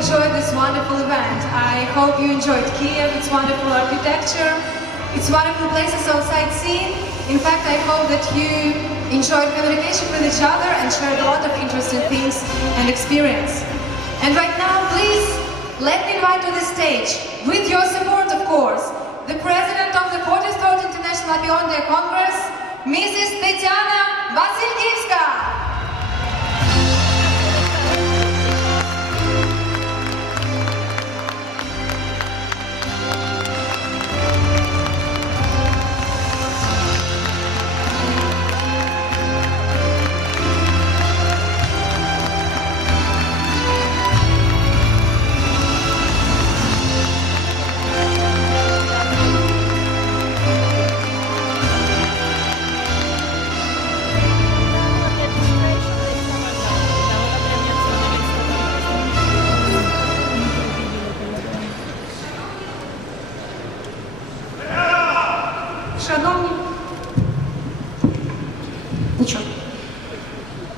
enjoyed this wonderful event. I hope you enjoyed Kiev, its wonderful architecture, its wonderful places of sightseeing. In fact, I hope that you enjoyed communication with each other and shared a lot of interesting things and experience. And right now, please, let me invite to the stage, with your support of course, the President of the 43rd International Apimondia Congress, Mrs. Tetiana Vasilkievska.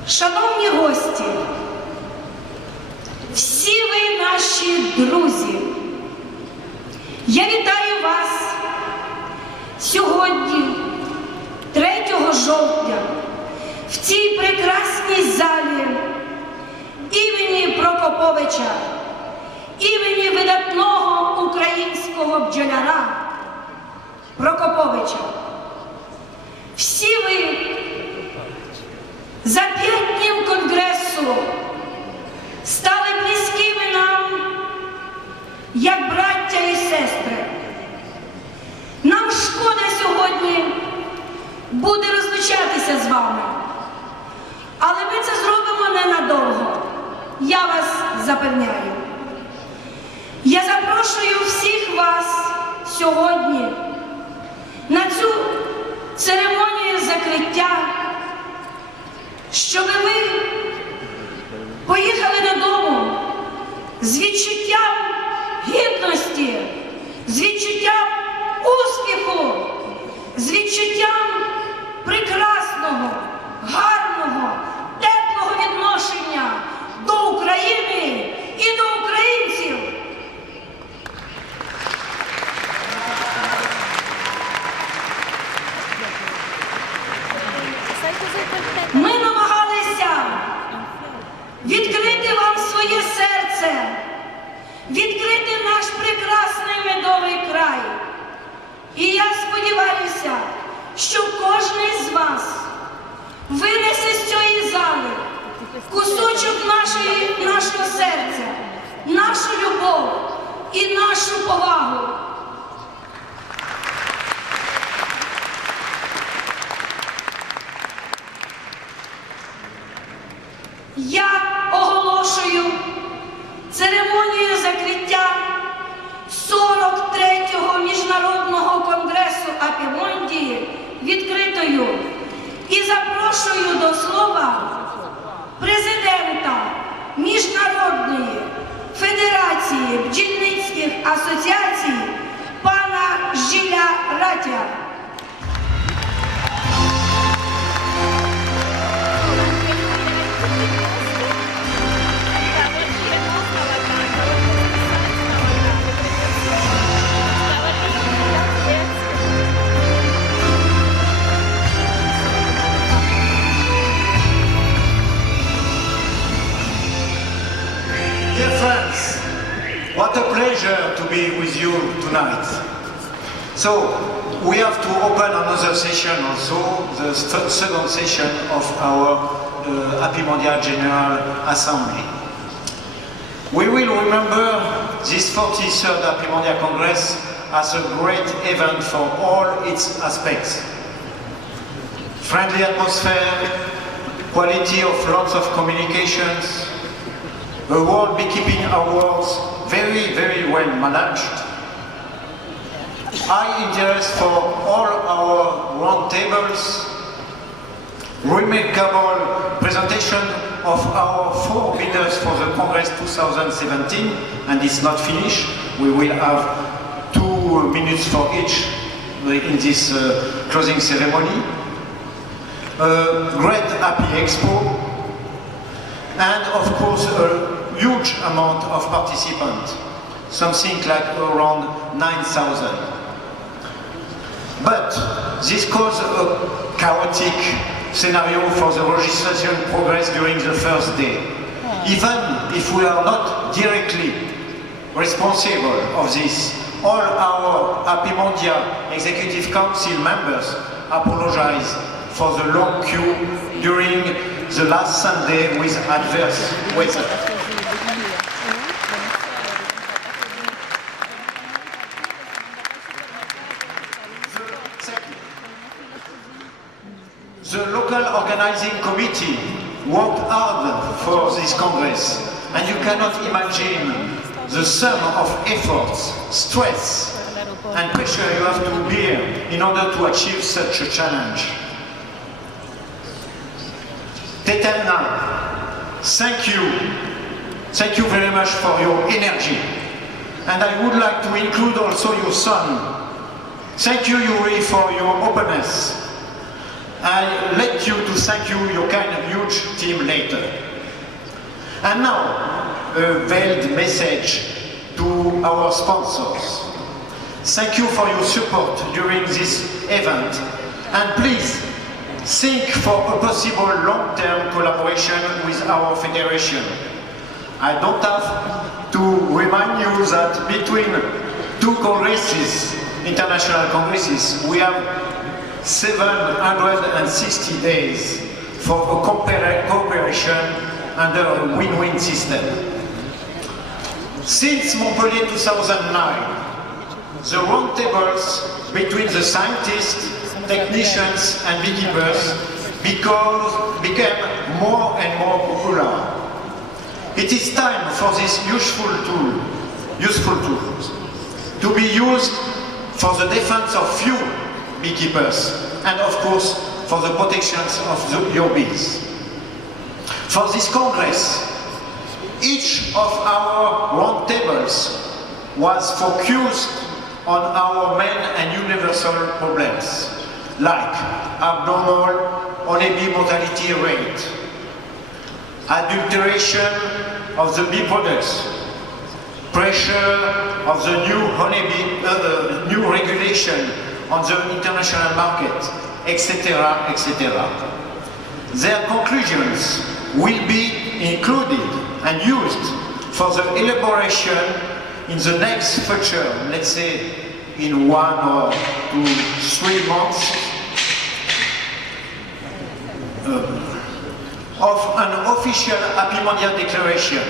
Шановні гості, всі ви наші друзі, я вітаю вас сьогодні, 3 жовтня, в цій прекрасній залі імені Прокоповича, імені видатного українського бджоляра Прокоповича. Всі ви за 5 днів Конгресу стали близькими нам, як браття і сестри. Нам шкода сьогодні буде розлучатися з вами, але ми це зробимо ненадовго, я вас запевняю. Я запрошую всіх вас сьогодні на цю церемонію закриття, щоб ви поїхали додому з відчуттям гідності, з відчуттям успіху, з відчуттям прекрасного, гарного, теплого відношення до України і до українців. Ми намагалися відкрити вам своє серце, відкрити наш прекрасний медовий край. І я сподіваюся, що кожен з вас винесе з цієї зали кусочок нашого серця, нашу любов і нашу повагу. Я оголошую церемонію закриття 43-го Міжнародного конгресу Апімондії відкритою і запрошую до слова президента Міжнародної федерації бджільницьких асоціацій пана Жіля Ратя. Dear friends, what a pleasure to be with you tonight. So, we have to open another session also, the second session of our Apimondia General Assembly. We will remember this 43rd Apimondia Congress as a great event for all its aspects. Friendly atmosphere, quality of lots of communications, the World Beekeeping Awards, very, very well managed. High interest for all our round tables. Remarkable presentation of our 4 winners for the Congress 2017, and it's not finished. We will have 2 minutes for each in this closing ceremony. Great Happy Expo, and of course a huge amount of participants, something like around 9,000. But this caused a chaotic scenario for the registration progress during the first day. Even if we are not directly responsible of this, all our Apimondia Executive Council members apologize for the long queue during the last Sunday with adverse weather. The local organizing committee worked hard for this Congress, and you cannot imagine the sum of efforts, stress, and pressure you have to bear in order to achieve such a challenge. Tetelna, thank you. Thank you very much for your energy. And I would like to include also your son. Thank you, Yuri, for your openness. I let you to thank you, your kind of huge team later. And now, a veiled message to our sponsors. Thank you for your support during this event. And please, think for a possible long-term collaboration with our federation. I don't have to remind you that between two congresses, international congresses, we have 760 days for a cooperation under a win-win system. Since Montpellier 2009, the roundtables between the scientists, technicians and beekeepers became more and more popular. It is time for this useful tools to be used for the defense of few beekeepers and of course for the protection of your bees. For this Congress, each of our roundtables was focused on our main and universal problems, like abnormal honeybee mortality rate, adulteration of the bee products, pressure of the new honeybee, new regulation on the international market, etc., etc. Their conclusions will be included and used for the elaboration in the next future, let's say in 1 or 3 months, of an official Apimondia declaration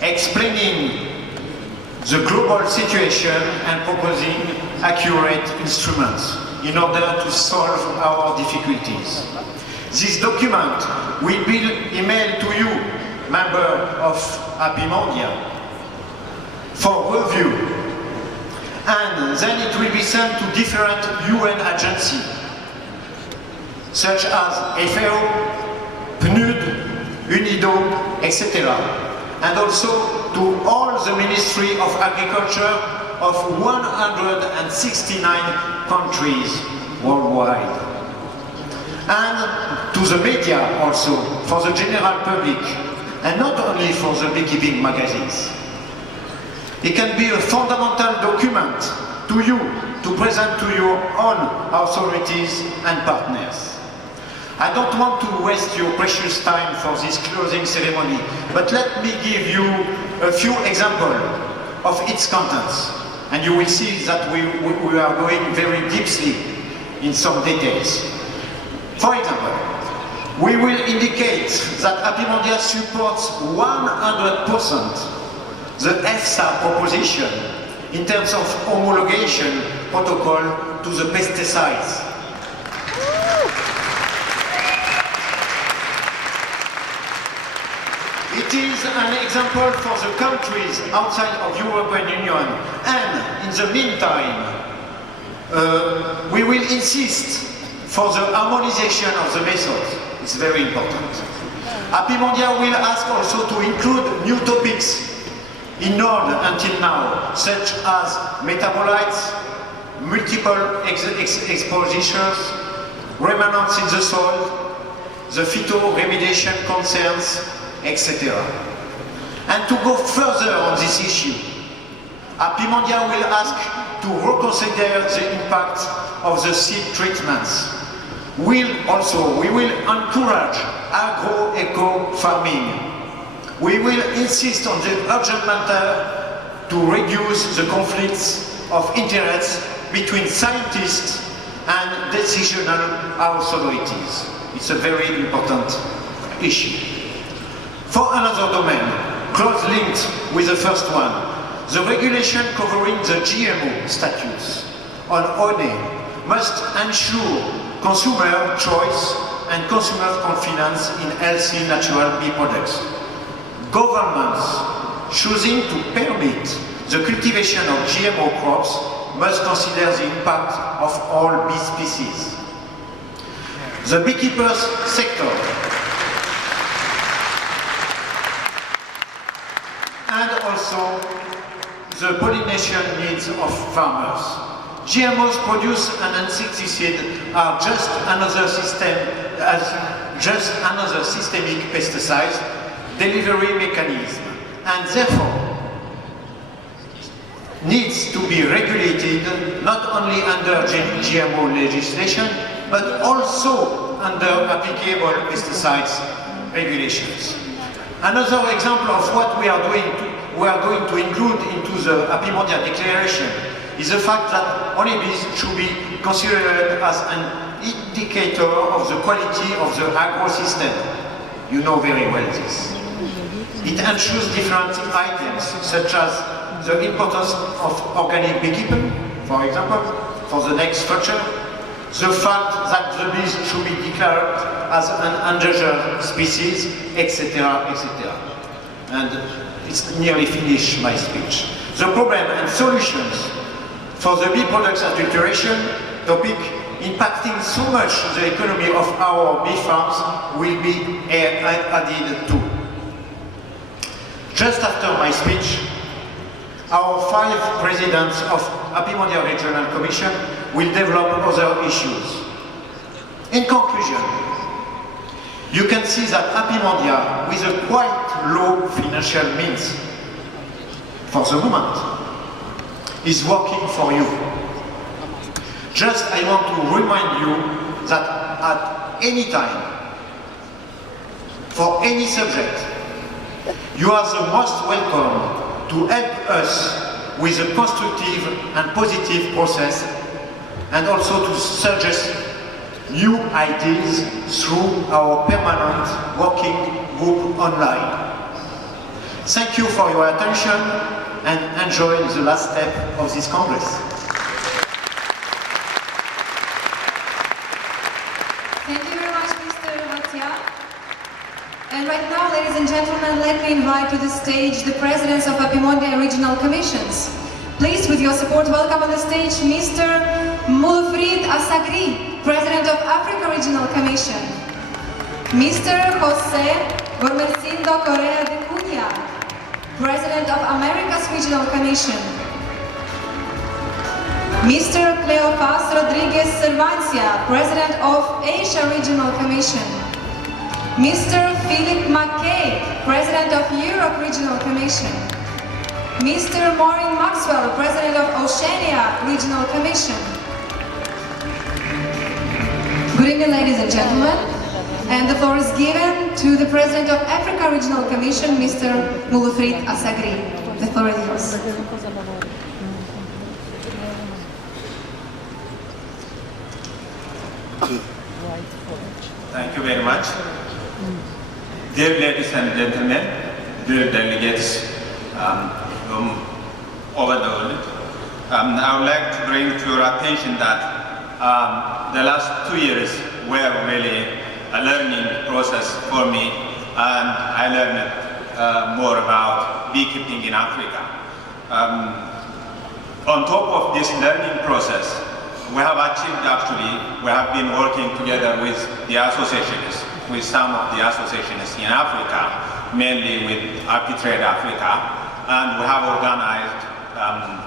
explaining the global situation and proposing accurate instruments in order to solve our difficulties. This document will be emailed to you, member of Apimondia, for review, and then it will be sent to different UN agencies, such as FAO, PNUD, UNIDO, etc., and also to all the Ministry of Agriculture of 169 countries worldwide. And to the media also, for the general public, and not only for the beekeeping magazines. It can be a fundamental document to you to present to your own authorities and partners. I don't want to waste your precious time for this closing ceremony, but let me give you a few examples of its contents, and you will see that we are going very deeply in some details. For example, we will indicate that Apimondia supports 100% the EFSA proposition in terms of homologation protocol to the pesticides. It is an example for the countries outside of the European Union, and in the meantime, we will insist for the harmonization of the methods. It's very important. Apimondia will ask also to include new topics ignored until now, such as metabolites, multiple expositions, remnants in the soil, the phytoremediation concerns, etc. And to go further on this issue, Apimondia will ask to reconsider the impact of the seed treatments. We will encourage agro-eco farming. We will insist on the urgent matter to reduce the conflicts of interest between scientists and decisional authorities. It's a very important issue. For another domain, close linked with the first one, the regulation covering the GMO status on honey must ensure consumer choice and consumer confidence in healthy natural bee products. Governments choosing to permit the cultivation of GMO crops must consider the impact of all bee species. The beekeepers sector and also the pollination needs of farmers. GMOs produced an insecticide are just another systemic pesticide delivery mechanism, and therefore needs to be regulated not only under GMO legislation, but also under applicable pesticides regulations. Another example of what we are going to include into the Apimondia Declaration is the fact that honeybees should be considered as an indicator of the quality of the agro-system. You know very well this. It ensures different items, such as the importance of organic beekeeping, for example, for the next future, the fact that the bees should be declared as an endangered species, etc., etc. And it's nearly finished, my speech. The problem and solutions for the bee products adulteration topic impacting so much the economy of our bee farms will be added to. Just after my speech, our 5 presidents of Apimondia Regional Commission will develop other issues. In conclusion, you can see that Apimondia, with a quite low financial means, for the moment, is working for you. Just I want to remind you that at any time, for any subject, you are the most welcome to help us with a constructive and positive process, and also to suggest new ideas through our permanent working group online. Thank you for your attention and enjoy the last step of this Congress. Thank you very much, Mr. Vatia. And right now, ladies and gentlemen, let me invite to the stage the presidents of Apimondia Regional Commissions. Please, with your support, welcome on the stage Mr. Mulfrid Asagri, President of Africa Regional Commission, Mr. Jose Gormercindo Correa de Cunha, President of Americas Regional Commission, Mr. Cleopas Rodriguez Cervancia, President of Asia Regional Commission, Mr. Philip McKay, President of Europe Regional Commission, Mr. Maureen Maxwell, President of Oceania Regional Commission. Good evening, ladies and gentlemen. And the floor is given to the President of Africa Regional Commission, Mr. Mulfrid Asagri. The floor is yours. Thank you very much. Dear ladies and gentlemen, dear delegates from over the world, I would like to bring to your attention that the last 2 years were really a learning process for me, and I learned more about beekeeping in Africa. On top of this learning process, we have been working together with the associations, with some of the associations in Africa, mainly with Apitrade Africa, and we have organized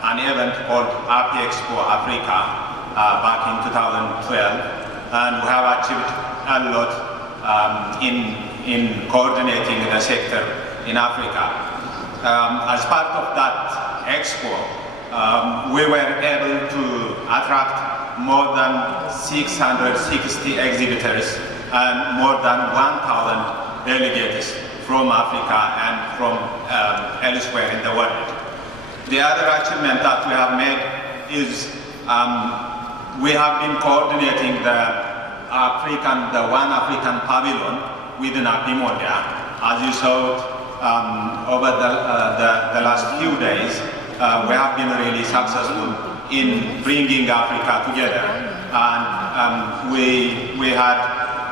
an event called Api Expo Africa back in 2012, and we have achieved a lot in coordinating the sector in Africa. as part of that expo, we were able to attract more than 660 exhibitors and more than 1,000 delegates from Africa and from elsewhere in the world. The other achievement that we have made is we have been coordinating the One African Pavilion within Apimondia. As you saw over the last few days, we have been really successful in bringing Africa together. And we had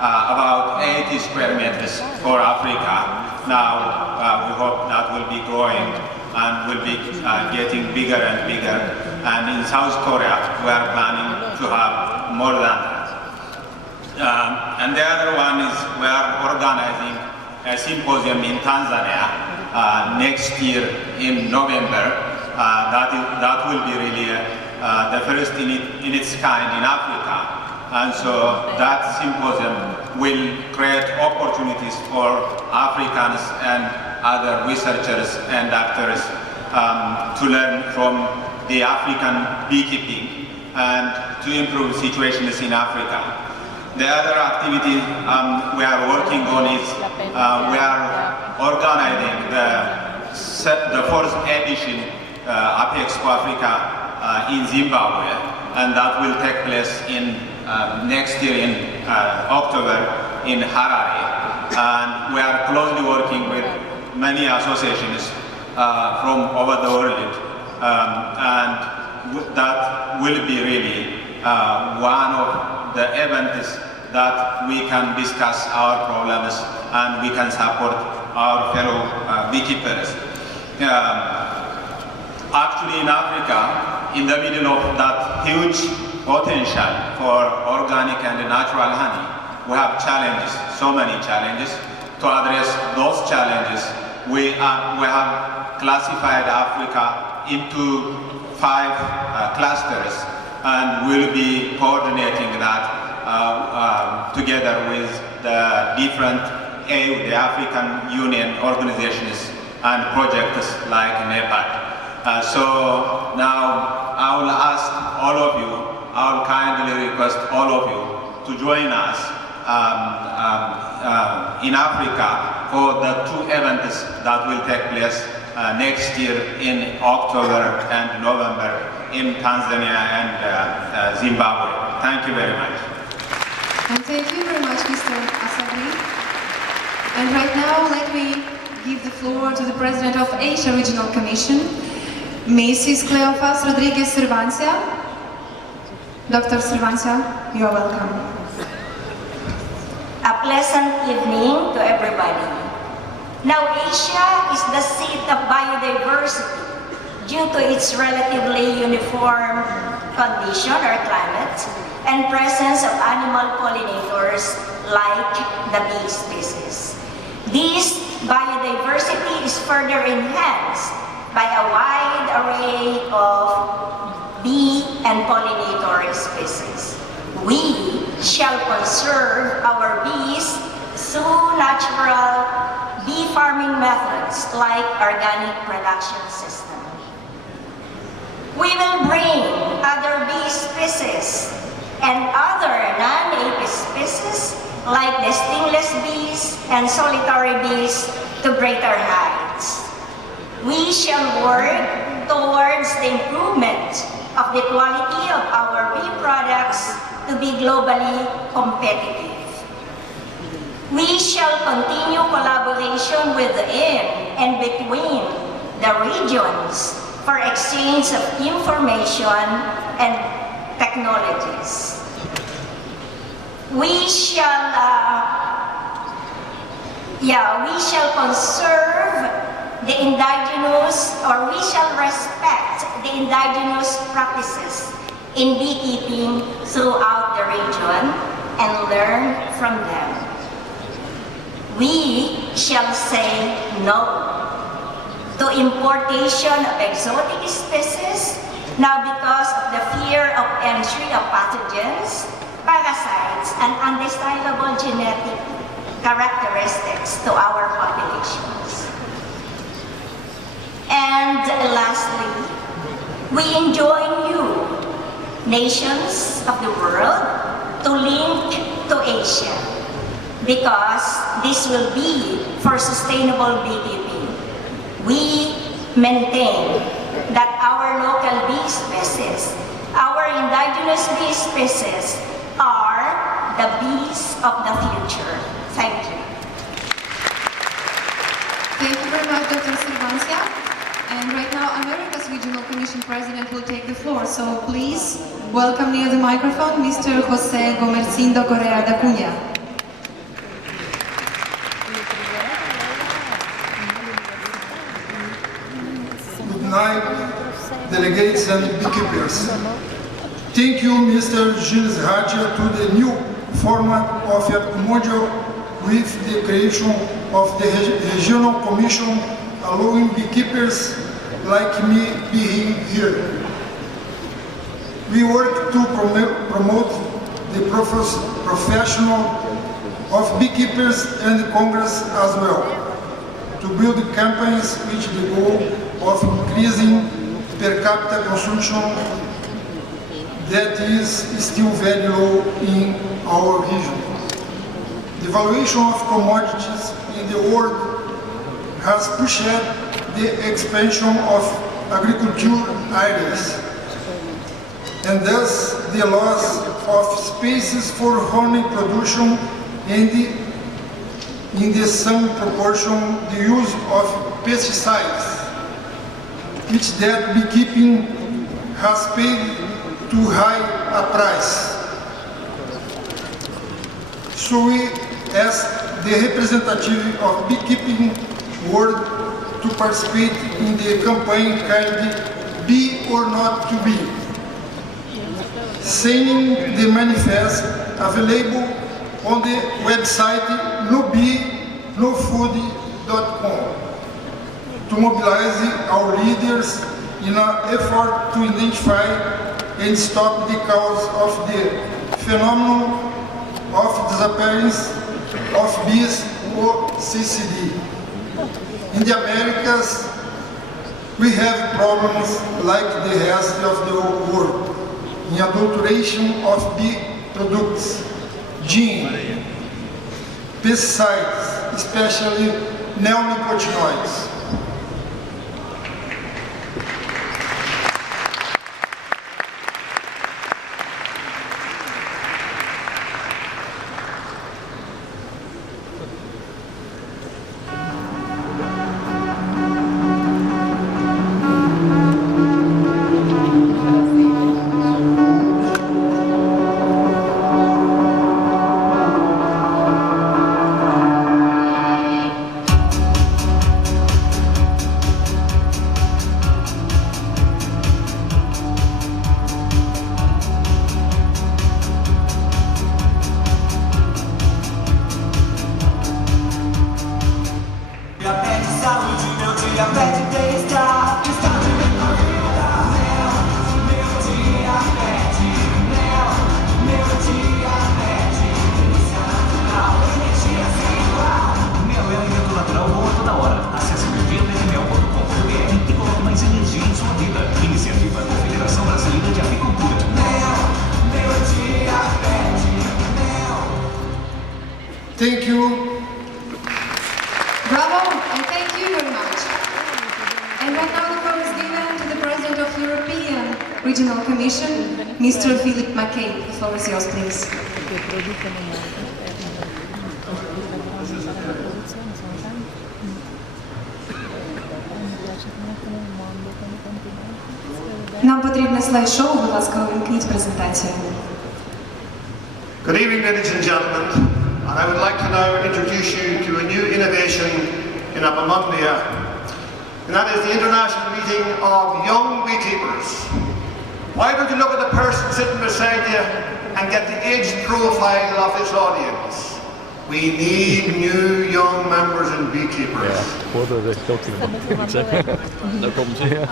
about 80 square meters for Africa. Now we hope that will be growing and will be getting bigger and bigger. And in South Korea, we are planning to have more than that. And the other one is we are organizing a symposium in Tanzania next year in November. That will be really the first in its kind in Africa. And so that symposium will create opportunities for Africans and other researchers and actors to learn from the African beekeeping and to improve situations in Africa. The other activity we are working on is we are organizing the fourth edition Expo Africa in Zimbabwe, and that will take place in next year in October in Harare. And we are closely working with many associations from over the world, and that will be really one of the events that we can discuss our problems and we can support our fellow beekeepers. Actually in Africa, in the middle of that huge potential for organic and natural honey, we have challenges, so many challenges. To address those challenges, we have classified Africa into 5 clusters, and we'll be coordinating that together with the different AU, the African Union organizations and projects like NEPAD. So now I will ask all of you, I will kindly request all of you to join us in Africa for the 2 events that will take place next year in October and November in Tanzania and Zimbabwe. Thank you very much. And thank you very much, Mr. Asagri. And right now, let me give the floor to the President of Asia Regional Commission, Mrs. Cleofas Rodriguez Cervancia. Dr. Cervancia, you are welcome. A pleasant evening to everybody. Now, Asia is the seat of biodiversity due to its relatively uniform condition or climate and presence of animal pollinators like the bee species. This biodiversity is further enhanced by a wide array of bee and pollinator species. We shall conserve our bees through natural bee farming methods like organic production system. We will bring other bee species and other non-apic species like the stingless bees and solitary bees to greater heights. We shall work towards the improvement of the quality of our bee products to be globally competitive. We shall continue collaboration within and between the regions for exchange of information and technologies. We shall conserve the indigenous, or we shall respect the indigenous practices in beekeeping throughout the region and learn from them. We shall say no to importation of exotic species now because of the fear of entry of pathogens, parasites, and undesirable genetic characteristics to our populations. And lastly, we enjoin you, nations of the world, to link to Asia, because this will be for sustainable beekeeping. We maintain that our local bee species, our indigenous bee species, are the bees of the future. Thank you. Thank you very much, Dr. Silvancia. And right now, America's Regional Commission President will take the floor. So please welcome near the microphone, Mr. José Gomercindo Correa da Cunha. Good night, delegates and beekeepers. Thank you, Mr. Gilles Radia, to the new format of Apimondia with the creation of the Regional Commission, allowing beekeepers like me being here. We work to promote the professional of beekeepers and Congress as well, to build campaigns with the goal of increasing per capita consumption that is still very low in our region. The valuation of commodities in the world has pushed the expansion of agriculture areas, and thus the loss of spaces for honey production and in the same proportion the use of pesticides, which that beekeeping has paid too high a price. So we ask the representative of beekeeping world to participate in the campaign called Be or Not to Be, signing the manifest available on the website nobeenofood.com to mobilize our leaders in an effort to identify and stop the cause of the phenomenon of disappearance of bees or CCD. In the Americas, we have problems like the rest of the world in adulteration of bee products, gene, pesticides, especially neonicotinoids. Thank you. Bravo, and thank you very much. And right now the floor is given to the President of European Regional Commission, Mr. Philip McCabe. The floor is yours, please. Нам потрібне слайд-шоу, будь ласка, увімкніть презентацію. Good evening, ladies and gentlemen, and I would like to now introduce you to a new innovation in Apimondia, and that is the international meeting of young beekeepers. Why don't you look at the person sitting beside you and get the age profile of this audience? We need new young members and beekeepers. Daar komt ze.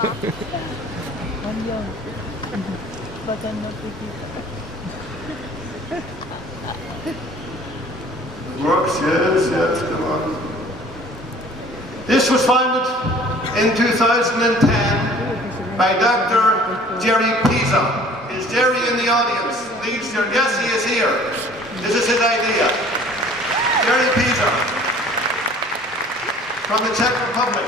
Works, yes, come on. This was founded in 2010 by Dr. Jerry Pisa. Is Jerry in the audience? Please, Jerry. Yes, he is here. This is his idea. Jerry Pisa from the Czech Republic.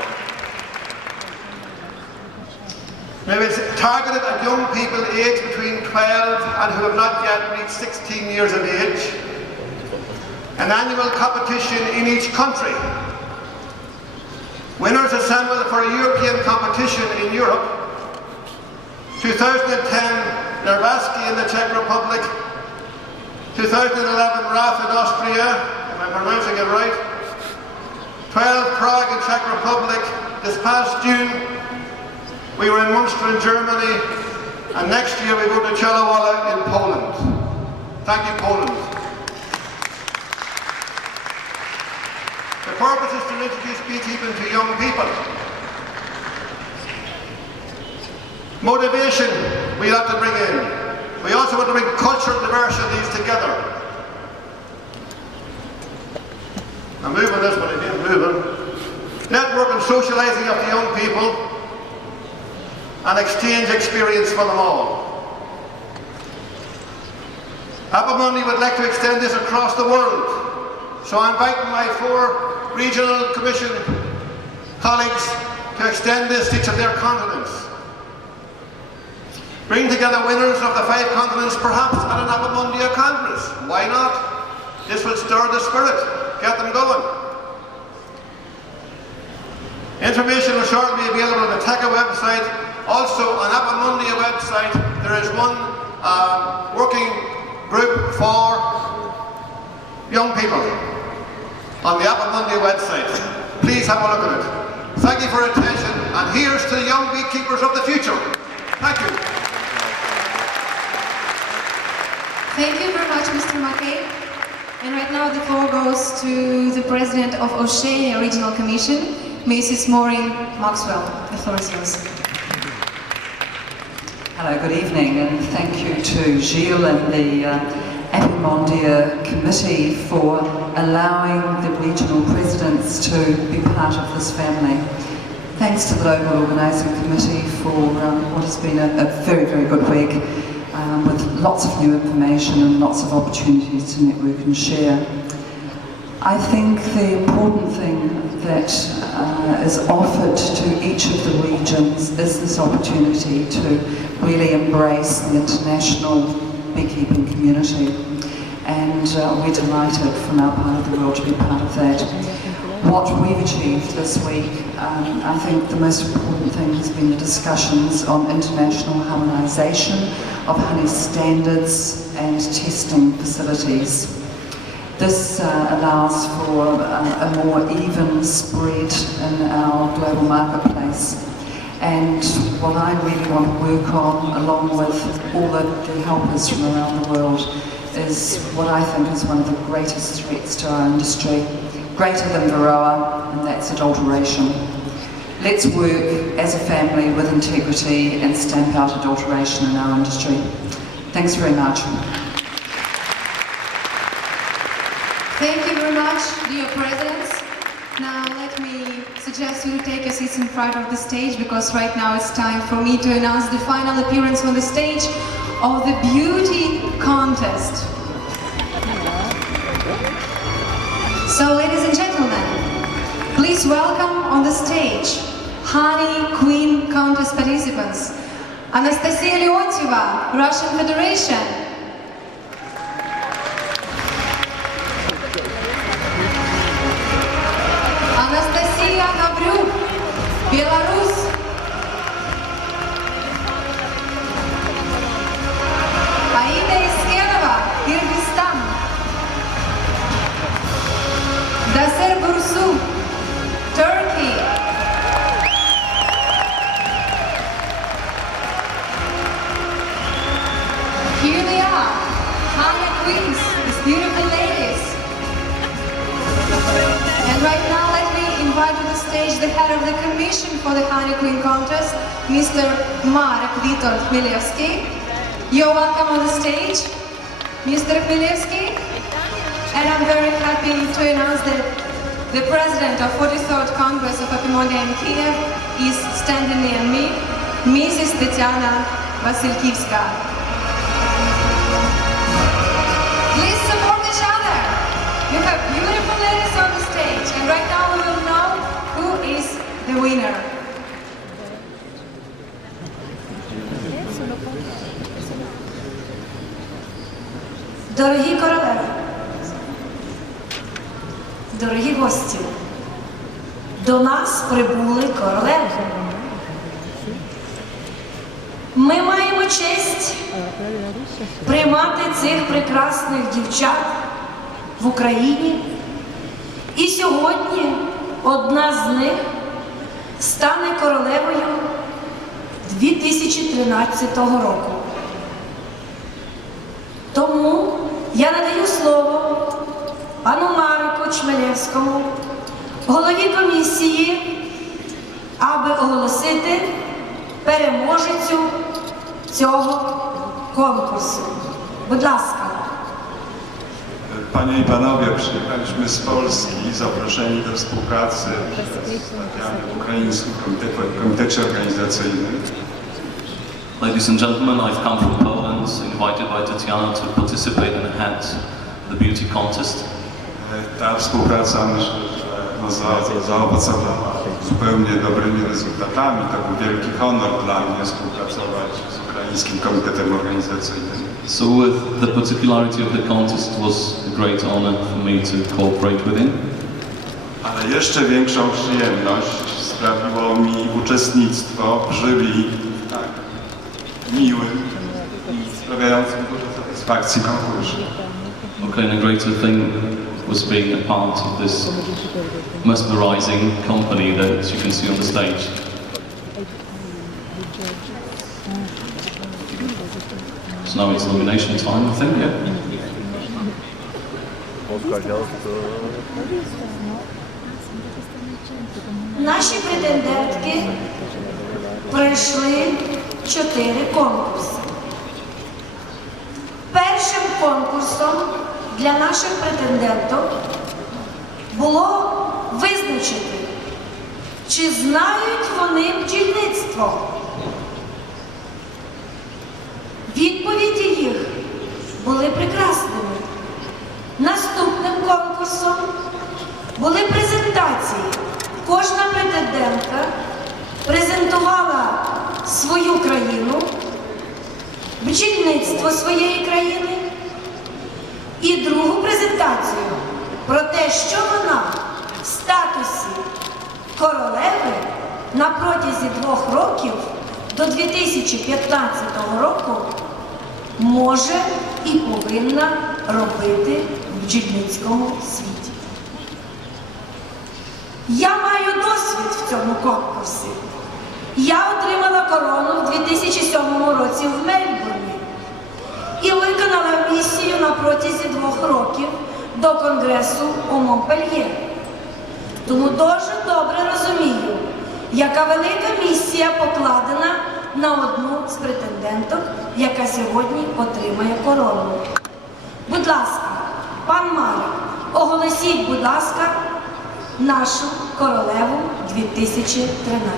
Now it's targeted at young people aged between 12 and who have not yet reached 16 years of age. An annual competition in each country. Winners assemble for a European competition in Europe. 2010, Nervaski in the Czech Republic. 2011, Rath in Austria, if I'm pronouncing it right. 12, Prague in Czech Republic. This past June, we were in Munster in Germany, and next year we go to Chałowala in Poland. Thank you, Poland. The purpose is to introduce beekeeping to young people. Motivation we have to bring in. We also want to bring cultural diversities together. I'm moving this one again, moving. Network and socialising of the young people and exchange experience for them all. Apimondia would like to extend this across the world. So I invite my 4 regional commission colleagues to extend this to each of their continents. Bring together winners of the 5 continents, perhaps at an Apimondia Congress. Why not? This will stir the spirit, get them going. Information will shortly be available on the TECA website. Also on Apimondia website, there is one working group for young people on the Apimondia website. Please have a look at it. Thank you for your attention, and here's to the young beekeepers of the future. Thank you. Thank you very much, Mr. McKay. And right now the floor goes to the President of Oceania Regional Commission, Mrs. Maureen Maxwell. The floor is yours. Hello, good evening, and thank you to Gilles and the Apimondia Committee for allowing the regional presidents to be part of this family. Thanks to the local organising committee for what has been a very, very good week with lots of new information and lots of opportunities to network and share. I think the important thing that is offered to each of the regions is this opportunity to really embrace the international beekeeping community, and we're delighted from our part of the world to be part of that. What we've achieved this week, I think the most important thing has been the discussions on international harmonisation of honey standards and testing facilities. This allows for a more even spread in our global marketplace. And what I really want to work on, along with all the helpers from around the world, is what I think is one of the greatest threats to our industry, greater than Varroa, and that's adulteration. Let's work as a family with integrity and stamp out adulteration in our industry. Thanks very much. Thank you very much, dear presidents. Now let me suggest you to take your seats in front of the stage, because right now it's time for me to announce the final appearance on the stage of the beauty contest. So ladies and gentlemen, please welcome on the stage Honey Queen contest participants. Anastasia Leontieva, Russian Federation. Anastasia Gavryuk, Belarus. Aida Iskenova, Kyrgyzstan. Daser Bursu, Turkey. Here they are, Honey Queens, these beautiful ladies. And right now let me invite to the stage the head of the commission for the Honey Queen contest, Mr. Marek Witold Chmielewski. You're welcome on the stage, Mr. Chmielewski. And I'm very happy to announce that the president of 43rd Congress of Apimondia in Kiev, is standing near me, Mrs. Tetiana Vasilkivska. Please support each other. You have beautiful ladies on the stage, and right now we will know who is the winner. Дорогі королеви, дорогі гості, до нас прибули королеви. Ми маємо честь приймати цих прекрасних дівчат в Україні. І сьогодні одна з них стане королевою 2013 року. Тому я надаю слово пану Марику Чмелевському, голові комісії, аби оголосити переможецю цього конкурсу. Будь ласка. Panie i Panowie, przyjechaliśmy z Polski zaproszeni do współpracy z partiami w Ukraińskim Komitecie Organizacyjnym. Ladies and gentlemen, I've come from Poland, invited by Tatiana to participate in the beauty contest. Ta współpraca, myślę, że zaowocowała zupełnie dobrymi rezultatami. To był wielki honor dla mnie współpracować z Ukraińskim Komitetem Organizacyjnym. So with the particularity of the contest, it was a great honor for me to cooperate with him. Ale jeszcze większą przyjemność sprawiło mi uczestnictwo w jury tak miłym i sprawiającym dużo satysfakcji konkursie. Okay, and a greater thing was being a part of this mesmerizing company that you can see on the stage. So now it's nomination time, I think, yeah? Наші претендентки пройшли 4 конкурси. Першим конкурсом для наших претенденток було визначити, чи знають вони бджільництво. Відповіді їх були прекрасними. Наступним конкурсом були презентації. Кожна претендентка презентувала свою країну, бджільництво своєї країни і другу презентацію про те, що вона в статусі королеви на протязі 2 років до 2015 року може і повинна робити в бджільницькому світі. Я маю досвід в цьому конкурсі. Я отримала корону в 2007 році в Мельбурні і виконала місію на протязі 2 років до Конгресу у Монпельє. Тому дуже добре розумію, яка велика місія покладена на одну з претенденток, яка сьогодні отримає корону. Будь ласка, пан Марик, оголосіть, будь ласка, нашу королеву 2013.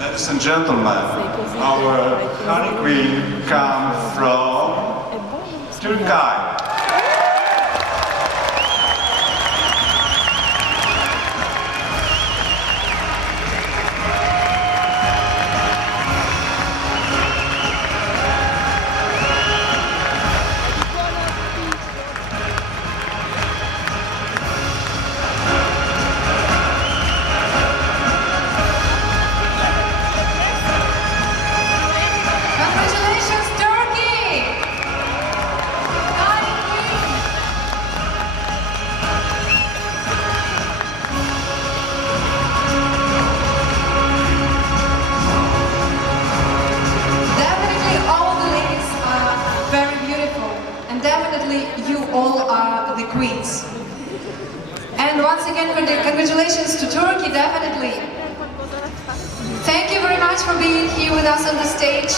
Ladies and gentlemen, our honey queen comes from Turkey. Congratulations, Turkey! once again, congratulations to Turkey, definitely. Thank you very much for being here with us on the stage.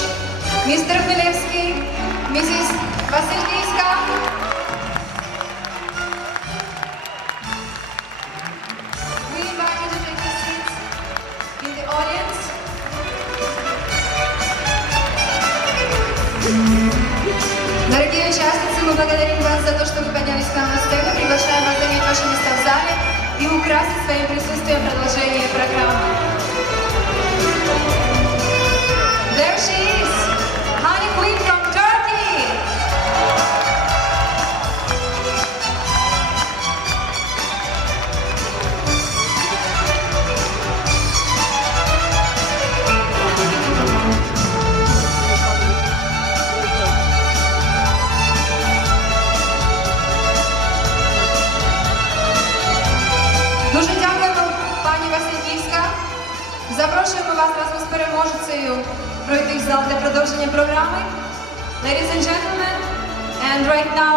Mr. Khmelevsky, Mrs. Vasilkivska. We invite you to take your seats in the audience. Дорогие участницы, мы благодарим вас за то, что вы поднялись к нам на сцену, приглашаем вас занять ваши места в зале и украсить своим присутствием продолжение программы. There she is, Honey Queen from Turkey! Дуже дякуємо, пані Васильківська. Запрошуємо вас разом з переможецею пройти в зал для продовження програми. Ladies and gentlemen, and right now,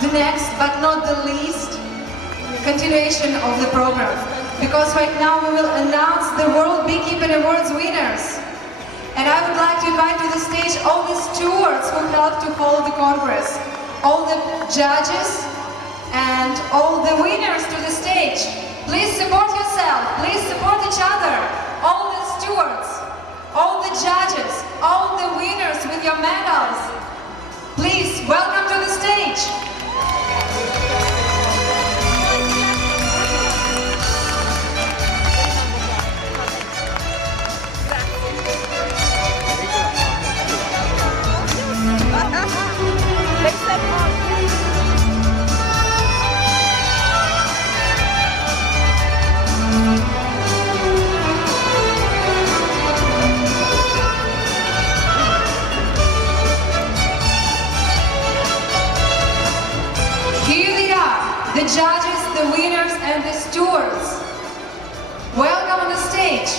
the next but not the least continuation of the program. Because right now we will announce the World Beekeeping Awards winners. And I would like to invite to the stage all the stewards who helped to hold the Congress, all the judges, and all the winners to the stage. Please support yourself, please support each other, all the stewards, all the judges, all the winners with your medals. Please, welcome to the stage. The judges, the winners, and the stewards. Welcome on the stage.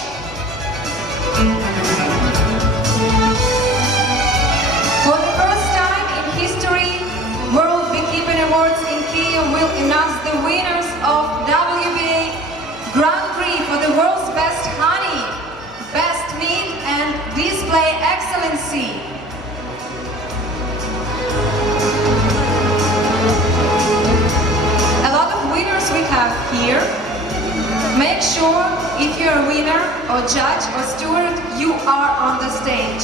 For the first time in history, World Beekeeping Awards in Kiev will announce the winners of WBA Grand Prix for the world's best honey, best meat, and display excellency. We have here. Make sure if you're a winner or judge or steward, you are on the stage.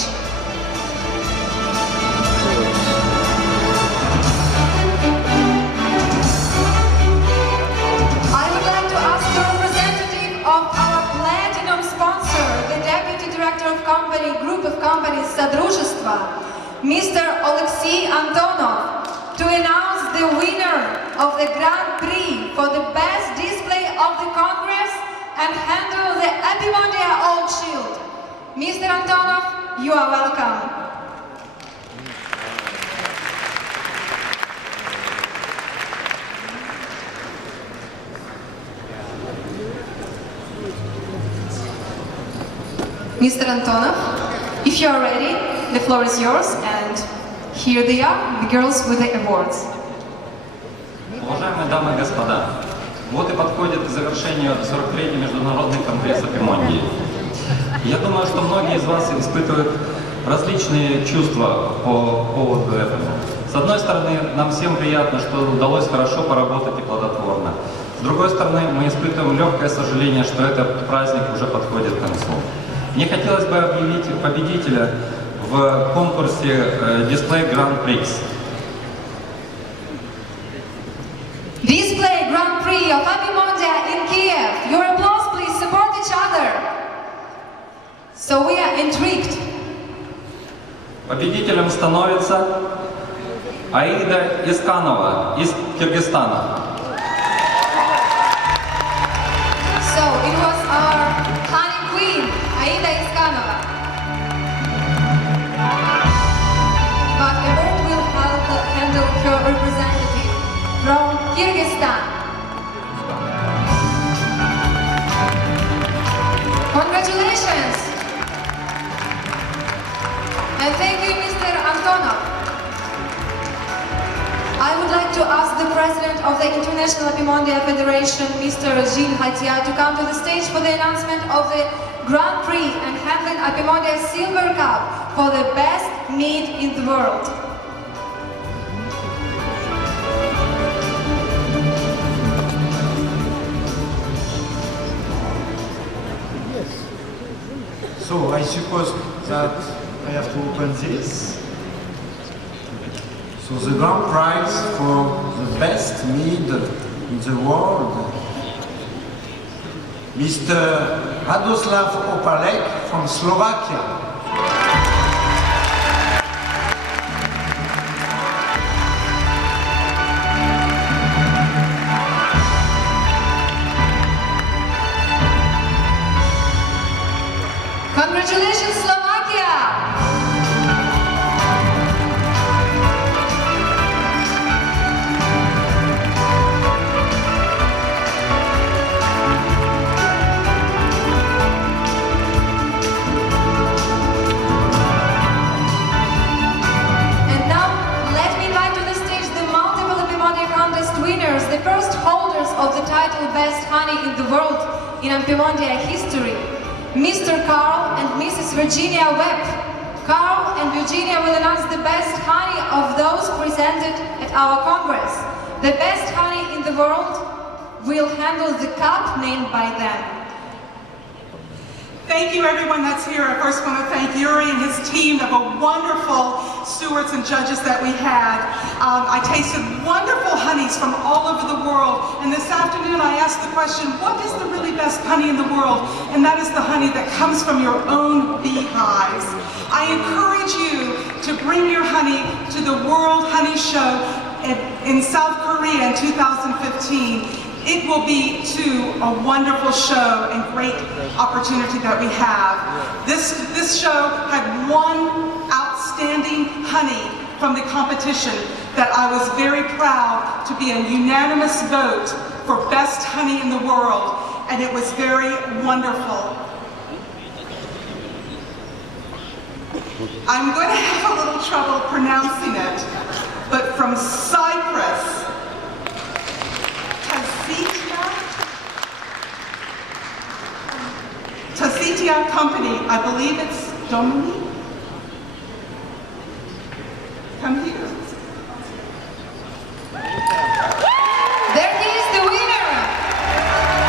I would like to ask the representative of our platinum sponsor, the Deputy Director of Group of Companies Содружества, Mr. Alexei Antonov, to announce the winner of the Grand Prix for the best display of the Congress and handle the Apimondia Old Shield. Mr. Antonov, you are welcome. Mr. Antonov, if you are ready, the floor is yours, and here they are, the girls with the awards. Уважаемые дамы и господа, вот и подходит к завершению 43-й Международный конгресс Апимондии. Я думаю, что многие из вас испытывают различные чувства по поводу этого. С одной стороны, нам всем приятно, что удалось хорошо поработать и плодотворно. С другой стороны, мы испытываем легкое сожаление, что этот праздник уже подходит к концу. Мне хотелось бы объявить победителя в конкурсе Display Grand Prix. Display Grand Prix of Apimondia in Kiev. Your applause, please support each other. So we are intrigued. Победителем становится Аида Исканова из Киргизстана. So it was our honey queen, Aida Iskanova. But award will handle her representative from Kyrgyzstan. Congratulations! And thank you, Mr. Antonov. I would like to ask the president of the International Apimondia Federation, Mr. Gilles Hatia, to come to the stage for the announcement of the Grand Prix and handling Apimondia Silver Cup for the best mead in the world. So I suppose that I have to open this. So the grand prize for the best mead in the world, Mr. Radoslav Opalek from Slovakia. Congratulations, Slovakia! And now, let me invite to the stage the multiple Apimondia contest winners, the first holders of the title Best Honey in the World in Apimondia history. Mr. Carl and Mrs. Virginia Webb. Carl and Virginia will announce the best honey of those presented at our Congress. The best honey in the world will handle the cup named by them. Thank you everyone that's here. I first want to thank Yuri and his team of wonderful stewards and judges that we had. I tasted wonderful honeys from all over the world, and this afternoon I asked the question, what is the really best honey in the world? And that is the honey that comes from your own beehives. I encourage you to bring your honey to the World Honey Show in South Korea in 2015. It will be, too, a wonderful show and great opportunity that we have. This show had one outstanding honey from the competition that I was very proud to be a unanimous vote for best honey in the world, and it was very wonderful. I'm going to have a little trouble pronouncing it, but from Cyprus, Tassitia Company, I believe it's Dominique. Come here. There he is, the winner!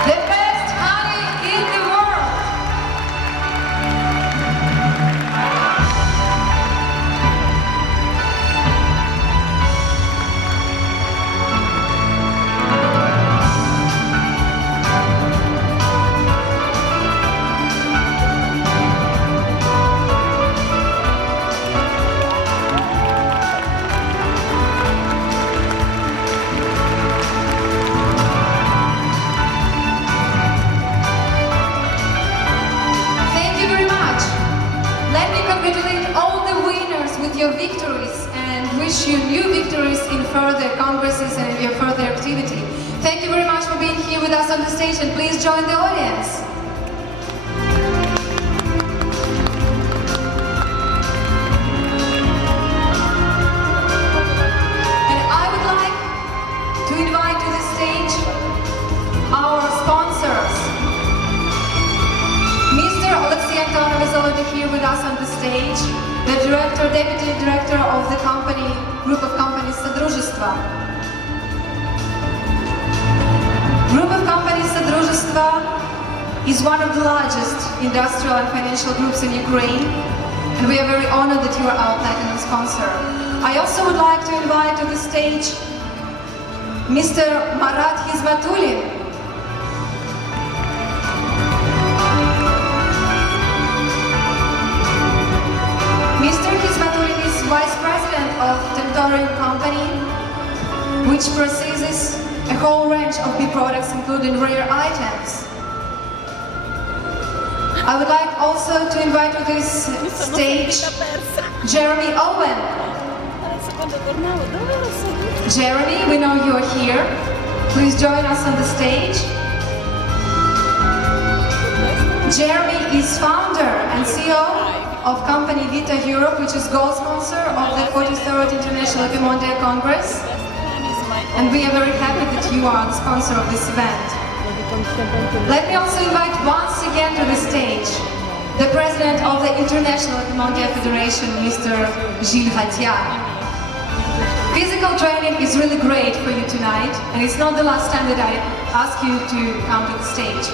The best honey in the world! Your victories and wish you new victories in further congresses and in your further activity. Thank you very much for being here with us on the stage, and please join the audience. And I would like to invite to the stage our sponsors. Mr. Alexey Antonov is already here with us on the stage. The deputy director of the group of companies Содружество. Group of companies Содружество is one of the largest industrial and financial groups in Ukraine, and we are very honored that you are our platinum sponsor. I also would like to invite to the stage Mr. Marat Hizmatulin. Mr. Hizmatulin is Vice President of Tentorium Company, which processes a whole range of bee products, including rare items. I would like also to invite to this stage Jeremy Owen. Jeremy, we know you're here. Please join us on the stage. Jeremy is founder and CEO of company Vita Europe, which is gold sponsor of the 43rd International Apimondia Congress. and we are very happy that you are the sponsor of this event. Let me also invite once again to the stage the President of the International Apimondia Federation, Mr. Gilles Gattiat. Physical training is really great for you tonight, and it's not the last time that I ask you to come to the stage.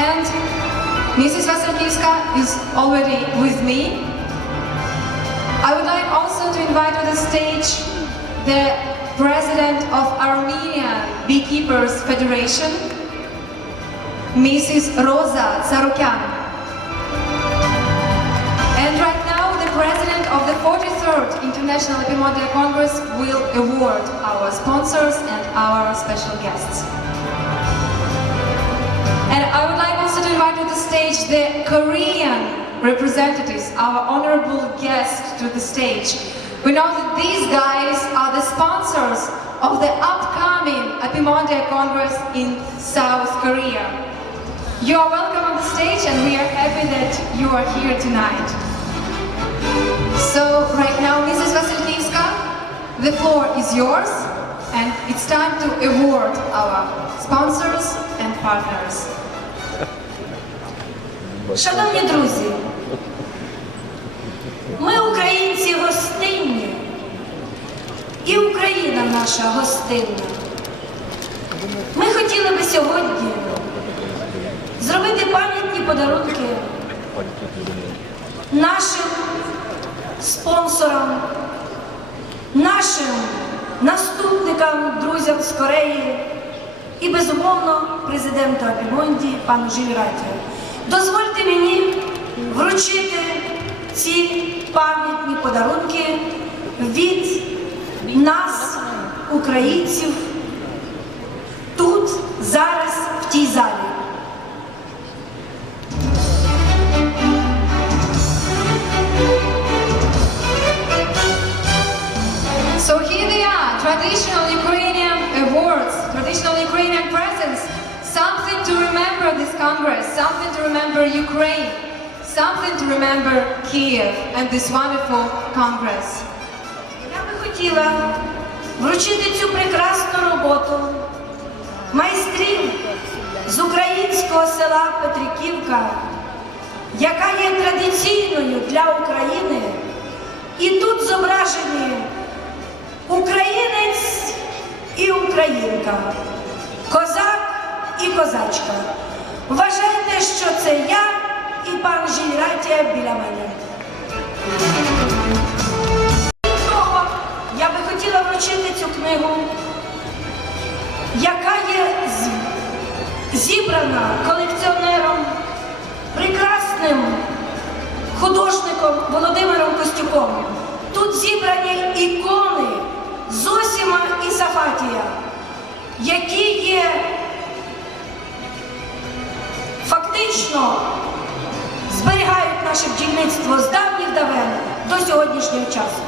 And Mrs. Vasilkievska is already with me. I would like also to invite to the stage the President of Armenian Beekeepers Federation, Mrs. Rosa Tsarukyan. And right now, the President of the 43rd International Apimondia Congress will award our sponsors and our special guests. And I would like also to invite to the stage the Korean representatives, our honorable guests to the stage. We know that these guys are the sponsors of the upcoming Apimondia Congress in South Korea. You are welcome on the stage, and we are happy that you are here tonight. So right now, Mrs. Vasilkievska, the floor is yours, and it's time to award our sponsors and partners. Шановні друзі, ми, українці, гостинні, і Україна наша гостинна. Ми хотіли би сьогодні зробити пам'ятні подарунки нашим спонсорам, нашим наступникам, друзям з Кореї і, безумовно, президенту Апімондії, пану Жилю Ратію. Дозвольте мені вручити ці пам'ятні подарунки від нас, українців, тут, зараз, в тій залі. So here they are, traditional Ukrainian awards, traditional Ukrainian presents, something to remember this Congress, something to remember Ukraine, something to remember Kiev and this wonderful Congress. Я би хотіла вручити цю прекрасну роботу майстрів з українського села Петриківка, яка є традиційною для України. І тут зображені українець і українка, козак і козачка. Вважайте, що це я і пан Жиль Ратія біля мене. Крім того, я би хотіла вручити цю книгу, яка є зібрана колекціонером, прекрасним художником Володимиром Костюком. Тут зібрані ікони Зосима і Сафатія, які є фактично зберігають наше бджільництво з давніх давен до сьогоднішнього часу.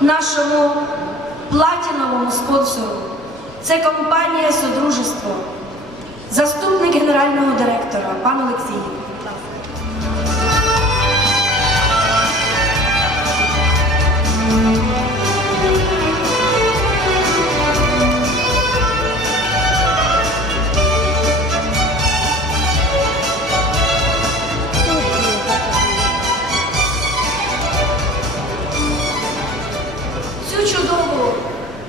Нашому платіновому спонсору. Це компанія «Содружество», заступник генерального директора, пан Олексій.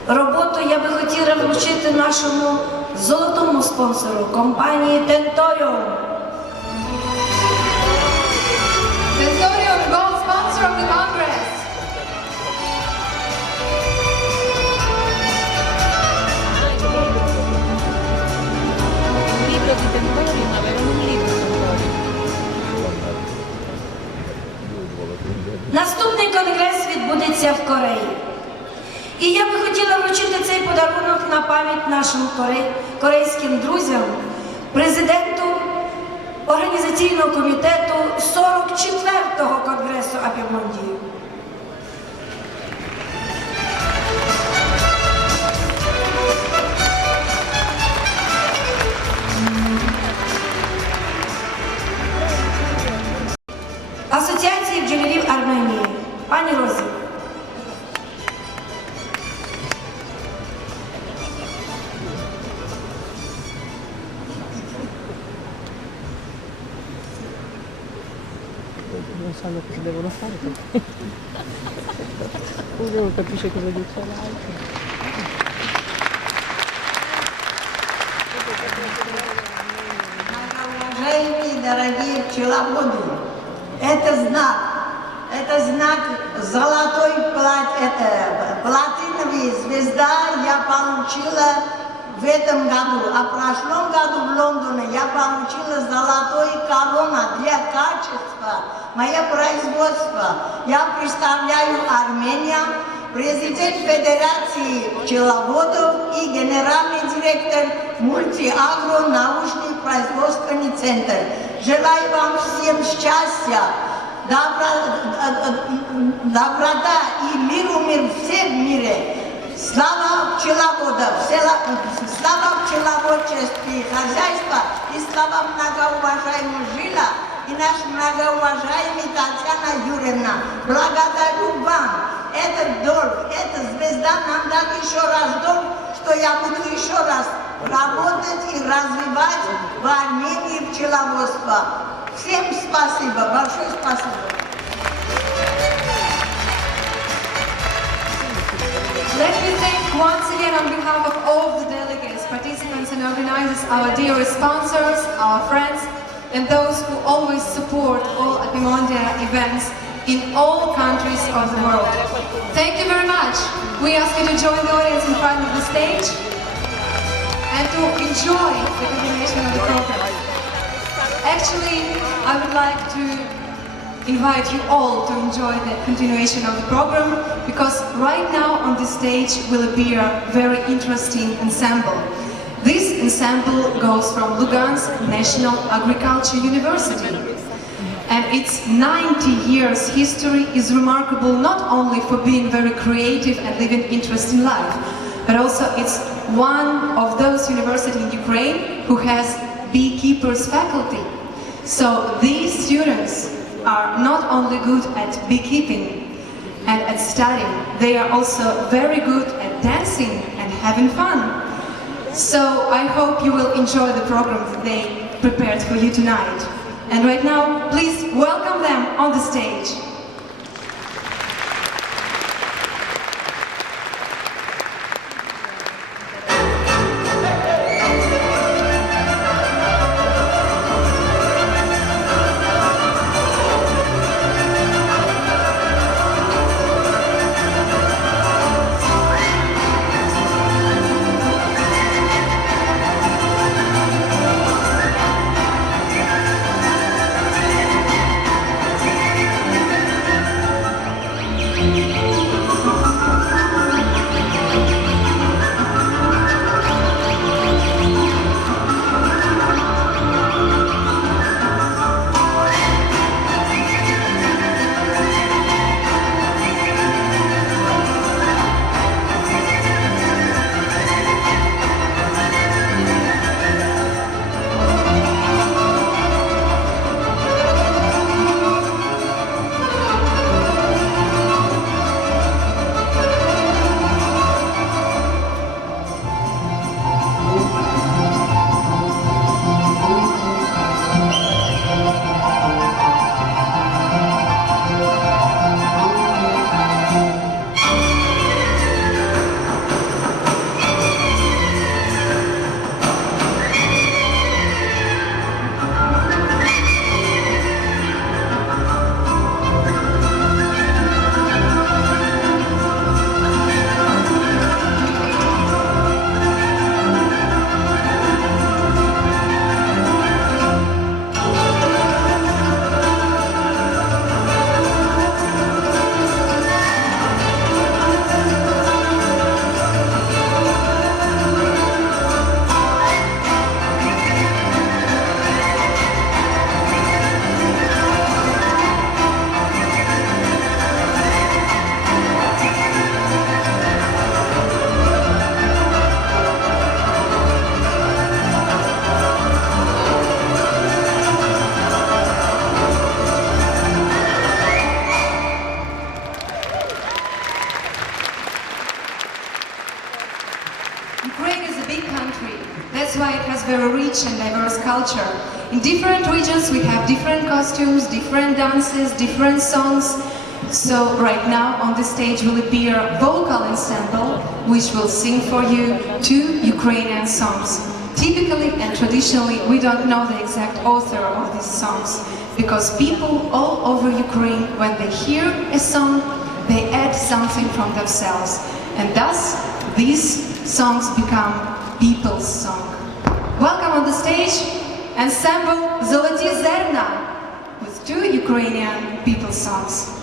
Роботу я би хотіла вручити нашому золотому спонсору, компанії «Tentorium». Tentorium, gold sponsor of the Congress. Наступний конгрес відбудеться в Кореї. І я би хотіла вручити цей подарунок на пам'ять нашим корейським друзям, президенту організаційного комітету 44-го конгресу Апімондії. Асоціації бджолярів Арменії. Пані Розі. Non sanno cosa devono fare perché uno non capisce cosa dice l'altro. Уважаемые, дорогие пчеловоды, это знак золотой платиновая звезда я получила в этом году, а в прошлом году в Лондоне я получила золотой корона для качества, мое производство. Я представляю Армению, президент Федерации пчеловодов и генеральный директор мультиагро научный производственный центр. Желаю вам всем счастья, доброта и мир всем в мире. Слава пчеловодов, слава пчеловодчески хозяйства и слава многоуважаемому Жила и наш многоуважаемый Татьяна Юрьевна. Благодарю вам. Этот долг, эта звезда нам дал еще раз долг, что я буду еще раз работать и развивать в Армении пчеловодство. Всем спасибо, большое спасибо. Let me thank once again on behalf of all the delegates, participants and organizers, our dear sponsors, our friends, and those who always support all Apimondia events in all countries of the world. Thank you very much. We ask you to join the audience in front of the stage and to enjoy the continuation of the program. Actually, I would like to invite you all to enjoy the continuation of the program, because right now on this stage will appear a very interesting ensemble. This ensemble goes from Lugansk National Agriculture University, and its 90 years history is remarkable not only for being very creative and living interesting life, but also it's one of those universities in Ukraine who has beekeepers faculty. So these students are not only good at beekeeping and at studying, they are also very good at dancing and having fun. So I hope you will enjoy the program that they prepared for you tonight. And right now, please welcome them on the stage. country. That's why it has very rich and diverse culture. In different regions we have different costumes, different dances, different songs. So right now on the stage will appear a vocal ensemble which will sing for you 2 Ukrainian songs. Typically and traditionally we don't know the exact author of these songs because people all over Ukraine, when they hear a song, they add something from themselves. And thus these songs become people's song. Welcome on the stage, ensemble Zoloty Zerna with 2 Ukrainian people's songs.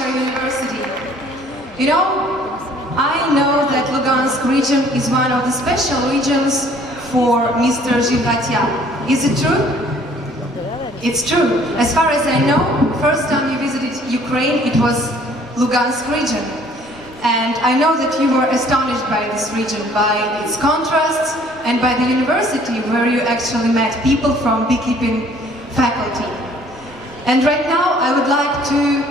Agriculture University. You know, I know that Lugansk region is one of the special regions for Mr. Zhilgatya. Is it true? It's true. As far as I know, first time you visited Ukraine, it was Lugansk region. And I know that you were astonished by this region, by its contrasts, and by the university where you actually met people from beekeeping faculty. And right now I would like to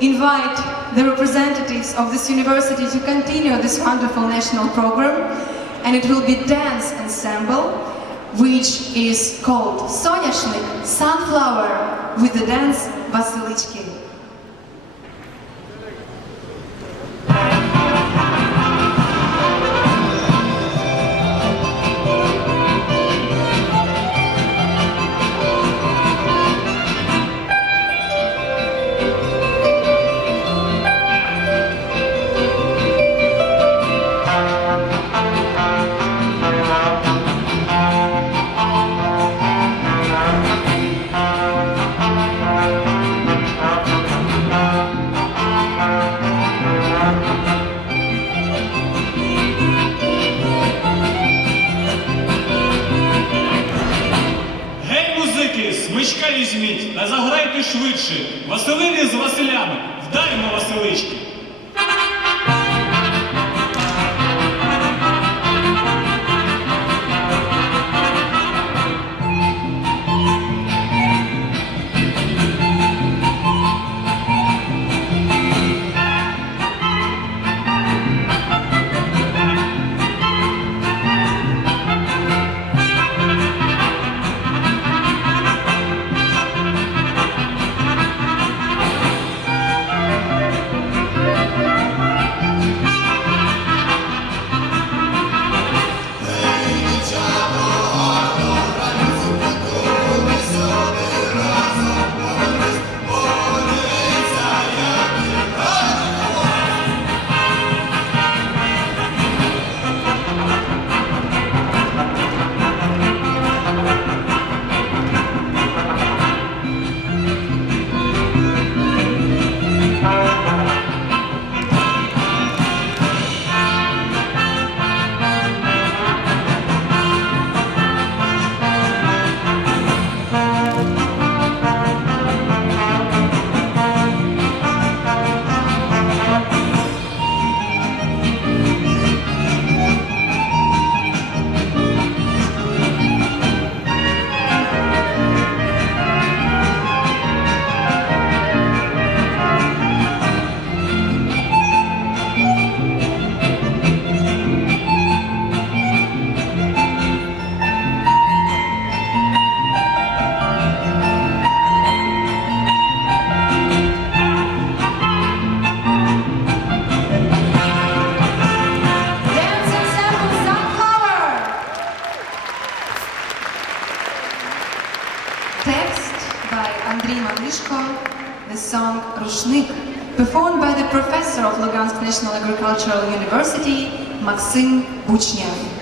invite the representatives of this university to continue this wonderful national program, and it will be dance ensemble, which is called Sonyashnik, Sunflower, with the dance Vasilichki. Смичка візьміть, та заграйте швидше. Василини з Василями, вдаримо Василички. The song Rushnik, performed by the professor of Lugansk National Agricultural University, Maxim Buchnev.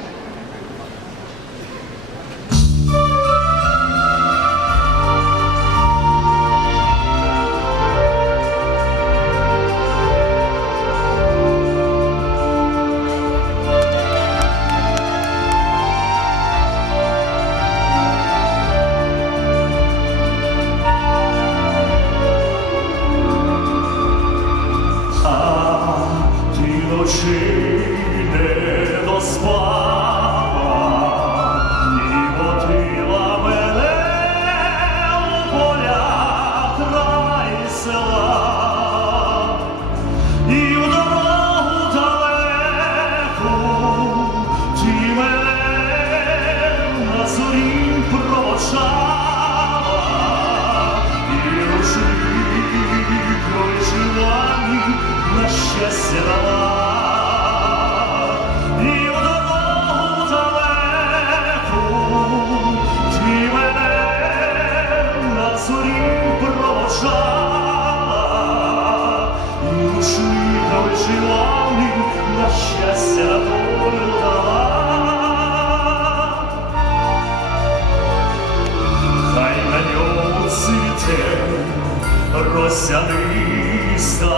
росяниста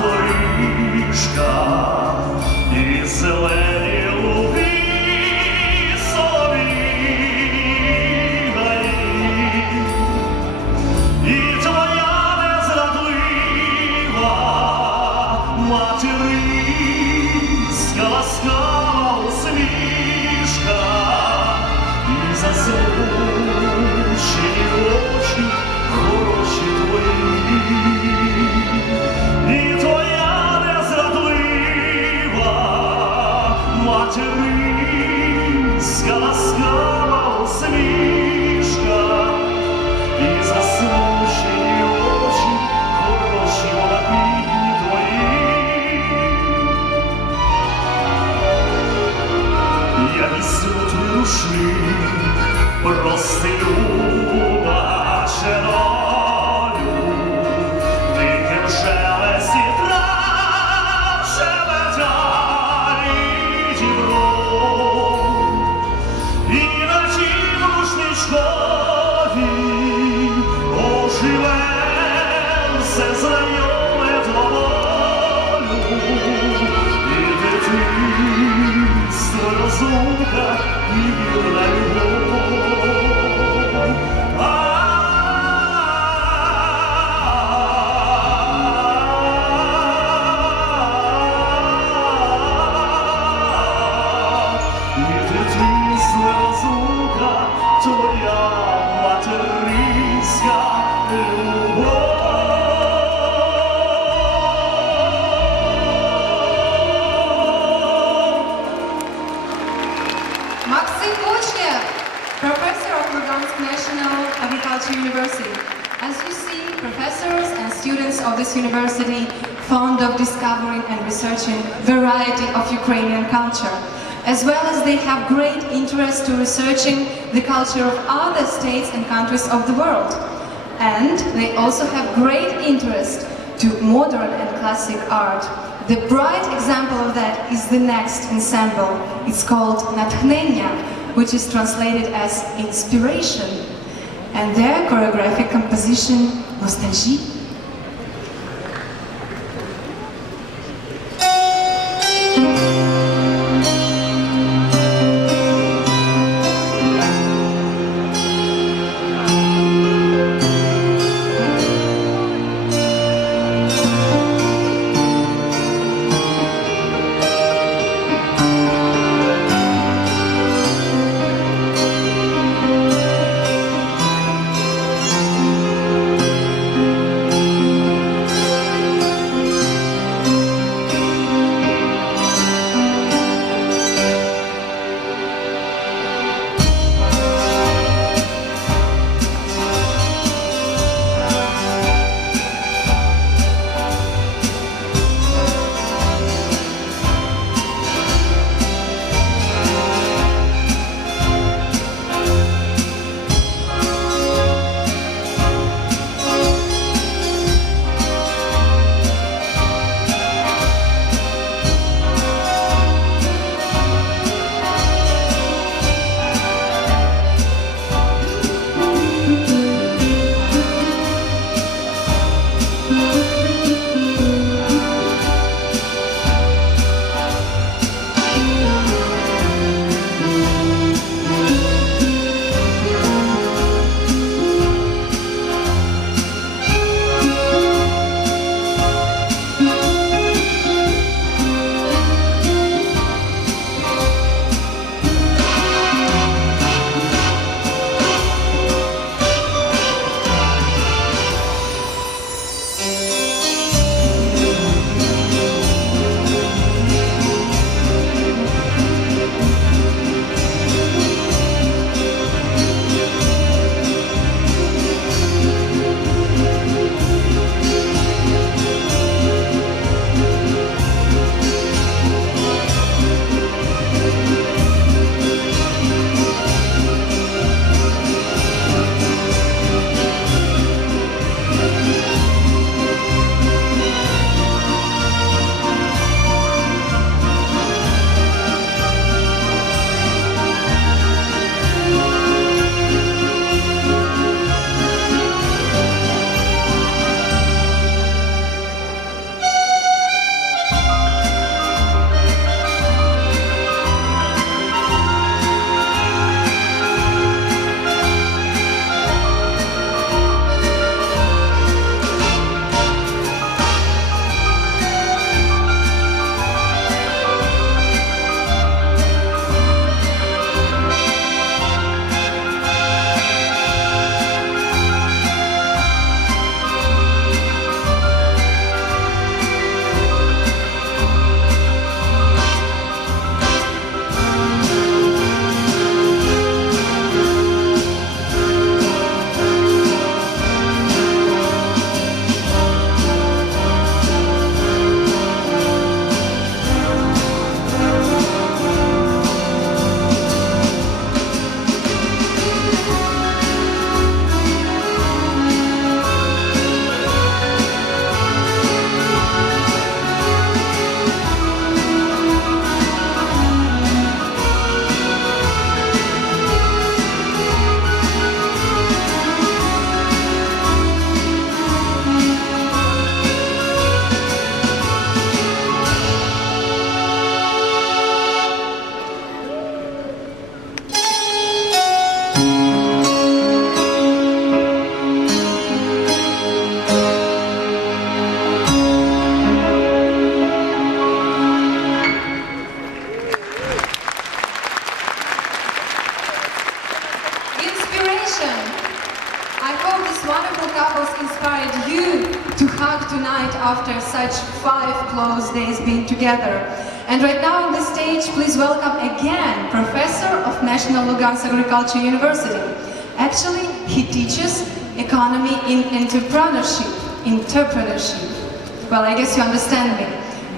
доріжка і зелені луги солов'їні гаї. І твоя незрадлива материнська ласкава усмішка і засмучені очі хороші твої. І твоя незрадлива материнська ласкава усмішка і засмучені очі хороші молодні твої. Я візьму твій рушник, простелю баченою, диким шелесті трав шебеталі дібром. І на тім рушничкові оживе все знайоме тобою. І дитинство розлука і вірна любов. І дитинство розлука твоя материнська любов. Maxim Kiev, professor of Lugansk National Agriculture University. As you see, professors and students of this university fond of discovering and researching variety of Ukrainian culture, as well as they have great interest to researching the culture of other states and countries of the world. And they also have great interest to modern and classic art. The bright example of that is the next ensemble. It's called Nathnenia, which is translated as inspiration. And their choreographic composition, Nostalgie. after such 5 close days being together. And right now on the stage, please welcome again Professor of National Lugansk Agricultural University. Actually, he teaches economy in entrepreneurship. Well, I guess you understand me.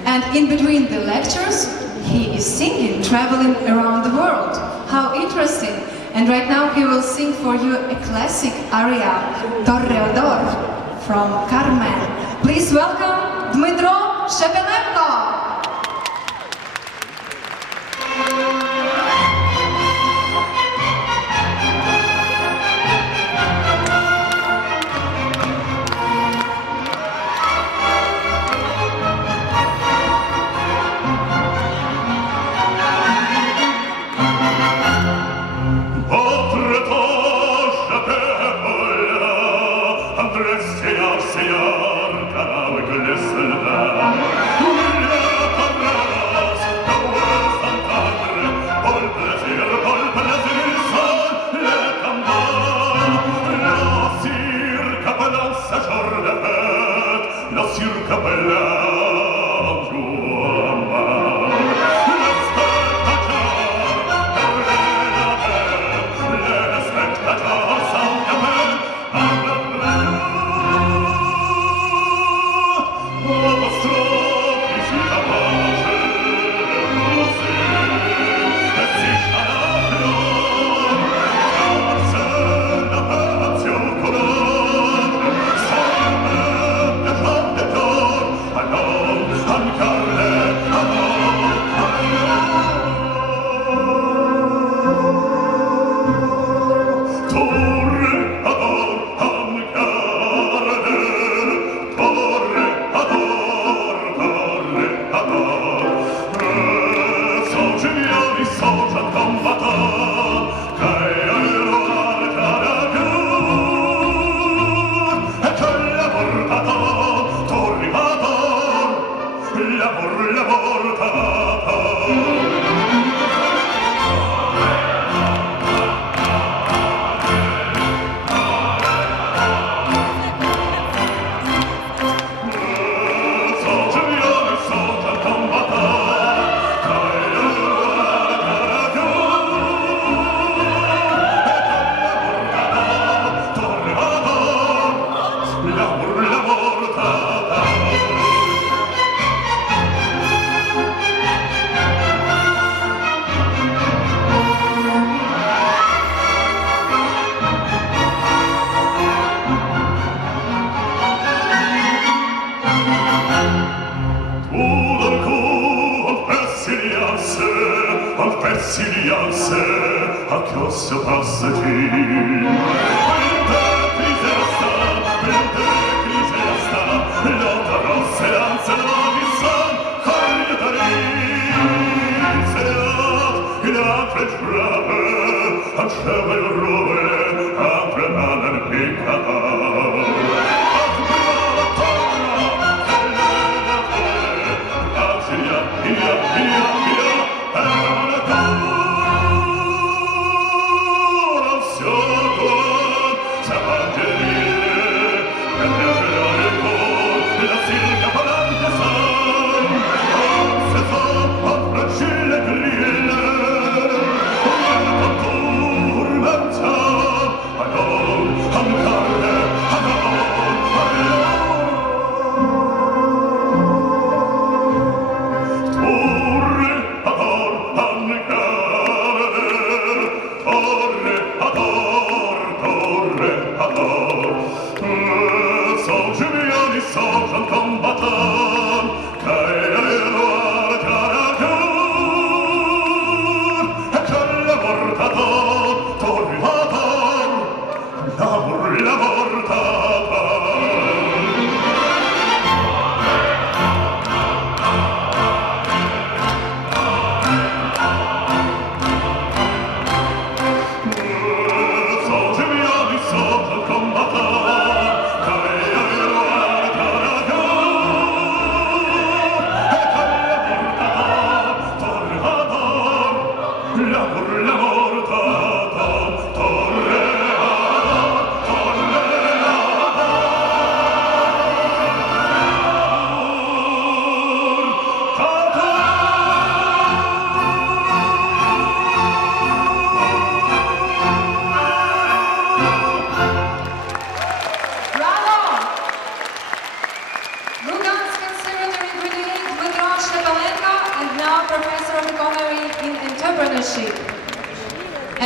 And in between the lectures, he is singing, traveling around the world. How interesting. And right now he will sing for you a classic aria, Toreador, from Carmen. Please welcome Dmitro Shepenenko.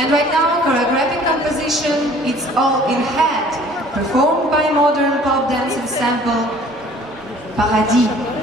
And right now, choreographic composition, it's all in head, performed by modern pop dance ensemble Paradis.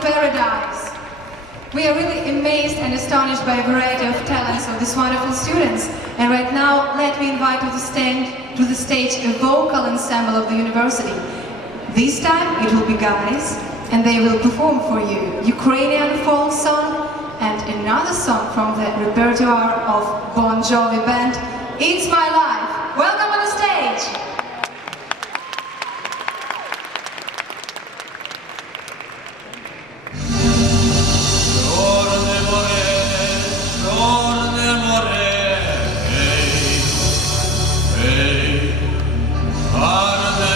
Paradise. We are really amazed and astonished by a variety of talents of these wonderful students. And right now, let me invite to the stage a vocal ensemble of the university. This time it will be guys, and they will perform for you Ukrainian folk song and another song from the repertoire of Bon Jovi band, It's My Life. Welcome on the stage! Hey, hey,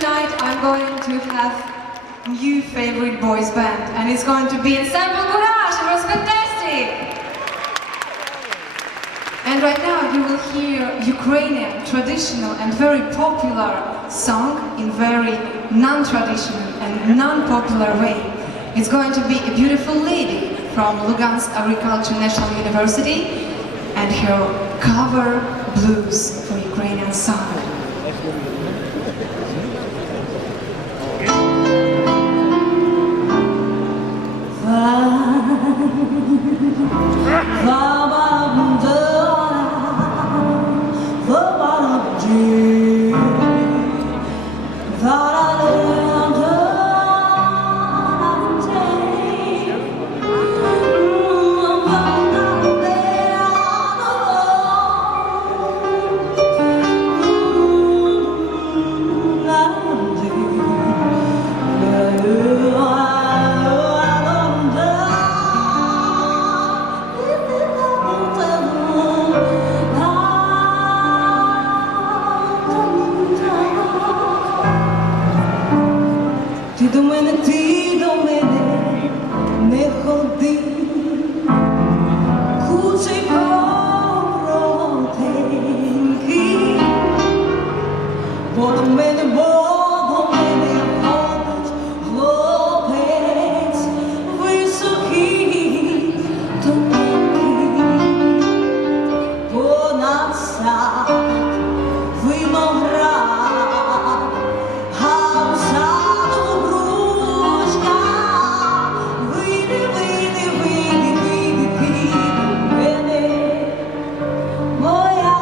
tonight I'm going to have new favorite boys band, and it's going to be Ensemble Courage. It was fantastic! And right now you will hear Ukrainian traditional and very popular song in very non-traditional and non-popular way. It's going to be a beautiful lady from Lugansk Agricultural National University and her cover blues for Ukrainian song. Ти до мене не ходи, кучико коротенький, бо до мене ходить хлопець високий, тоненький, понад сад виноград, а в саду грушка. Вийди ти до мене, моя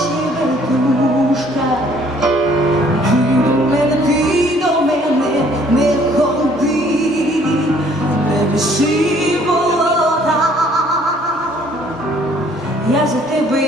щебетушка. Ти до мене не ходи, не виши волота. Я за тебе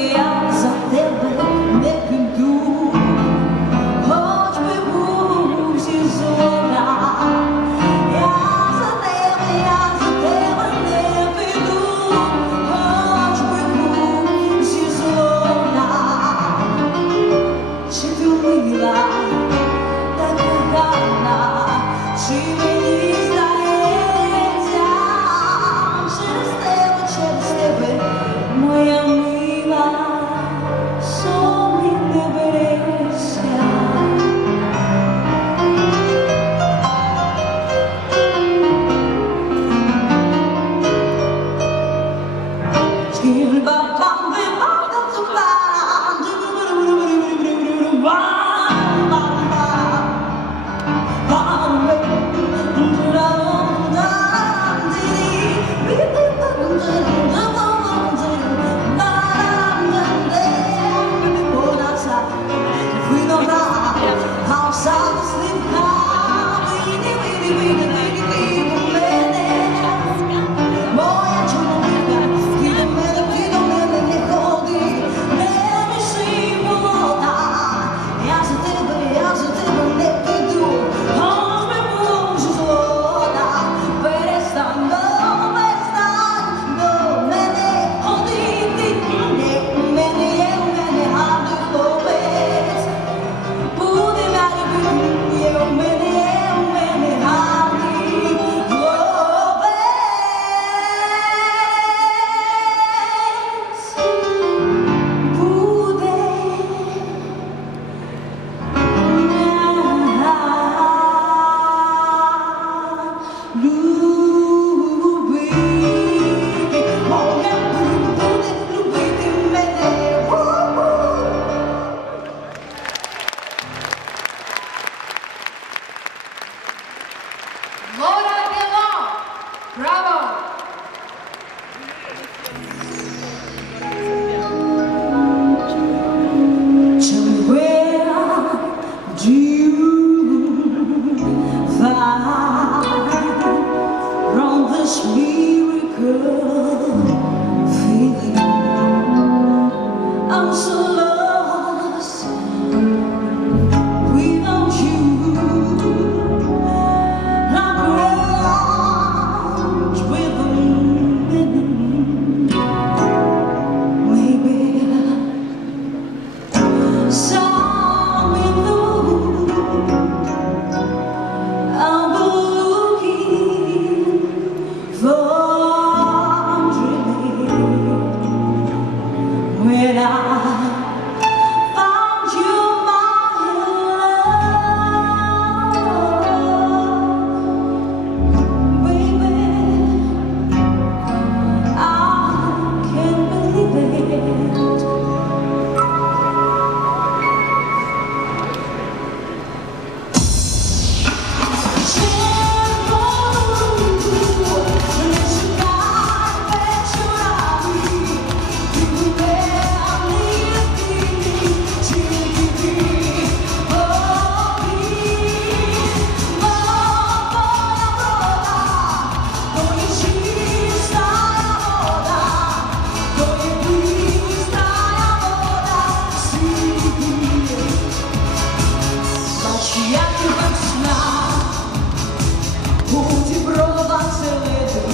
як весна, у діброва зелени,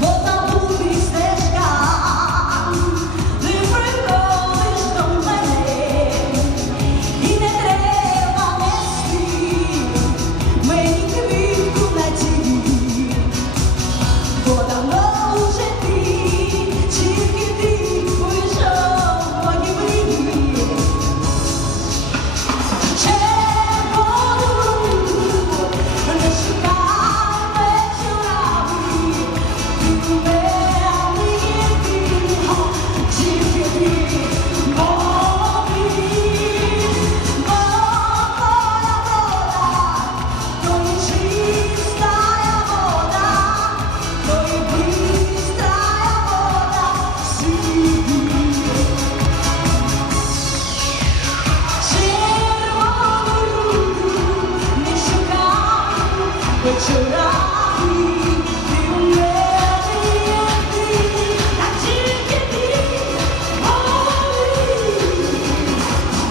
вода буде стежка, ти приходиш до мене, і не треба нести мені квітку надії, бо давно вже ти, тільки ти вийшов в мої мрії. Червону руку не шукай вечорами, ти у мене єдина, тільки ти мовиш, бо твоя вода, то і чистая вода, то і бистрая вода в світі. Червону руку не шукай вечорами, ти у мене єдина, тільки ти мовиш,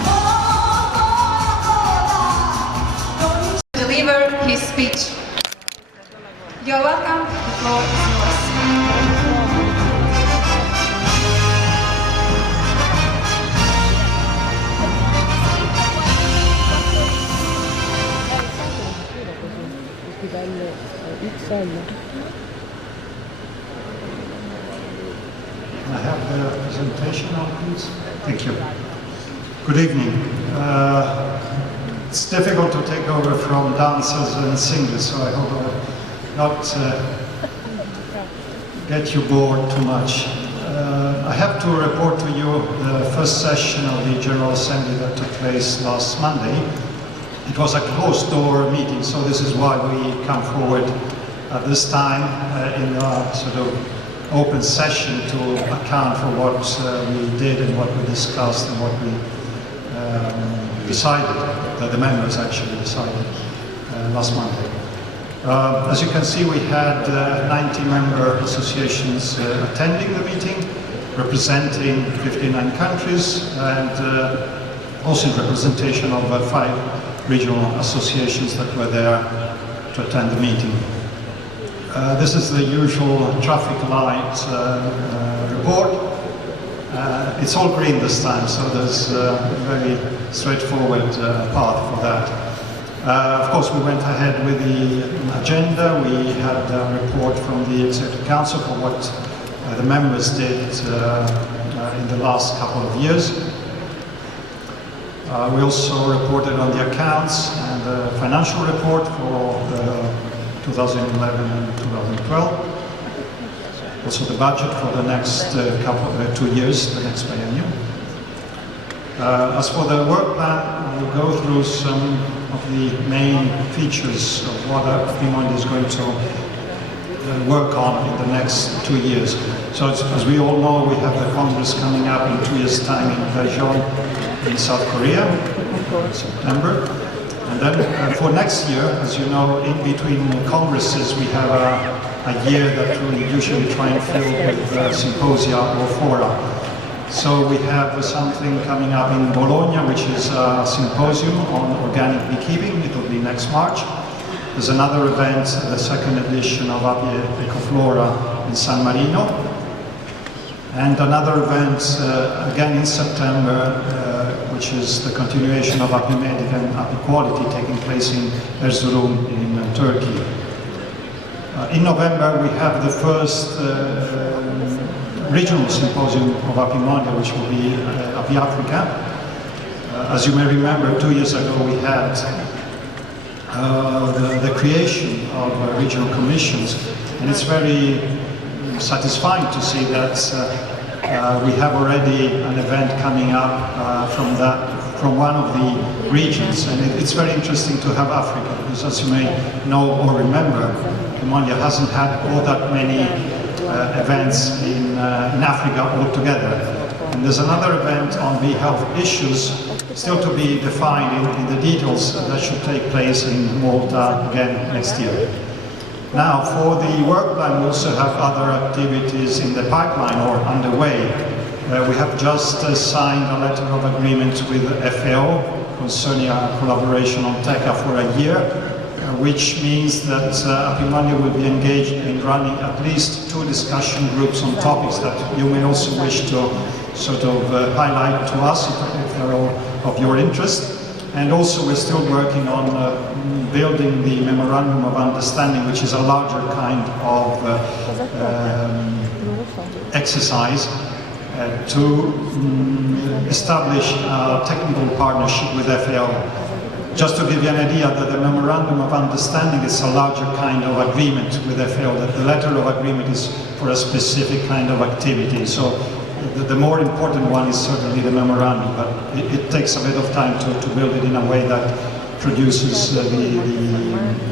бо твоя вода, то й Deliver his speech. You're welcome. The floor is yours. livello XL. I have the presentation on, please. Thank you. Good evening. It's difficult to take over from dancers and singers, so I hope I'll not get you bored too much. I have to report to you the first session of the General Assembly that took place last Monday. It was a closed-door meeting, so this is why we come forward at this time in a sort of open session to account for what we did and what we discussed and what we decided, that the members actually decided last Monday. As you can see, we had 90 member associations attending the meeting, representing 59 countries and also in representation of 5 regional associations that were there to attend the meeting. This is the usual traffic light report. It's all green this time, so there's a very straightforward path for that. Of course, we went ahead with the agenda. We had a report from the Executive Council for what the members did in the last couple of years. We also reported on the accounts and the financial report for 2011 and 2012. Also the budget for the next 2 years, the next biennium. As for the work plan, we'll go through some of the main features of what Apimondia is going to work on in the next 2 years. So as we all know, we have the Congress coming up in 2 years' time in Daejeon in South Korea, in September. And then for next year, as you know, in between congresses, we have a year that we usually try and fill with symposia or fora. So we have something coming up in Bologna, which is a symposium on organic beekeeping. It will be next March. There's another event, the second edition of Api Ecoflora in San Marino. And another event again in September, which is the continuation of Apimedic and Apiquality taking place in Erzurum in Turkey. In November we have the first regional symposium of Apimondia, which will be Api Africa. As you may remember, 2 years ago we had the creation of regional commissions, and it's very satisfying to see that we have already an event coming up from one of the regions, and it's very interesting to have Africa, because as you may know or remember, Apimondia hasn't had all that many events in Africa altogether. And there's another event on bee health issues still to be defined in the details that should take place in Malta again next year. Now, for the work plan, we also have other activities in the pipeline or underway. We have just signed a letter of agreement with FAO concerning our collaboration on TECA for a year, which means that Apimondia will be engaged in running at least 2 discussion groups on topics that you may also wish to sort of highlight to us if they're all of your interest. And also we're still working on building the Memorandum of Understanding, which is a larger kind of exercise to establish a technical partnership with FAO. Just to give you an idea that the Memorandum of Understanding is a larger kind of agreement with FAO, that the letter of agreement is for a specific kind of activity. So the more important one is certainly the memorandum, but it takes a bit of time to build it in a way that produces the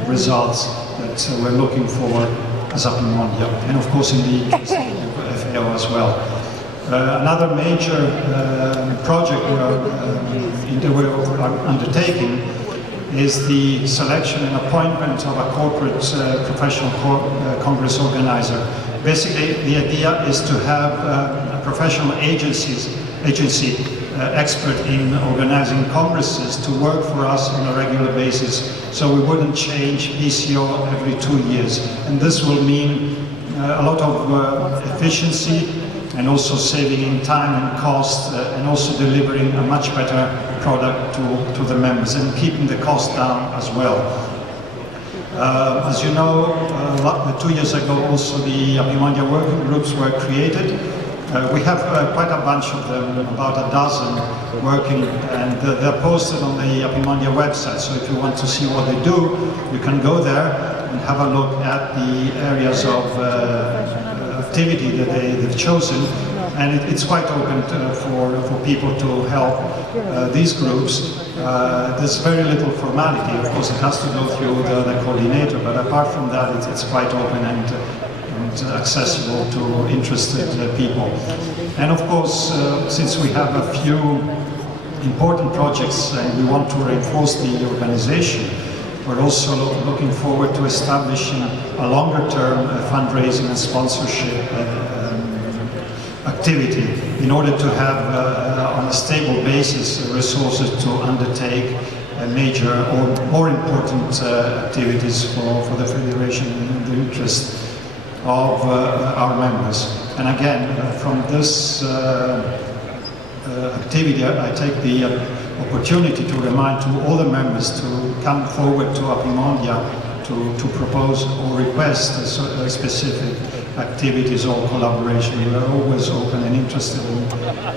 results that we're looking for as Apimondia, and of course in the interest of FAO as well. Another major project we're undertaking is the selection and appointment of a corporate professional congress organizer. Basically, the idea is to have a professional agency expert in organizing congresses to work for us on a regular basis, so we wouldn't change PCO every 2 years. And this will mean a lot of efficiency and also saving in time and cost, and also delivering a much better product to the members and keeping the cost down as well. As you know, 2 years ago also the Apimondia working groups were created. We have quite a bunch of them, about a dozen working, and they're posted on the Apimondia website, so if you want to see what they do, you can go there and have a look at the areas of activity that they've chosen, and it's quite open for people to help these groups. There's very little formality. Of course, it has to go through the coordinator, but apart from that, it's quite open and accessible to interested people. And of course, since we have a few important projects and we want to reinforce the organization, we're also looking forward to establishing a longer-term fundraising and sponsorship activity in order to have, on a stable basis, resources to undertake major or more important activities for the Federation in the interest of our members. And again, from this activity, I take the opportunity to remind to all the members to come forward to Apimondia to propose or request specific activities or collaboration. We are always open and interested in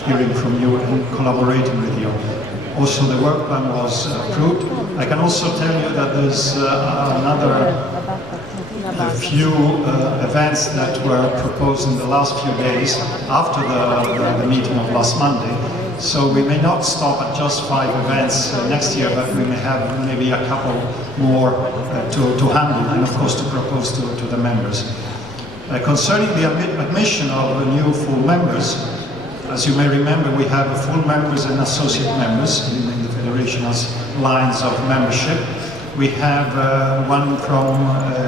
hearing from you and collaborating with you. Also, the work plan was approved. I can also tell you that there's a few events that were proposed in the last few days after the meeting of last Monday. So we may not stop at just 5 events next year, but we may have maybe a couple more to handle and of course to propose to the members. Concerning the admission of new full members, as you may remember, we have full members and associate members in the Federation as lines of membership. We have one from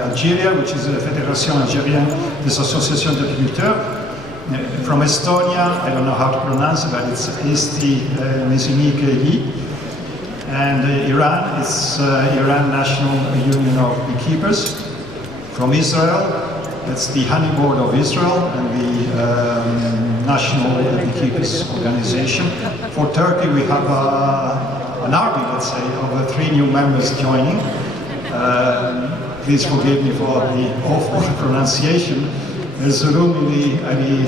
Algeria, which is the Fédération Algérienne des Associations d'Agriculteurs. From Estonia, I don't know how to pronounce it, but it's Esti Mesinike. And Iran, it's Iran National Union of Beekeepers. From Israel, it's the Honey Board of Israel and the National Beekeepers Organization. For Turkey, we have an army, let's say, of 3 new members joining. Please forgive me for the awful pronunciation. Zerumili Ali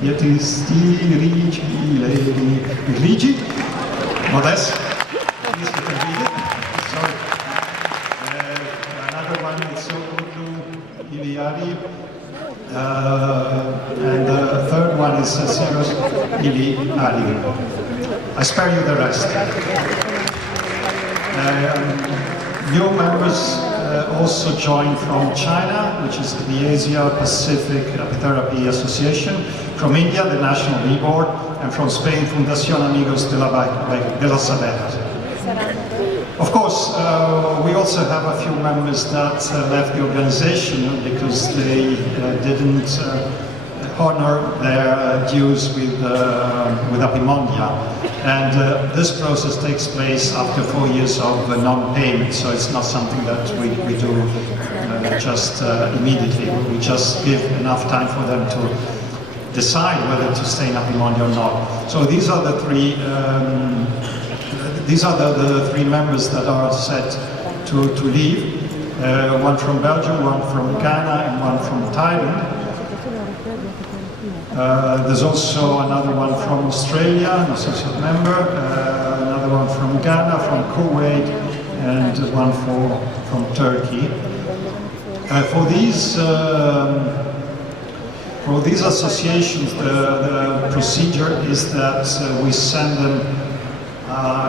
Yetistirigi, Modest. Please, you can read it. Sorry. Another one is Sokulu Iliari. And the third one is Siros Ili Ali. I spare you the rest. New members also joined from China, which is the Asia Pacific Apitherapy Association, from India, the National Bee Board, and from Spain, Fundación Amigos de las Abejas. Of course, we also have a few members that left the organization because they didn't honor their dues with Apimondia. And this process takes place after 4 years of non-payment, so it's not something that we do just immediately. We just give enough time for them to decide whether to stay in Apimondia or not. So these are the three members that are set to leave. One from Belgium, one from Ghana, and one from Thailand. There's also another one from Australia, an associate member, another one from Ghana, from Kuwait, and one from Turkey. For these associations, the procedure is that we send them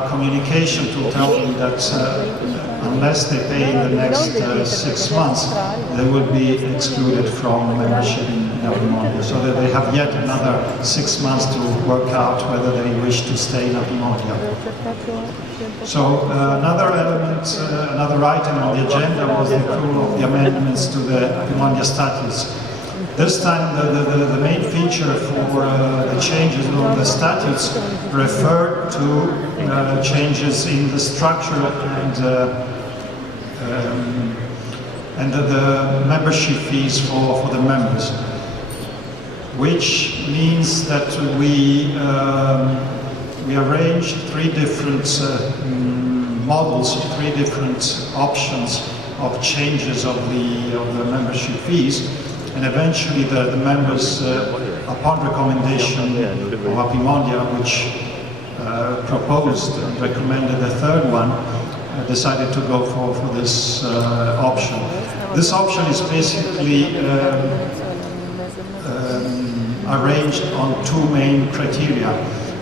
communication to tell them that unless they pay in the next 6 months, they will be excluded from membership in Apimondia, so that they have yet another 6 months to work out whether they wish to stay in Apimondia. So another element, another item on the agenda was the approval of the amendments to the Apimondia statutes. This time the main feature for the changes on the statutes referred to changes in the structure and the membership fees for the members, which means that we arranged 3 different models, 3 different options of changes of the membership fees. And eventually the members, upon recommendation of Apimondia, which proposed and recommended the 3rd one, decided to go for this option. This option is basically arranged on 2 main criteria.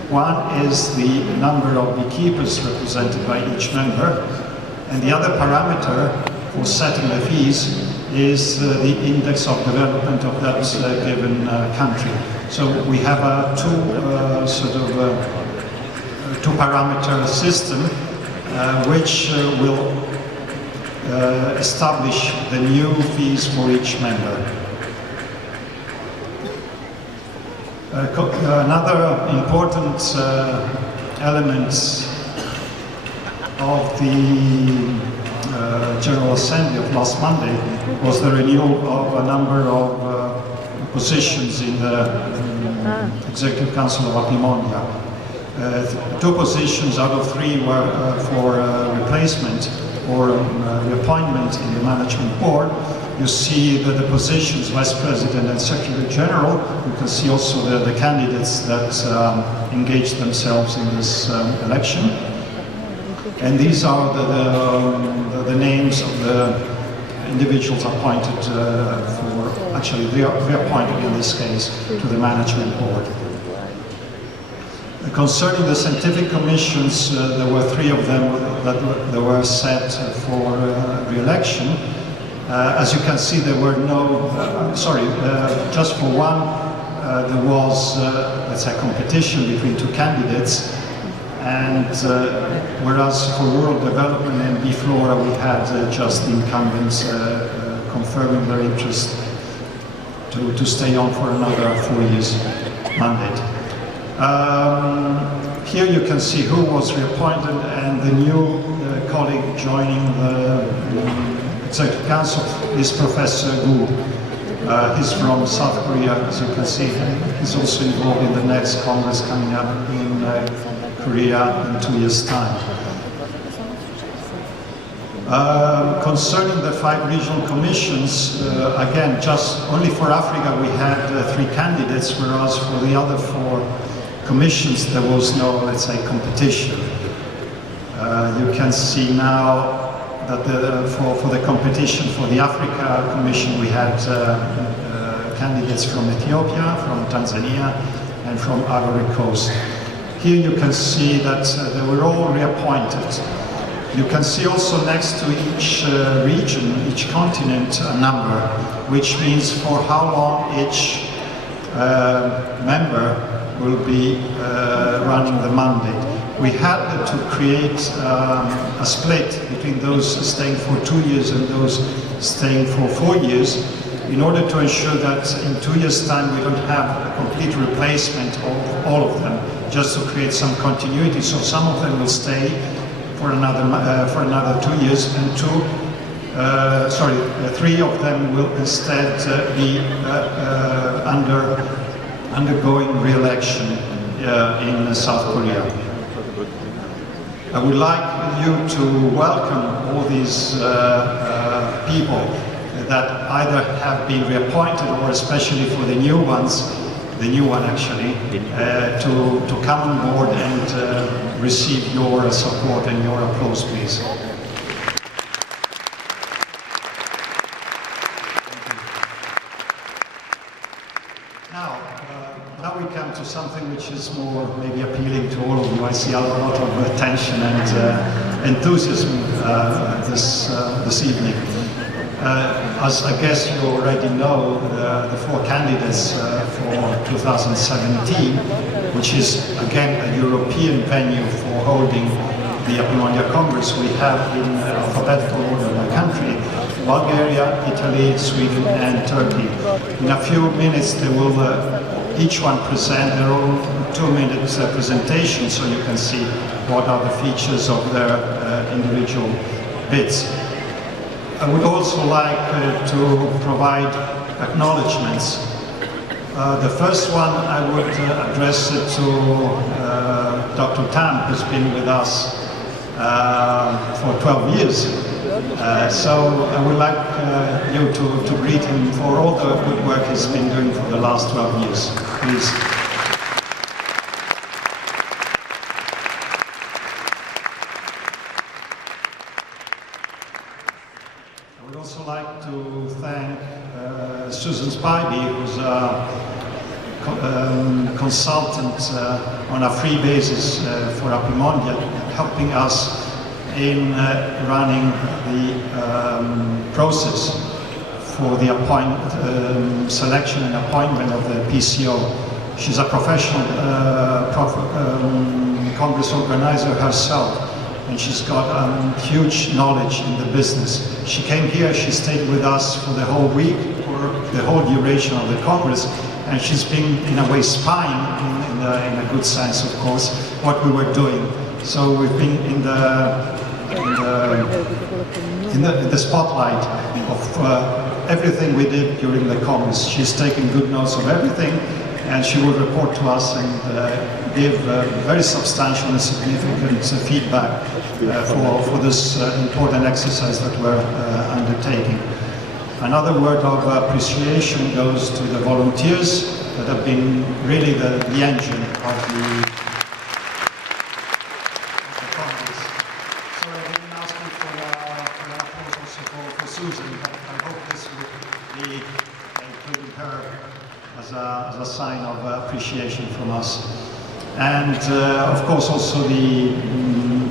One is the number of beekeepers represented by each member, and the other parameter for setting the fees is the index of development of that given country. So we have a two-parameter system which will establish the new fees for each member. Another important element of the General Assembly of last Monday was the renewal of a number of positions in the Executive Council of Apimondia. 2 positions out of 3 were for replacement or reappointment in the Management Board. You see that the positions, Vice President and Secretary General, you can see also the candidates that engaged themselves in this election. And these are the names of the individuals appointed actually they are reappointed in this case to the Management Board. Concerning the scientific commissions, there were 3 of them that were set for re-election. As you can see, there were no, just for one, there was, let's say, competition between 2 candidates. And whereas for rural development and Biflora, we had just incumbents confirming their interest to stay on for another 4 years mandate. Here you can see who was reappointed, and the new colleague joining the Executive Council is Professor Gu. He's from South Korea, as you can see. He's also involved in the next Congress coming up in Korea in 2 years' time. Concerning the 5 regional commissions, again, just only for Africa we had 3 candidates, whereas for the other 4 commissions there was no, let's say, competition. You can see now that for the competition for the Africa Commission we had candidates from Ethiopia, from Tanzania, and from Ivory Coast. Here you can see that they were all reappointed. You can see also next to each region, each continent, a number, which means for how long each member will be running the mandate. We had to create a split between those staying for 2 years and those staying for 4 years in order to ensure that in 2 years' time we don't have a complete replacement of all of them, just to create some continuity. So some of them will stay for another 2 years, and 3 of them will instead be undergoing re-election in South Korea. I would like you to welcome all these people that either have been reappointed, or especially for the new ones, the new one actually, to come on board and receive your support and your applause, please. Now we come to something which is more maybe appealing to all of you. I see a lot of attention and enthusiasm this evening. As I guess you already know, the 4 candidates for 2017, which is again a European venue for holding the Apimondia Congress, we have in alphabetical order by country: Bulgaria, Italy, Sweden and Turkey. In a few minutes they will each one present their own 2-minute presentation, so you can see what are the features of their individual bids. I would also like to provide acknowledgements. The first one I would address it to Dr. Tam, who's been with us for 12 years. So I would like you to greet him for all the good work he's been doing for the last 12 years. Please. I would also like to thank Susan Spivey, who's a consultant on a free basis for Apimondia, helping us in running the process for the selection and appointment of the PCO. She's a professional Congress organizer herself, and she's got huge knowledge in the business. She came here, she stayed with us for the whole week, for the whole duration of the Congress, and she's been in a way spying, in a good sense of course, what we were doing. So we've been in the spotlight of everything we did during the Congress. She's taken good notes of everything, and she will report to us and give very substantial and significant feedback for this important exercise that we're undertaking. Another word of appreciation goes to the volunteers that have been really the engine of the Congress. So I didn't ask you for an applause also for Susan, but I hope this will be including her as a sign of appreciation from us. And of course also the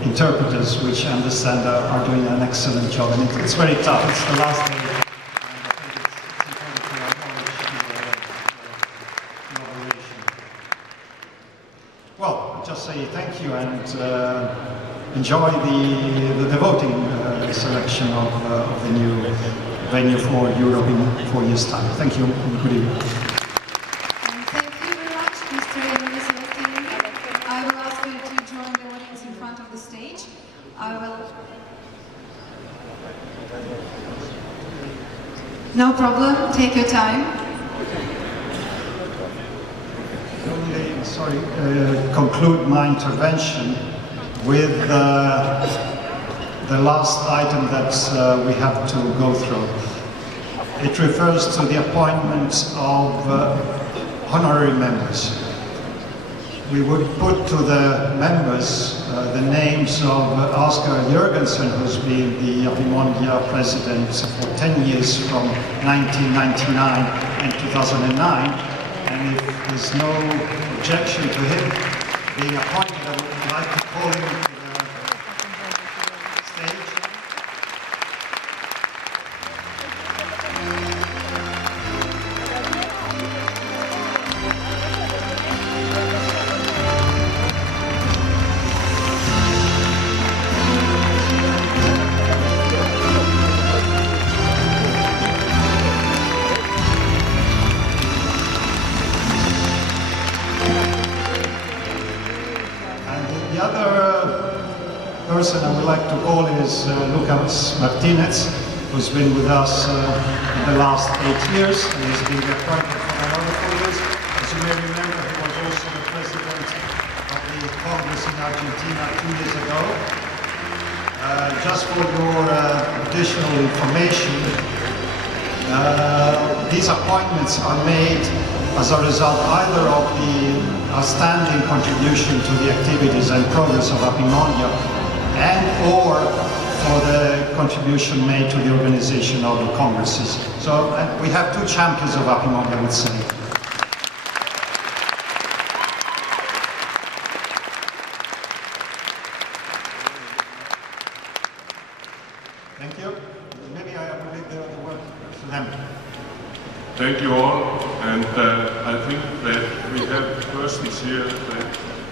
interpreters, which I understand are doing an excellent job. And it's very tough. It's the last day. Well, just say thank you and enjoy the voting selection of the new venue for Europe in 4 years' time. Thank you and good evening. Thank you very much, Mr. Celestini. I will ask you to join the audience in front of the stage. No problem, take your time. Conclude my intervention with the last item that we have to go through. It refers to the appointment of honorary members. We would put to the members the names of Oscar Jørgensen, who's been the Apimondia president for 10 years from 1999 and 2009. And if there's no objection to him being appointed, I would like to call him to the stage. other person I would like to call is Lucas Martinez, who's been with us in the last 8 years, and he's been the appointed for another 4 years. As you may remember, he was also the president of the Congress in Argentina 2 years ago. Just for your additional information, these appointments are made as a result either of the outstanding contribution to the activities and progress of Apimondia and or for the contribution made to the organization of the congresses. So we have two champions of Apimondia, I would say. Thank you. Maybe I will leave the word to them. Thank you all, and I think that we have persons here that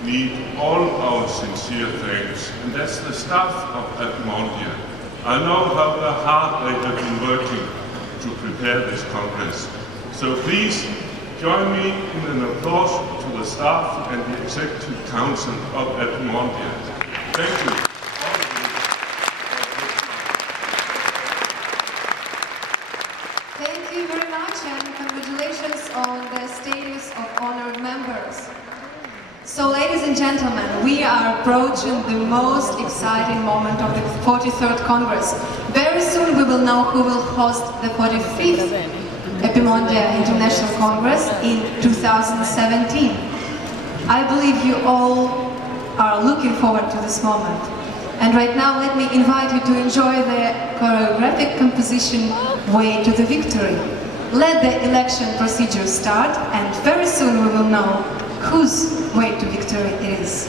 need all our sincere thanks, and that's the staff of Apimondia. I know how hard they have been working to prepare this Congress. So please join me in an applause to the staff and the Executive Council of Apimondia. Thank you. Thank you very much and congratulations on the status of honored members. So ladies and gentlemen, we are approaching the most exciting moment of the 43rd Congress. Very soon we will know who will host the 45th Apimondia International Congress in 2017. I believe you all are looking forward to this moment. And right now let me invite you to enjoy the choreographic composition Way to the Victory. Let the election procedure start and very soon we will know whose way to victory it is.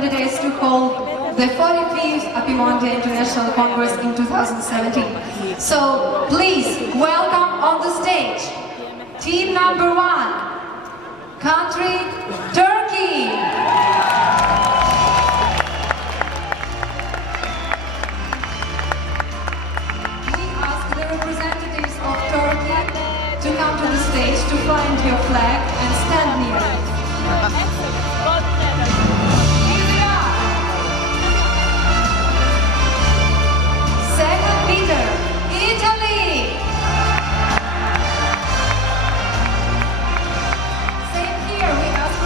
candidates to hold the 45th Apimondia International Congress in 2017. So please welcome on the stage team number 1, country Turkey. We ask the representatives of Turkey to come to the stage to find your flag and stand near it. Here we are. Second Peter, Italy. Same here, we ask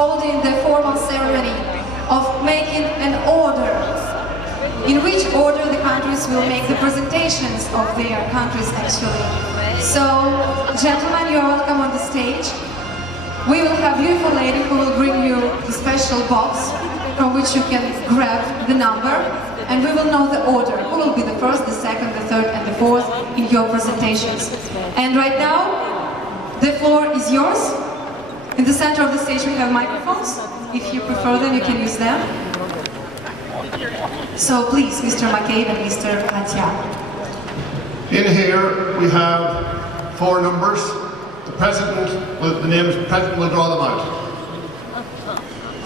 holding the formal ceremony of making an order, in which order the countries will make the presentations of their countries actually. So, gentlemen, you are welcome on the stage. We will have a beautiful lady who will bring you the special box from which you can grab the number, and we will know the order. Who will be the first, the second, the third, and the fourth in your presentations. And right now, the floor is yours. In the center of the stage we have microphones. If you prefer them, you can use them. So please, Mr. McCabe and Mr. Katya. In here we have 4 numbers. The names, the President will draw them out.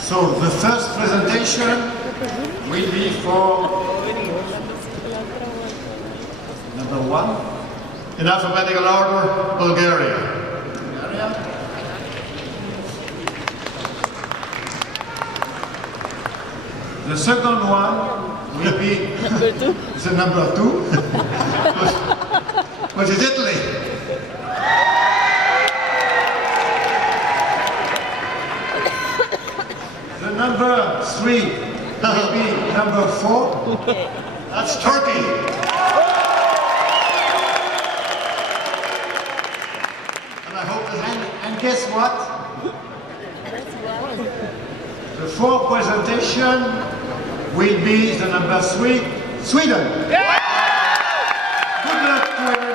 So the first presentation will be for number 1. In alphabetical order, Bulgaria. The second one will be is it number 2, which is Italy. The number 3 will be number 4. That's Turkey. And I hope and guess what? The 4th presentation will be the number 3, Sweden. Good luck to everybody.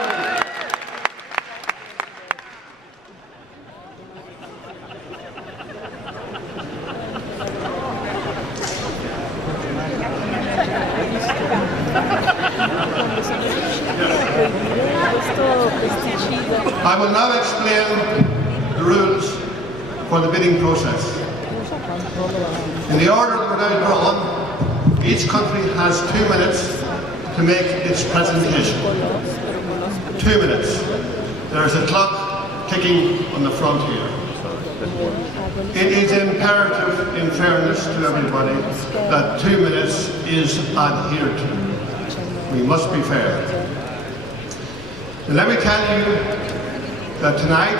I will now explain the rules for the bidding process. In the order that we're now drawn, each country has 2 minutes to make its presentation. 2 minutes. There is a clock ticking on the front here. It is imperative, in fairness to everybody, that 2 minutes is adhered to. We must be fair. And let me tell you that tonight,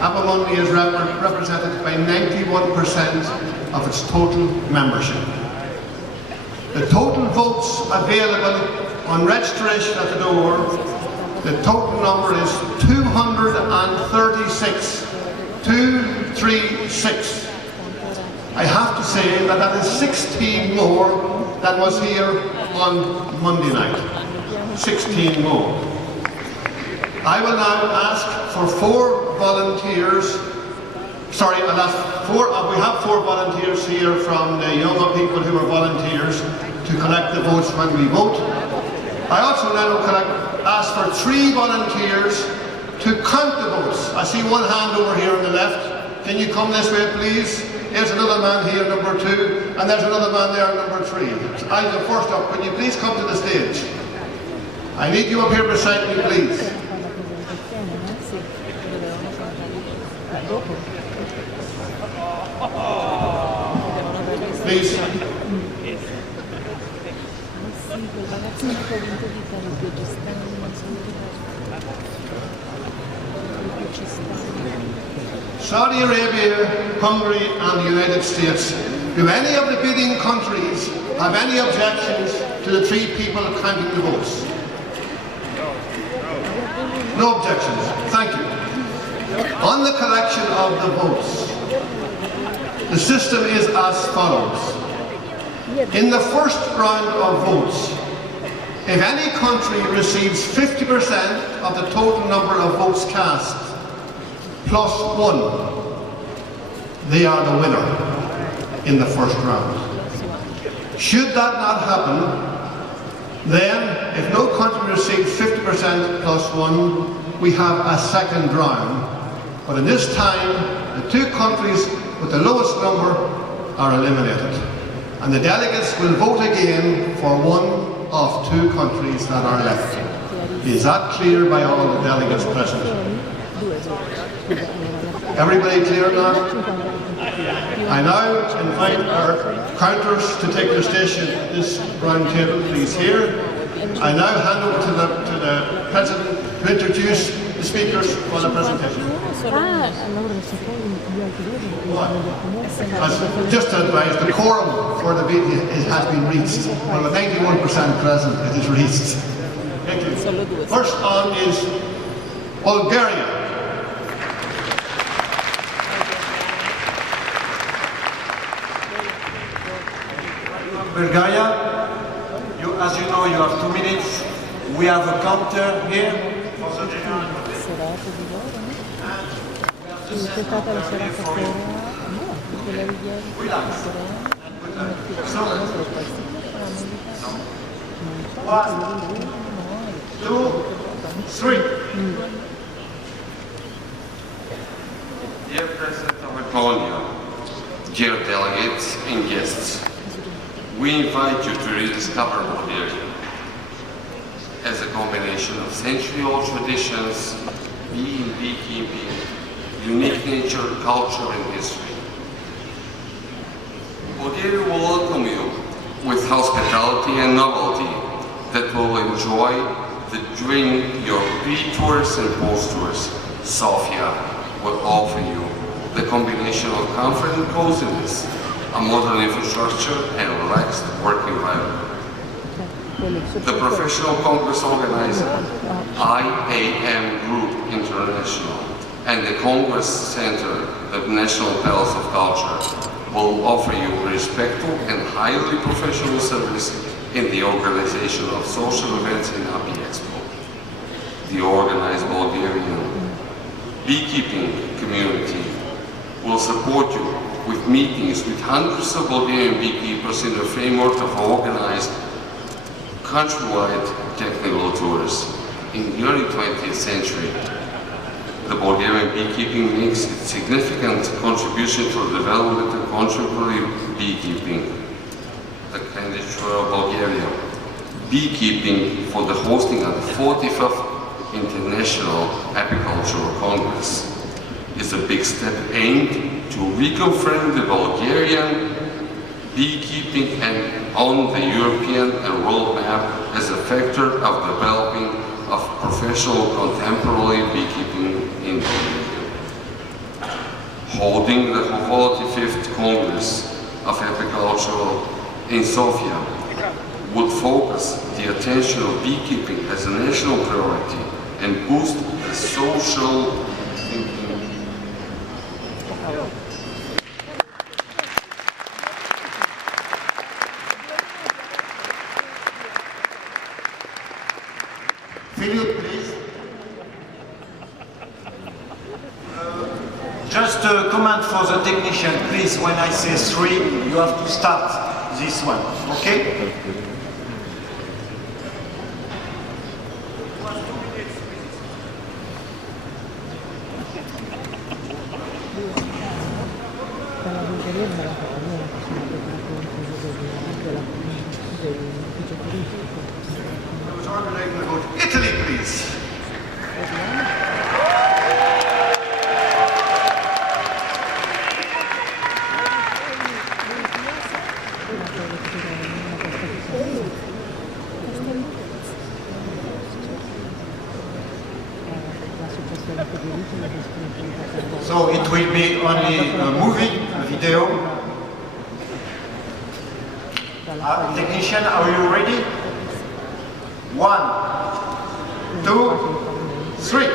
Apimondia is represented by 91% of its total membership. The total votes available on registration at the door, the total number is 236. 236. I have to say that that is 16 more than was here on Monday night. 16 more. I will now ask for 4 volunteers. Sorry, I'll ask we have 4 volunteers here from the younger people who are volunteers to collect the votes when we vote. I also now ask for 3 volunteers to count the votes. I see one hand over here on the left. Can you come this way, please? Here's another man here, number 2, and there's another man there, number 3. I'm the first up. Could you please come to the stage? I need you up here beside me, please. Please. Saudi Arabia, Hungary and the United States. Do any of the bidding countries have any objections to the 3 people counting the votes? No objections. Thank you. On the collection of the votes, the system is as follows. In the first round of votes, if any country receives 50% of the total number of votes cast, plus 1, they are the winner in the first round. Should that not happen, then if no country receives 50% plus 1, we have a second round. But in this time, the 2 countries with the lowest number are eliminated. And the delegates will vote again for one of 2 countries that are left. Is that clear by all the delegates present? Everybody clear now? I now invite our counters to take their station at this round table, please here. I now hand over to the President to introduce the the speakers for the presentation. Just to advise, the quorum for the meeting has been reached. Well, with 91% present, it is reached. Thank you. First on is Bulgaria. Bulgaria, as you know, you have 2 minutes. We have a counter here for the general Dear President of Apimondia, dear delegates and guests, we invite you to rediscover Bulgaria as a combination of century-old traditions, bee and beekeeping, unique nature, culture and history. Bulgaria will welcome you with hospitality and novelty that will enjoy the during your pre-tours and post-tours. Sofia will offer you the combination of comfort and coziness, a modern infrastructure and a relaxed work environment. The professional congress organizer, IAM Group International, and the Congress Center, the National Palace of Culture, will offer you respectful and highly professional service in the organization of social events in Api Expo. The organized Bulgarian beekeeping community will support you with meetings with hundreds of Bulgarian beekeepers in the framework of organized countrywide technical tours. In the early 20th century, the Bulgarian beekeeping makes a significant contribution to the development of contemporary beekeeping. The candidature of Bulgaria, beekeeping for the hosting of the 45th International Apicultural Congress is a big step aimed to reconfirm the Bulgarian beekeeping and on the European and world map as a factor of developing of professional contemporary beekeeping in Bulgaria. Holding the 45th Congress of Apiculture in Sofia would focus the attention of beekeeping as a national priority and boost the social thinking. Philip, please. Just a comment for the technician, please. When I say 3, you have to start this one, okay? Italy, please. So it will be only a movie, a video. Technician, are you ready? 1, 2, 3.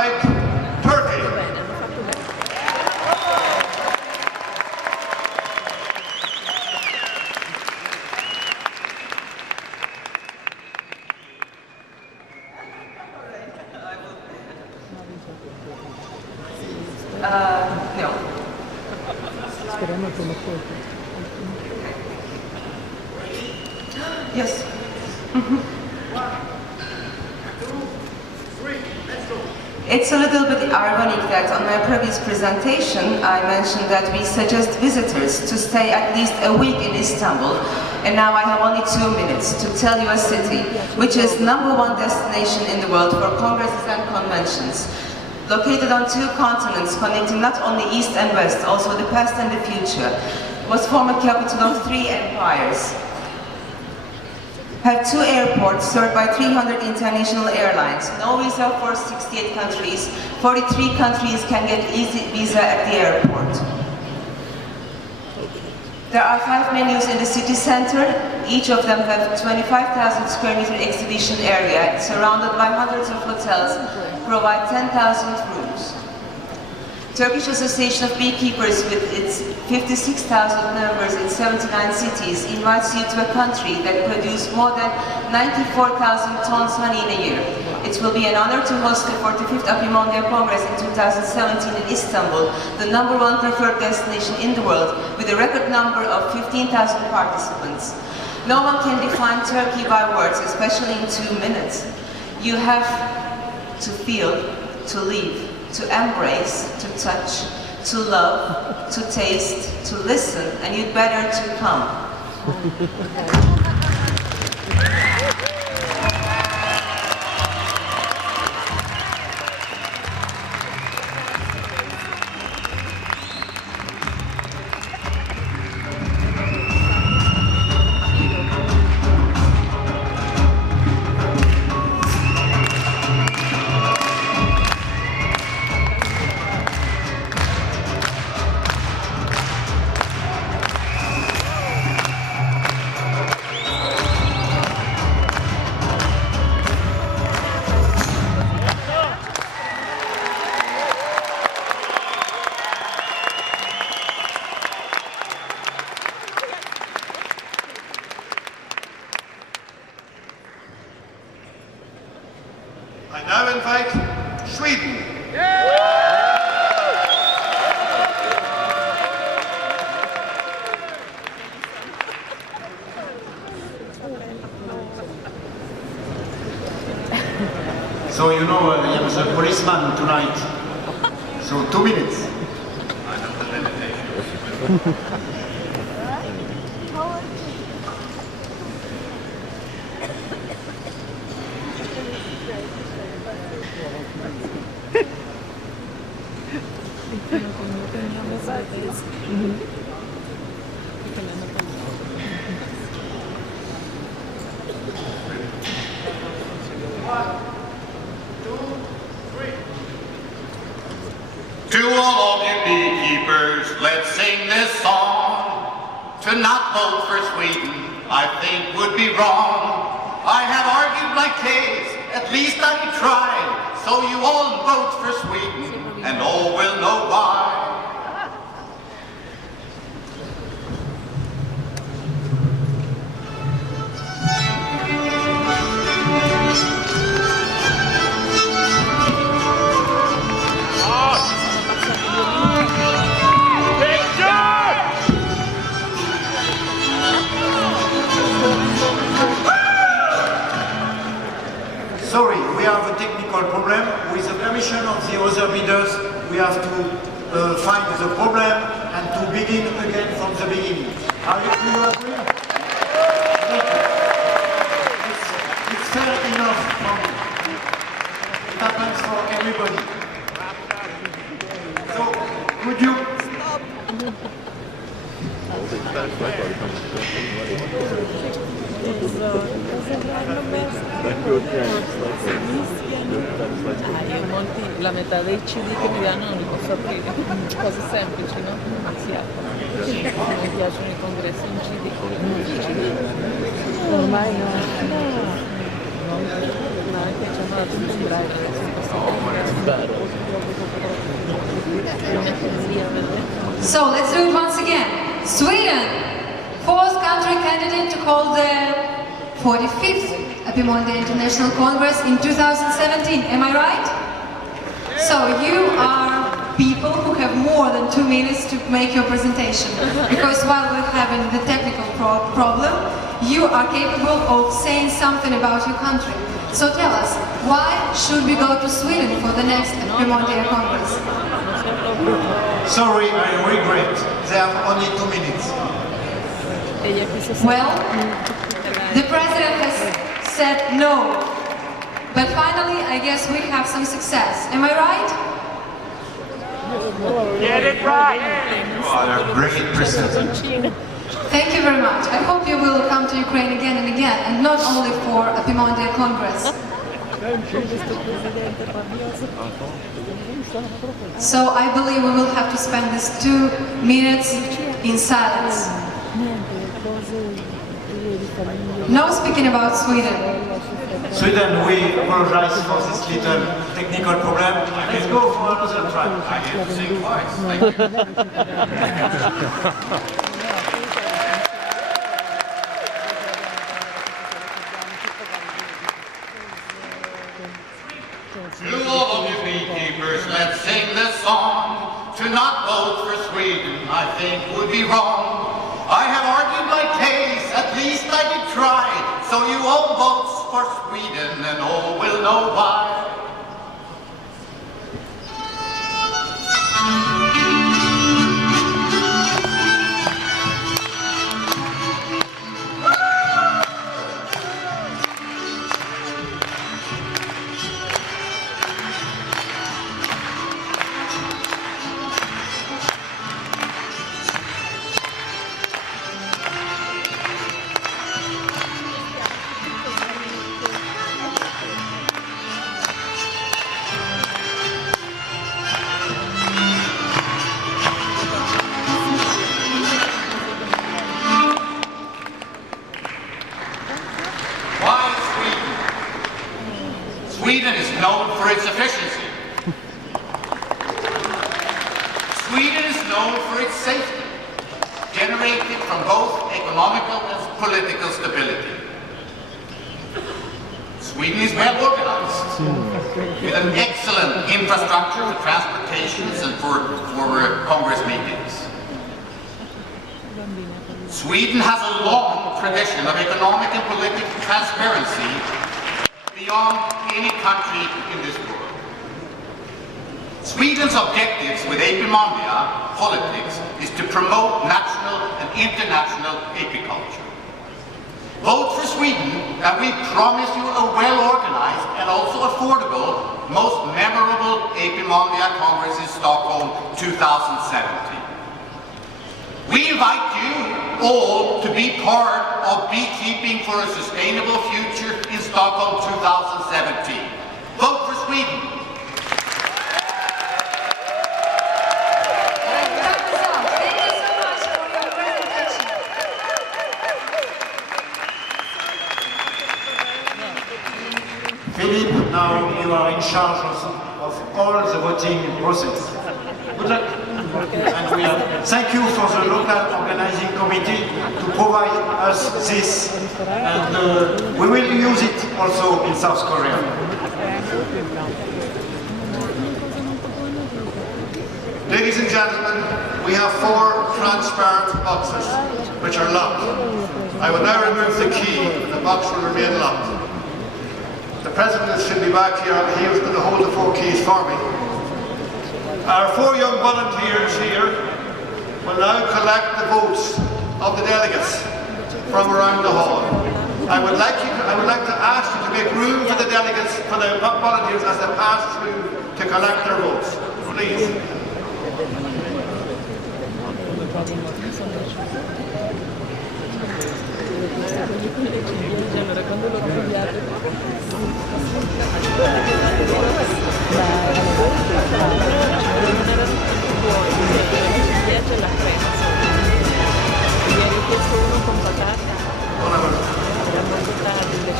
invite Turkey. No. Yes. It's a little bit ironic that on my previous presentation I mentioned that we suggest visitors to stay at least a week in Istanbul, and now I have only 2 minutes to tell you a city which is #1 destination in the world for congresses and conventions. Located on 2 continents, connecting not only East and West, also the past and the future, was former capital of 3 empires. Have 2 airports served by 300 international airlines, no visa for 68 countries, 43 countries can get easy visa at the airport. There are 5 menus in the city center, each of them have 25,000 square meter exhibition area, surrounded by hundreds of hotels, provide 10,000 rooms. Turkish Association of Beekeepers, with its 56,000 members in 79 cities, invites you to a country that produces more than 94,000 tons honey in a year. It will be an honor to host the 45th Apimondia Congress in 2017 in Istanbul, the #1 preferred destination in the world, with a record number of 15,000 participants. No one can define Turkey by words, especially in 2 minutes. You have to feel, to live, to embrace, to touch, to love, to taste, to listen, and you'd better to come. I now invite Sweden. So you know, I was a policeman tonight. So 2 minutes. To all of you beekeepers, let's sing this song. To not vote for Sweden, I think would be wrong. I have argued my case, at least I tried. So you all vote for Sweden, and all will know why. Sorry, we have a technical problem. With the permission of the other bidders, we have to find the problem and to begin again from the beginning. Are you agree? It's fair enough for me. It happens for everybody. So, could you... La metà dei CD che mi danno non li posso aprire, cose semplici, no? Si aprono. Mi piacciono i congressi in CD. Ormai no. ci hanno dato un pendrive, So let's do it once again. Sweden, fourth country candidate to hold the 45th Apimondia International Congress in 2017. Am I right? So you are people who have more than 2 minutes to make your presentation, because while we're having the technical problem, you are capable of saying something about your country. So tell us, why should we go to Sweden for the next Apimondia Congress? Sorry, I regret. They have only 2 minutes. Well, the president has said no. But finally, I guess we have some success. Am I right? Get it right! You are a great president. Thank you very much. I hope you will come to Ukraine again and again, and not only for Apimondia Congress. So I believe we will have to spend these 2 minutes in silence. No speaking about Sweden. Sweden, we apologize for this little technical problem. Let's go for another try. I have to say twice. To all of you beekeepers, let's sing this song. To not vote for Sweden, I think would be wrong. I have argued my case, at least I did try. So you all vote for Sweden and all will know why. Sweden is known for its efficiency. Sweden is known for its safety, generated from both economical and political stability. Sweden is well organized, with an excellent infrastructure for transportations and for Congress meetings. Sweden has a long tradition of economic and political transparency beyond any country in this world. Sweden's objectives with Apimondia politics is to promote national and international apiculture. Vote for Sweden, and we promise you a well-organized and also affordable, most memorable Apimondia Congress in Stockholm 2017. We invite you all to be part of beekeeping for a sustainable future in Stockholm 2017. Vote for Sweden. Philip, now you are in charge of all the voting process. Good luck. And we thank you for the local organizing committee to provide us this, and we will use it also in South Korea. Ladies and gentlemen, we have 4 transparent boxes which are locked. I will now remove the key and the box will remain locked. The President should be back here, he was going to hold the 4 keys for me. Our 4 young volunteers here will now collect the votes of the delegates from around the hall. I would like to ask you to make room for the delegates, for the volunteers as they pass through to collect their votes. Please.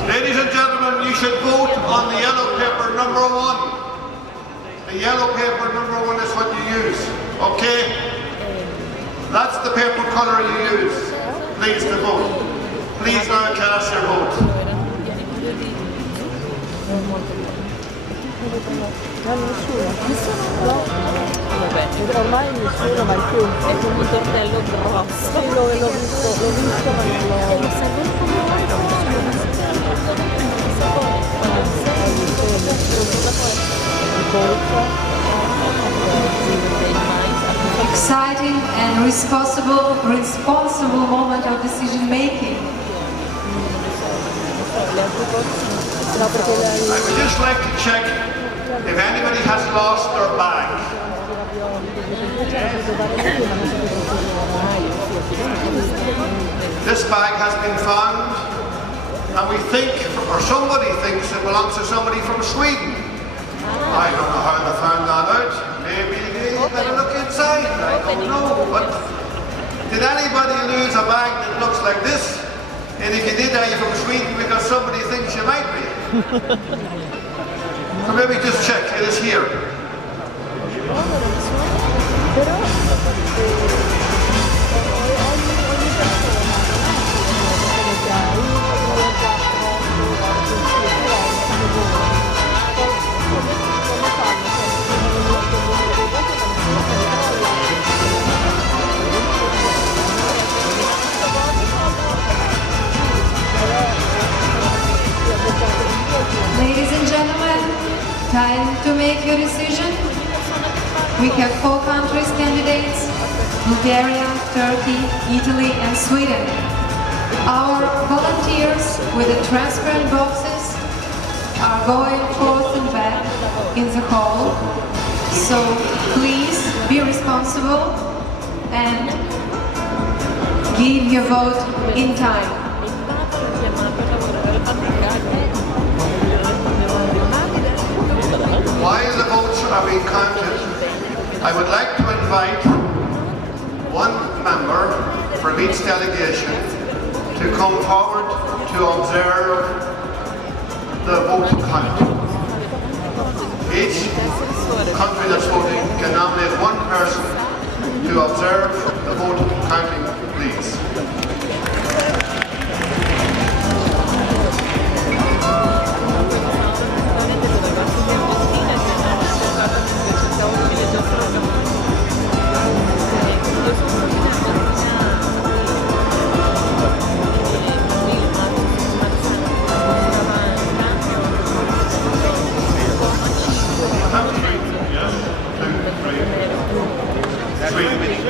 Ladies and gentlemen, you should vote on the yellow The yellow paper, number 1, is what you use. Okay? That's the paper colour you use. Please to vote. Please now cast your vote. Vabbè, ormai nessuno mai più, è come un tortello grosso. Sì, l'ho visto ma non Exciting and responsible moment of decision making. I would just like to check if anybody has lost their bag. This bag has been found, and we think, or somebody thinks, it belongs to somebody from Sweden. I don't know how they found that out. Maybe they better look inside. I don't know. But did anybody lose a bag that looks like this? And if you did, are you from Sweden because somebody thinks you might be? So maybe just check. It is here. Ladies and gentlemen, time to make your decision. We have 4 countries candidates: Bulgaria, Turkey, Italy and Sweden. Our volunteers with the transparent boxes are going forth and back in the hall. So please be responsible and give your vote in time. While the votes are being counted, I would like to invite one member from each delegation to come forward to observe the vote count. Each country that's voting can nominate one person to observe the vote counting, please.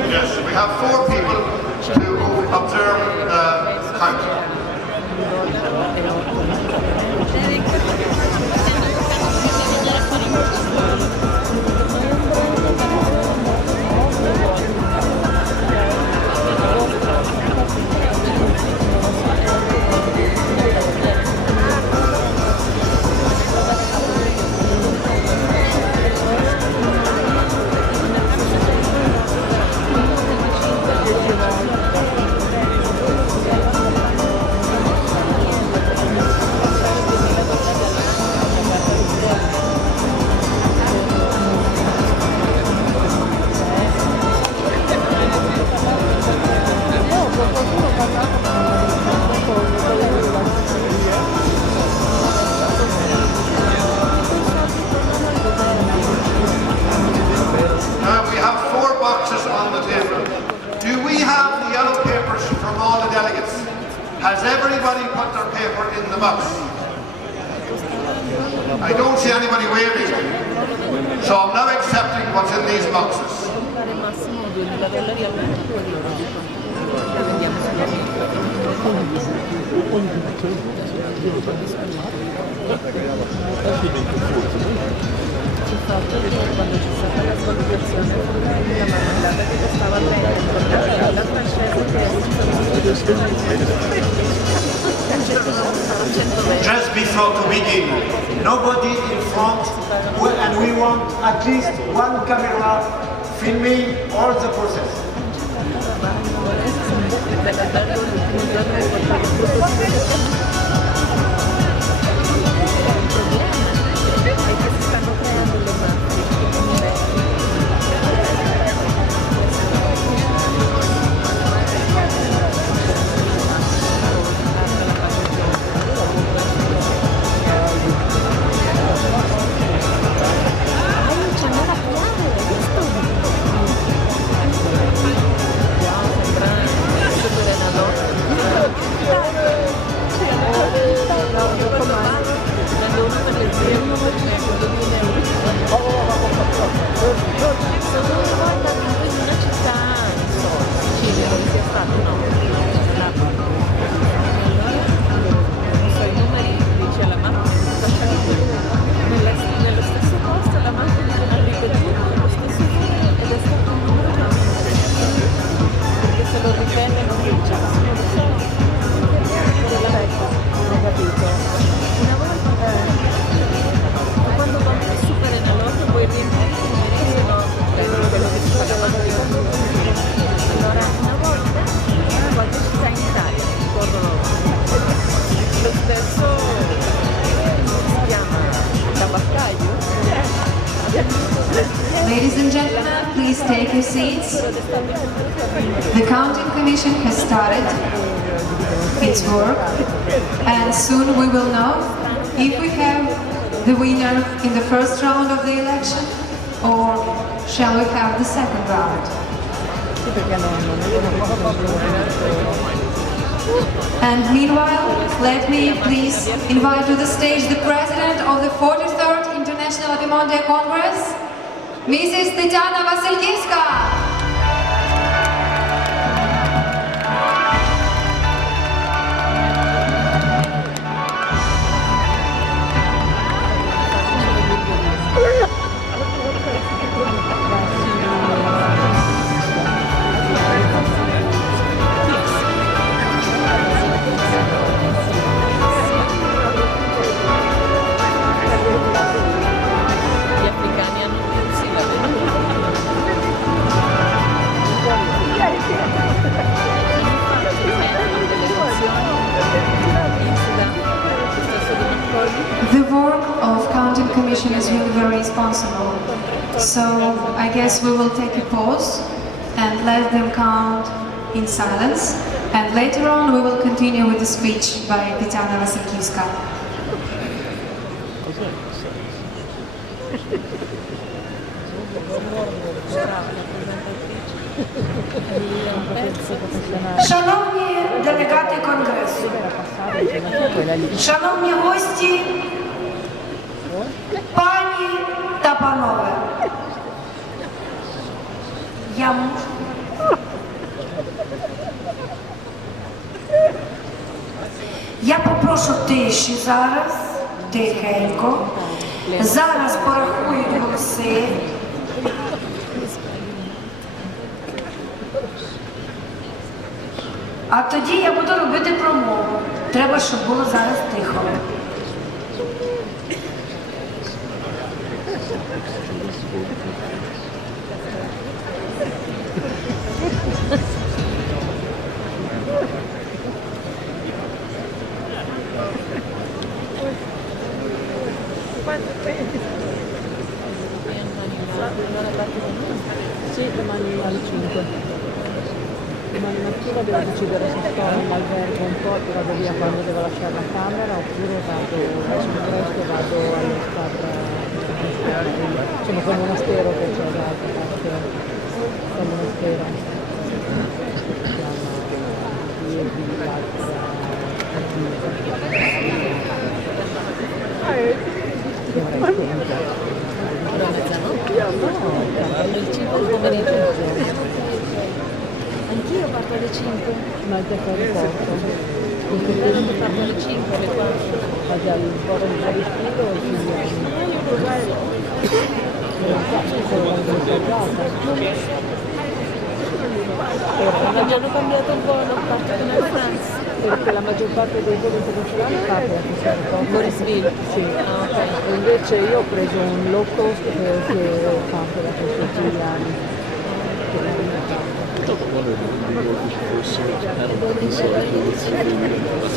Yes, we have 4 people to observe the count. Now we have 4 boxes on the table. Do we have the yellow papers from all the delegates? Has everybody put their paper in the box? I don't see anybody waving. So I'm now accepting what's in these boxes. quando c'è stata la svalutazione la mandata che costava bene la francese che Just before to begin, nobody in front, and we want at least one camera filming all the process. Sono volta in una città, non so, Sicilia, dove sia stato, no, non so, i numeri dice alla mappa, nello stesso posto la macchina ha ripetuto lo stesso numero ed è stato un numero veramente perché se lo ripete non diciamo, non lo so, della vecchia, non ho capito. Una volta, quando superi nell'orto puoi riempire, se no quello che si fa davanti. Allora, una volta città in Italia, corrono lo stesso, si chiama tabaccaio. Ladies and gentlemen, please take your seats. The counting commission has started its work, and soon we will know if we have the winner in the first round of the election, or shall we have the second round. And meanwhile, let me please invite to the stage the president of the 43rd International Apimondia Congress, Mrs. Tetiana Vasilkivska. Gli africani hanno più sillabe. The work of counting commission is really very responsible. So I guess we will take a pause and let them count in silence. And later on we will continue with the speech by Tetiana Vasilkivska. Шановні делегати Конгресу, шановні гості, пані та панове, я попрошу тиші зараз, тихенько, зараз порахують голоси. А тоді я буду робити промову. Треба, щоб було зараз тихо. Sì, domani alle 5. Domani mattina devo decidere se sto all'albergo un po', vado via quando devo lasciare la camera, oppure vado, esco presto e vado allo squadra, insomma quel monastero che c'è dall'altra parte, quel monastero. Si chiama Kiev, il 5 del pomeriggio. Anch'io parto alle 5. Ma è già fuori porto. Perché io parto alle 5, alle 4. Vado al foro di Palestino e quindi io lo vedo. Hanno già cambiato il volo, parto con Air France. Perché la maggior parte dei voli internazionali parte da questo aeroporto. Morrisville? Sì. Ah, okay. E invece io ho preso un low cost che parte da questo Giuliani.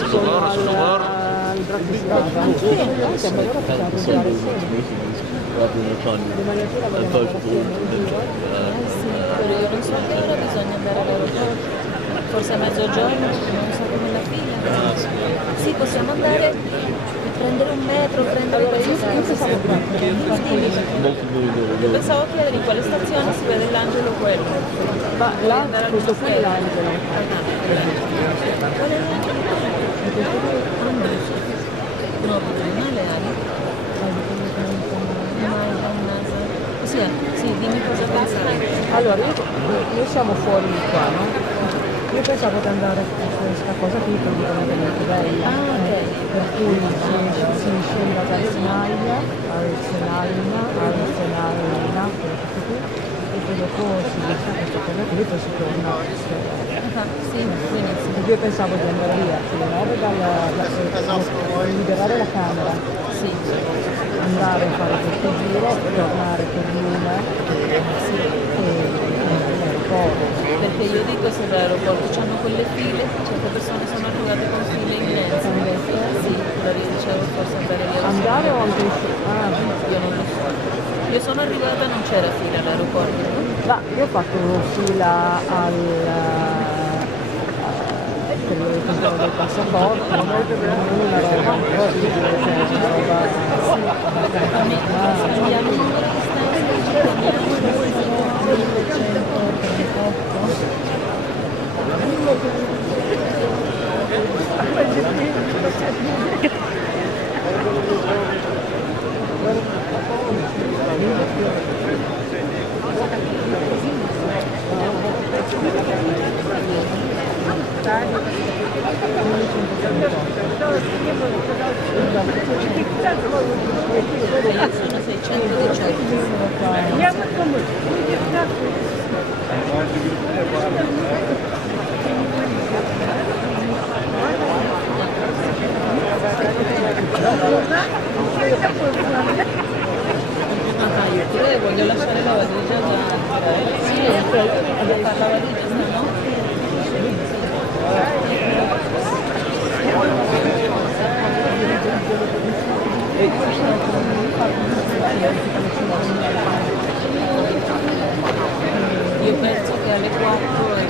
Sono al Bratislava. Siamo loro che stanno usare domani mattina vogliamo andare sì, però io non so a che ora bisogna andare all'aeroporto. Forse a mezzogiorno, non so come la fila. Sì, possiamo andare a prendere un metro, prendere io pensavo chiedere in quale stazione si vede l'angelo quello. Ma là, questo qui è l'angelo. Qual è l'angelo? No, non è l'angelo. Sì, dimmi cosa pensare. Allora, io siamo fuori di qua, no? Io pensavo di andare a questa cosa qui, che dicono che è molto bella. Per cui si scende ad Arsenaglia, e poi dopo si dice questa cosa qui e poi si torna. Sì, benissimo. Io pensavo di andare lì a liberare liberare la camera. Sì. Andare a fare questo giro, tornare per Luna e l'aeroporto. Perché io dico se all'aeroporto c'hanno quelle file, certe persone sono arrivate con file immense. Sì, allora io dicevo forse andare lì. Andare o anche io non lo so. Io sono arrivata, non c'era fila all'aeroporto, no? Ma io ho fatto fila per il controllo del passaporto, non è una roba Sono 618. Io pure voglio lasciare la valigia già. Sì, devo fare la valigia, no? Io penso che alle 4 e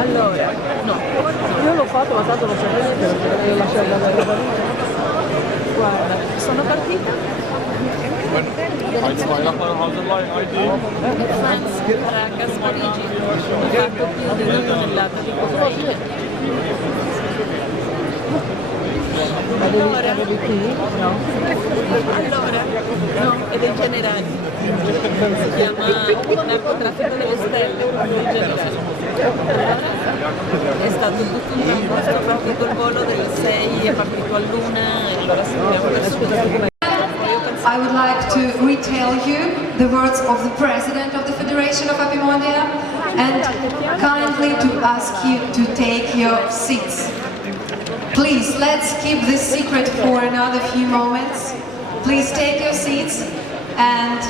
allora, no. Io l'ho fatto ma tanto non so niente perché devo lasciare la valigia. Guarda, sono partita. Franz Caracas Parigi, ho fatto più di 1 tonnellata di cocaina. Allora, no, ed è in generale. Si chiama narcotraffico delle stelle, in generale. È stato tutto un tramposto, è partito il volo del 6, è partito all'1 e allora sappiamo che I would like to retell you the words of the President of the Federation of Apimondia and kindly to ask you to take your seats. Please, let's keep this secret for another few moments. Please take your seats and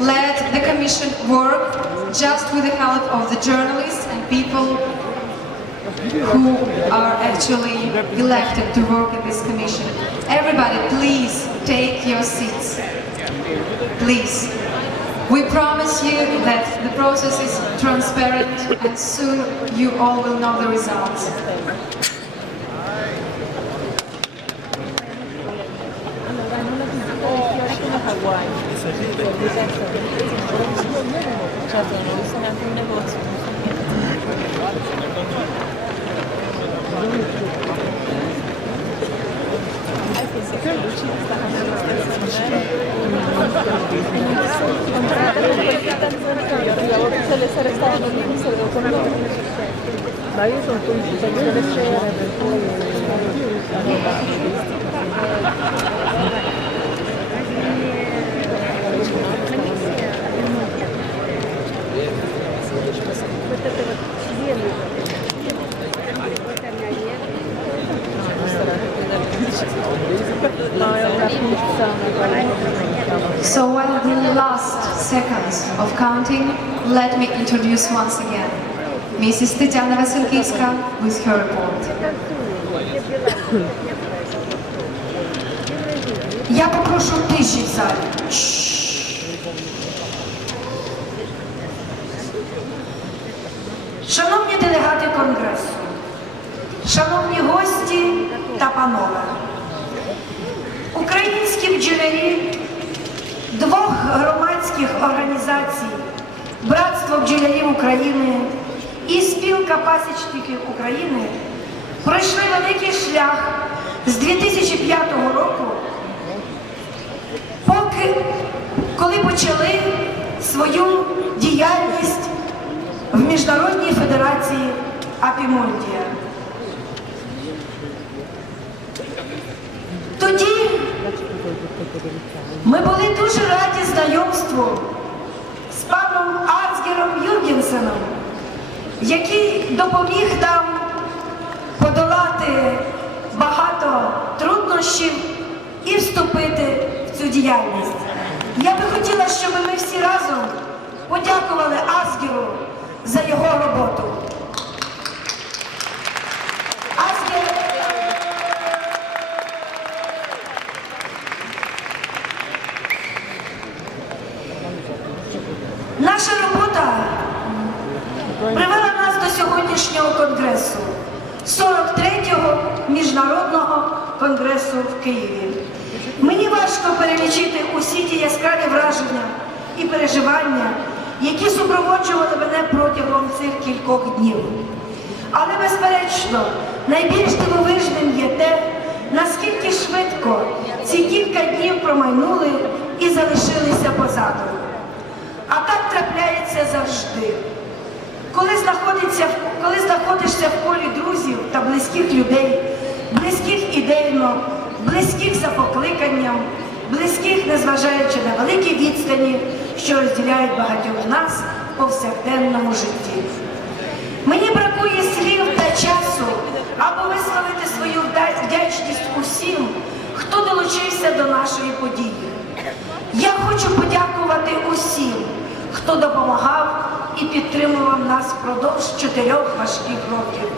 let the Commission work just with the help of the journalists and people who are actually elected to work in this Commission. Everybody, please take your seats. Please. We promise you that the process is transparent and soon you all will know the results. Certo, non ho visto neanche un negozio. Se le sere stavano lì, mi sarevo tornato. Ma io sono uscita delle sere, per cui So while the last seconds of counting, let me introduce once again Mrs. Tetiana Vasilkivska with her report. Я попрошу тиші в залі. Шановні делегати Конгресу, шановні гості та панове, українські бджолярі двох громадських організацій Братство бджолярів України і Спілка пасічників України пройшли великий шлях з 2005 року, коли почали свою діяльність в Міжнародній федерації Апімондія. Тоді ми були дуже раді знайомству з паном Ансгером Юргенсеном, який допоміг нам подолати багато труднощів і вступити в цю діяльність. Я би хотіла, щоб ми всі разом подякували Ансгеру за його роботу. Наша робота привела нас до сьогоднішнього конгресу, 43-го міжнародного конгресу в Києві. Мені важко перелічити усі ті яскраві враження і переживання, які супроводжували мене протягом цих кількох днів. Але, безперечно, найбільш дивовижним є те, наскільки швидко ці кілька днів промайнули і залишилися позаду. А так трапляється завжди. Коли знаходишся в колі друзів та близьких людей, близьких ідейно, близьких за покликанням, близьких, незважаючи на великі відстані, що розділяють багатьох нас в повсякденному житті. Мені бракує слів та часу, аби висловити свою вдячність усім, хто долучився до нашої події. Я хочу подякувати усім, хто допомагав і підтримував нас впродовж 4 важких років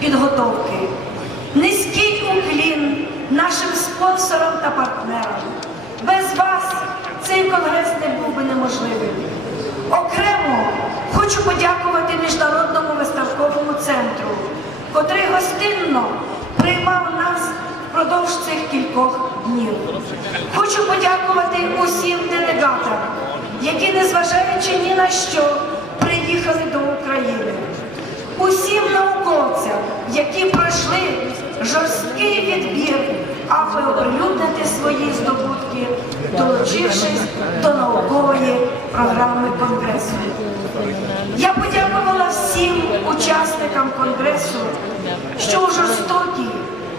підготовки. Низький уклін нашим спонсорам та партнерам. Без вас цей конгрес не був би неможливим. Окремо хочу подякувати Міжнародному виставковому центру, котрий гостинно приймав нас впродовж цих кількох днів. Хочу подякувати усім делегатам, які, незважаючи ні на що, приїхали до України. Усім науковцям, які пройшли жорсткий відбір, аби оприлюднити свої здобутки, долучившись до наукової програми Конгресу. Я подякувала всім учасникам Конгресу, що у жорстокій,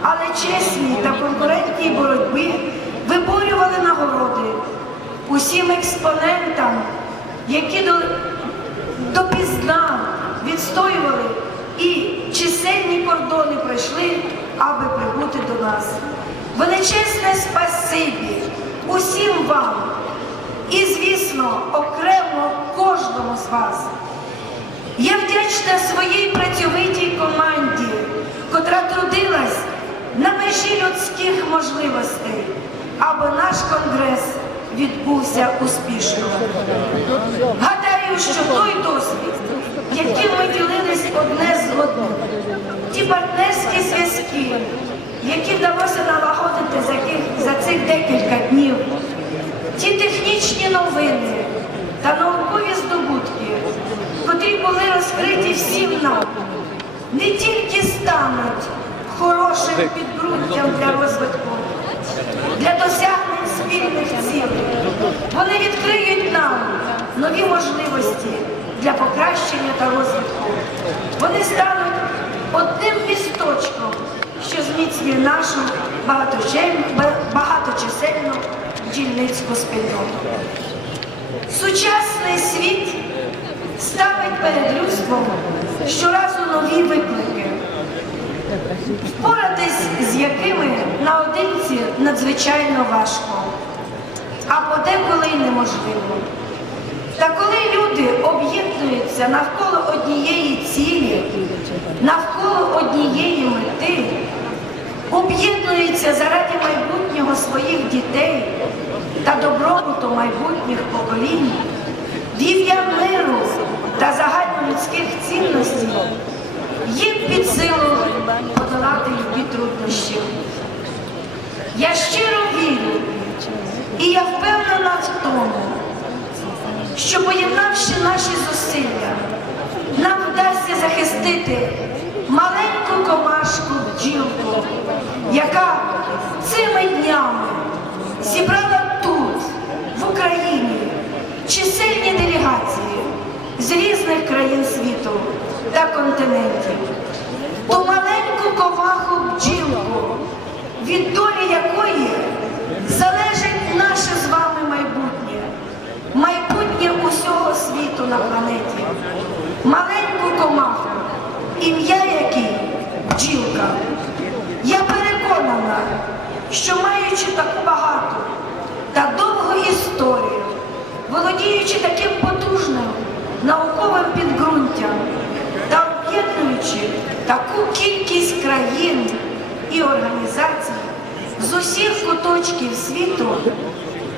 але чесній та конкурентній боротьбі виборювали нагороди. Усім експонентам, які допізна відстоювали і чисельні кордони пройшли, аби прибути до нас. Величезне спасибі усім вам і, звісно, окремо кожному з вас. Я вдячна своїй працьовитій команді, котра трудилась на межі людських можливостей, аби наш конгрес відбувся успішно. Гадаю, що той досвід, яким ми ділились одне з одним, ті партнерські зв'язки, які вдалося налагодити за цих декілька днів, ті технічні новини та наукові здобутки, котрі були розкриті всім нам, не тільки стануть хорошим підґрунтям для розвитку, для досягнень спільних цілей. Вони відкриють нам нові можливості для покращення та розвитку. Вони стануть одним місточком, що зміцнює нашу багаточисельну бджільницьку спільноту. Сучасний світ ставить перед людством щоразу нові виклики, впоратись з якими наодинці надзвичайно важко, а подеколи й неможливо. Та коли люди об'єднуються навколо однієї цілі, навколо однієї мети, об'єднуються заради майбутнього своїх дітей та добробуту майбутніх поколінь, в ім'я миру та загальнолюдських цінностей, їм під силу подолати любі труднощі. Я щиро вірю, і я впевнена в тому, що, поєднавши наші зусилля, нам вдасться захистити маленьку комашку бджілку яка цими днями зібрала тут, в Україні, чисельні делегації з різних країн світу та континентів. Ту маленьку комаху бджілку, від долі якої залежить наше з вами майбутнє, майбутнє усього світу на планеті. Маленьку комаху, ім'я якій бджілка. Я переконана, що маючи таку багату та довгу історію, володіючи таким потужним науковим підґрунтям та об'єднуючи таку кількість країн і організацій з усіх куточків світу,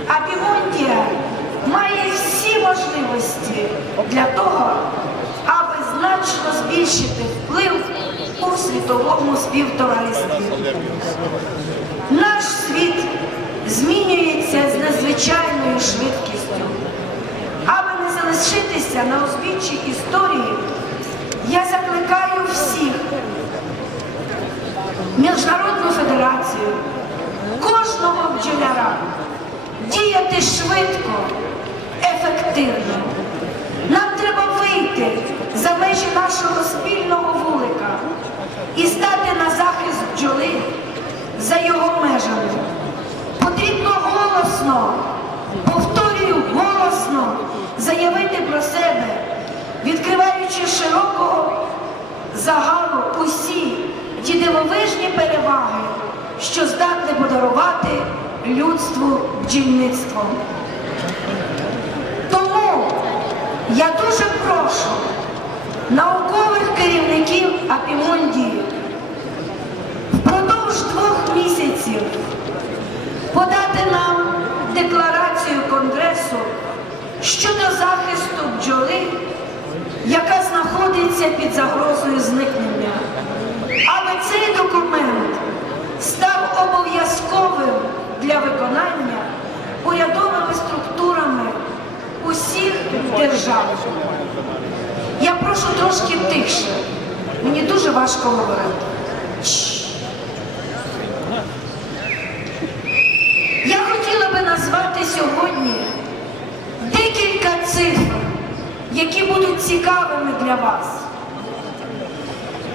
Апімондія має всі можливості для того, аби значно збільшити вплив у світовому співтоваристві. Наш світ змінюється з надзвичайною швидкістю. Аби не залишитися на узбіччі історії, я закликаю всіх, Міжнародну федерацію, кожного бджоляра діяти швидко, ефективно. Нам треба вийти за межі нашого спільного вулика і стати на захист бджоли за його межами. Потрібно голосно, повторюю, голосно заявити про себе, відкриваючи широкого загалу усі ті дивовижні переваги, що здатне подарувати людству бджільництво. Тому я дуже прошу наукових керівників Апімондії впродовж 2 місяців подати нам декларацію Конгресу щодо захисту бджоли, яка знаходиться під загрозою зникнення. Але цей документ став обов'язковим для виконання урядовими структурами усіх держав. Я прошу трошки тихше. Мені дуже важко говорити. Я хотіла би назвати сьогодні декілька цифр, які будуть цікавими для вас.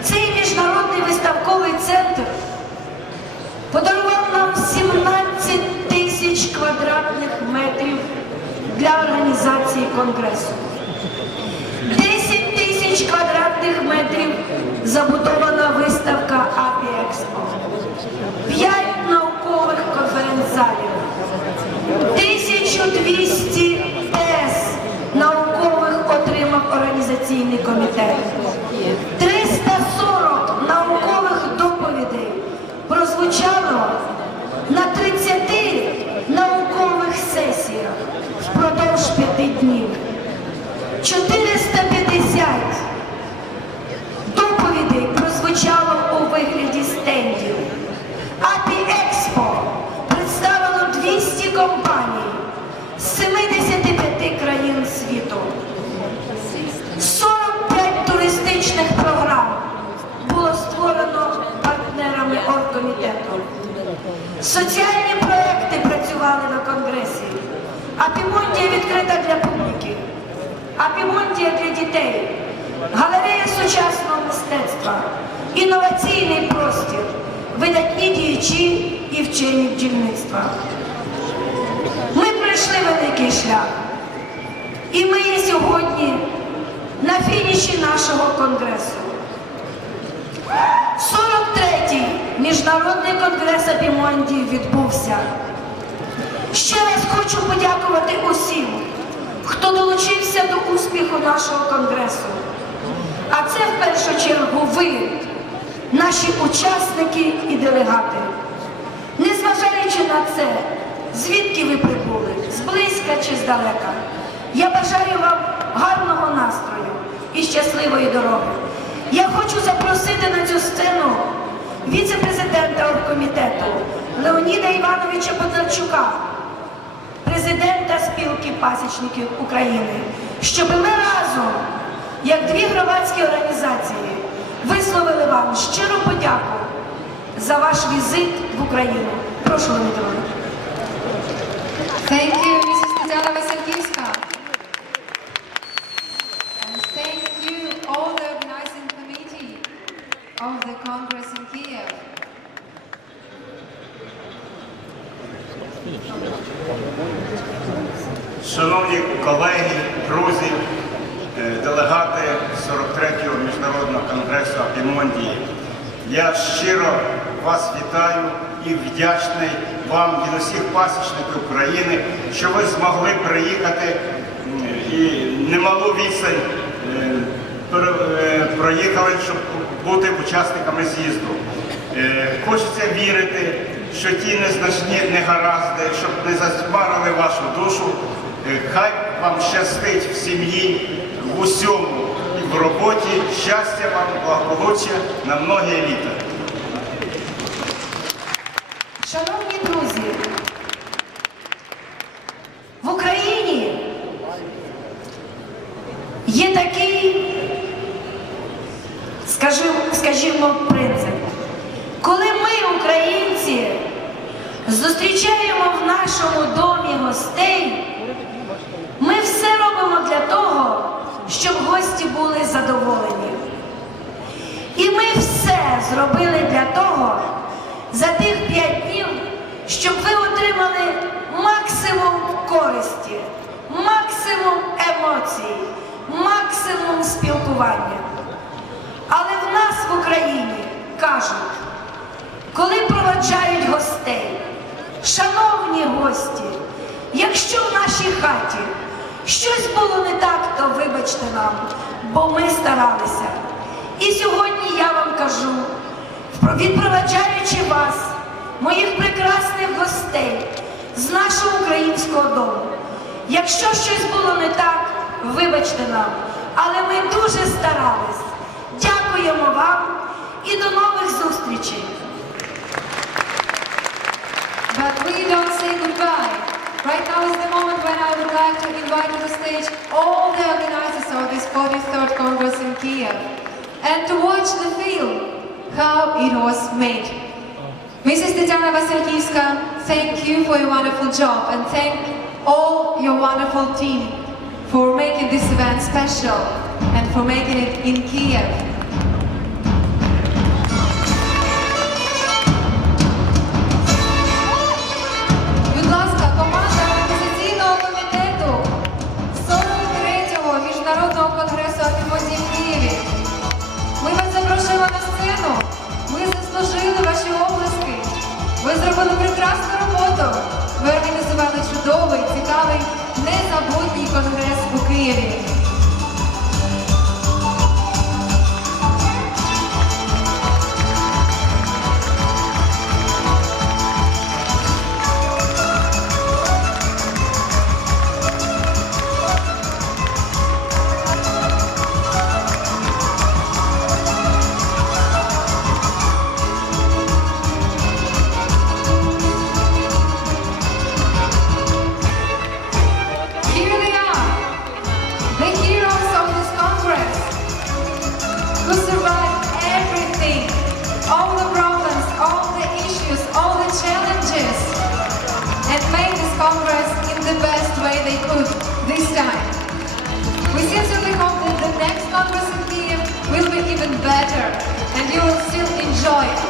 Цей міжнародний виставковий центр подарував нам 17 тисяч квадратних метрів для організації Конгресу. 10 тисяч квадратних метрів забудована виставка Апі-Експо. 5 наукових конференц-залів. 1200 тез наукових отримав організаційний комітет. 340 наукових доповідей прозвучало на 30 наукових сесіях впродовж 5 днів. 450 доповідей прозвучало у вигляді стендів. Апі-Експо представило 200 компаній з 75 країн світу. 45 туристичних програм було створено партнерами оргкомітету. Соціальні проекти працювали на Конгресі. Апімондія відкрита для публіки. Апімондія для дітей. Галерея сучасного мистецтва. Інноваційний простір. Видатні діячі і вчені бджільництва. Ми пройшли великий шлях. І ми є сьогодні на фініші нашого Конгресу. 43-й Міжнародний конгрес Апімондії відбувся. Ще раз хочу подякувати усім, хто долучився до успіху нашого Конгресу. А це в першу чергу ви, наші учасники і делегати. Незважаючи на це, звідки ви прибули, зблизька чи здалека, я бажаю вам гарного настрою і щасливої дороги. Я хочу запросити на цю сцену віце-президента оргкомітету Леоніда Івановича Бондарчука, президента спілки пасічників України, щоб ми разом, як 2 громадські організації, висловили вам щиру подяку за ваш візит в Україну. Прошу, Леонід Іванович. Thank you, Mrs. Tatiana Vasilkivska. And thank you all the organizing committee of the Congress in Kiev. Шановні колеги, друзі, делегати 43-го Міжнародного конгресу Апімондії, я щиро вас вітаю і вдячний вам від усіх пасічників України, що ви змогли приїхати і немалу відстань проїхали, щоб бути учасниками з'їзду. Хочеться вірити, що ті незначні негаразди, щоб не затьмарили вашу душу, хай вам щастить в сім'ї, в усьому, і в роботі, щастя вам, благополуччя на многі літа. Шановні друзі, в Україні є такий, скажімо, принцип. Коли ми, українці, зустрічаємо в нашому домі гостей, ми все робимо для того, щоб гості були задоволені. І ми все зробили для того, за тих 5 днів, щоб ви отримали максимум користі, максимум емоцій, максимум спілкування. Але в нас в Україні кажуть, коли проводжають гостей, шановні гості, якщо в нашій хаті щось було не так, то вибачте нам, бо ми старалися. І сьогодні я вам кажу, відпроваджаючи вас, моїх прекрасних гостей з нашого українського дому, якщо щось було не так, вибачте нам, але ми дуже старались. Дякуємо вам і до нових зустрічей. But we don't say goodbye. Right now is the moment when I would like to invite to the stage all the organizers of this 43rd Congress in Kiev and to watch the film, how it was made. Mrs. Tatiana Vasilkivska, thank you for your wonderful job and thank all your wonderful team for making this event special and for making it in Kiev. Міжнародного конгресу Апімондії в Києві. Ми вас запрошуємо на сцену. Ви заслужили ваші оплески. Ви зробили прекрасну роботу. Ви організували чудовий, цікавий, незабутній конгрес у Києві. The best way they could this time. We sincerely hope that the next Congress in Kiev will be even better and you will still enjoy it.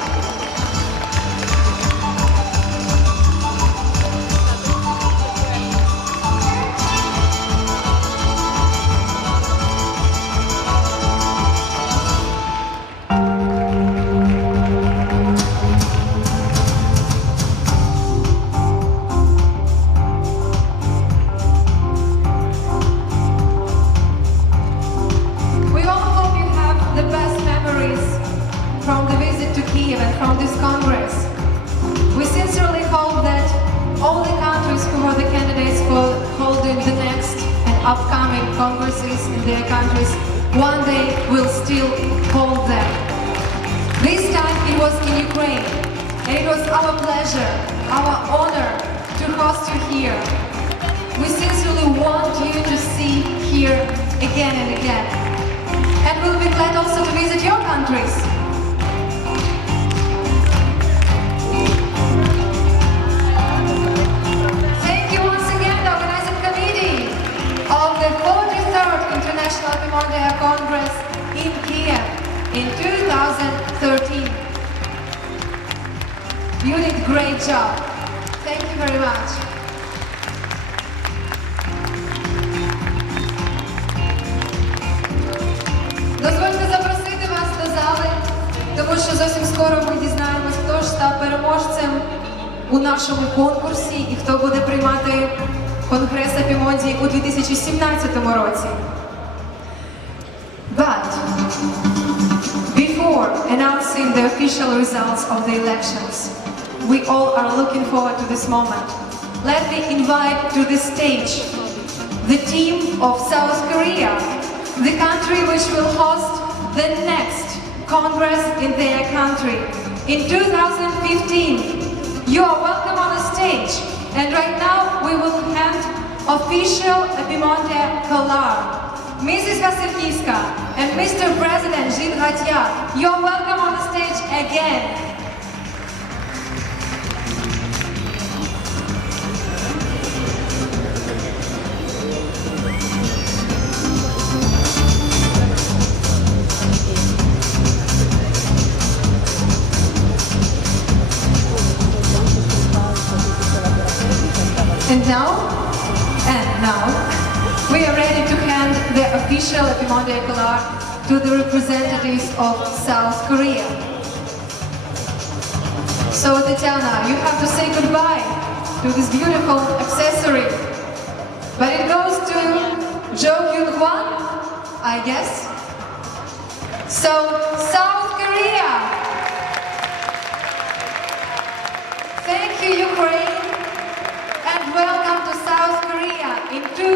Upcoming congresses in their countries one day will still hold them. This time it was in Ukraine, and it was our pleasure, our honor to host you here. We sincerely want you to see here again and again. And we'll be glad also to visit your countries. 2013. You did a great job. Thank you very much. Дозвольте запросити вас до зали, тому що зовсім скоро ми дізнаємось, хто ж став переможцем у нашому конкурсі і хто буде приймати Конгрес Апімондії у 2017 році. But before announcing the official results of the elections, we all are looking forward to this moment. Let me invite to the stage the team of South Korea, the country which will host the next Congress in their country in 2015. You are welcome on the stage, and right now we will hand official Apimondia collar. Mrs. Vasilkivska and Mr. President Gilles Ratia, you're welcome on the stage again. And now, we are ready to hand the official Apimondia collar to the representatives of South Korea. So, Tatiana, you have to say goodbye to this beautiful accessory. But it goes to Jo Kyung-hwan, I guess. So, South Korea! Thank you, Ukraine! And welcome to South Korea in 2015!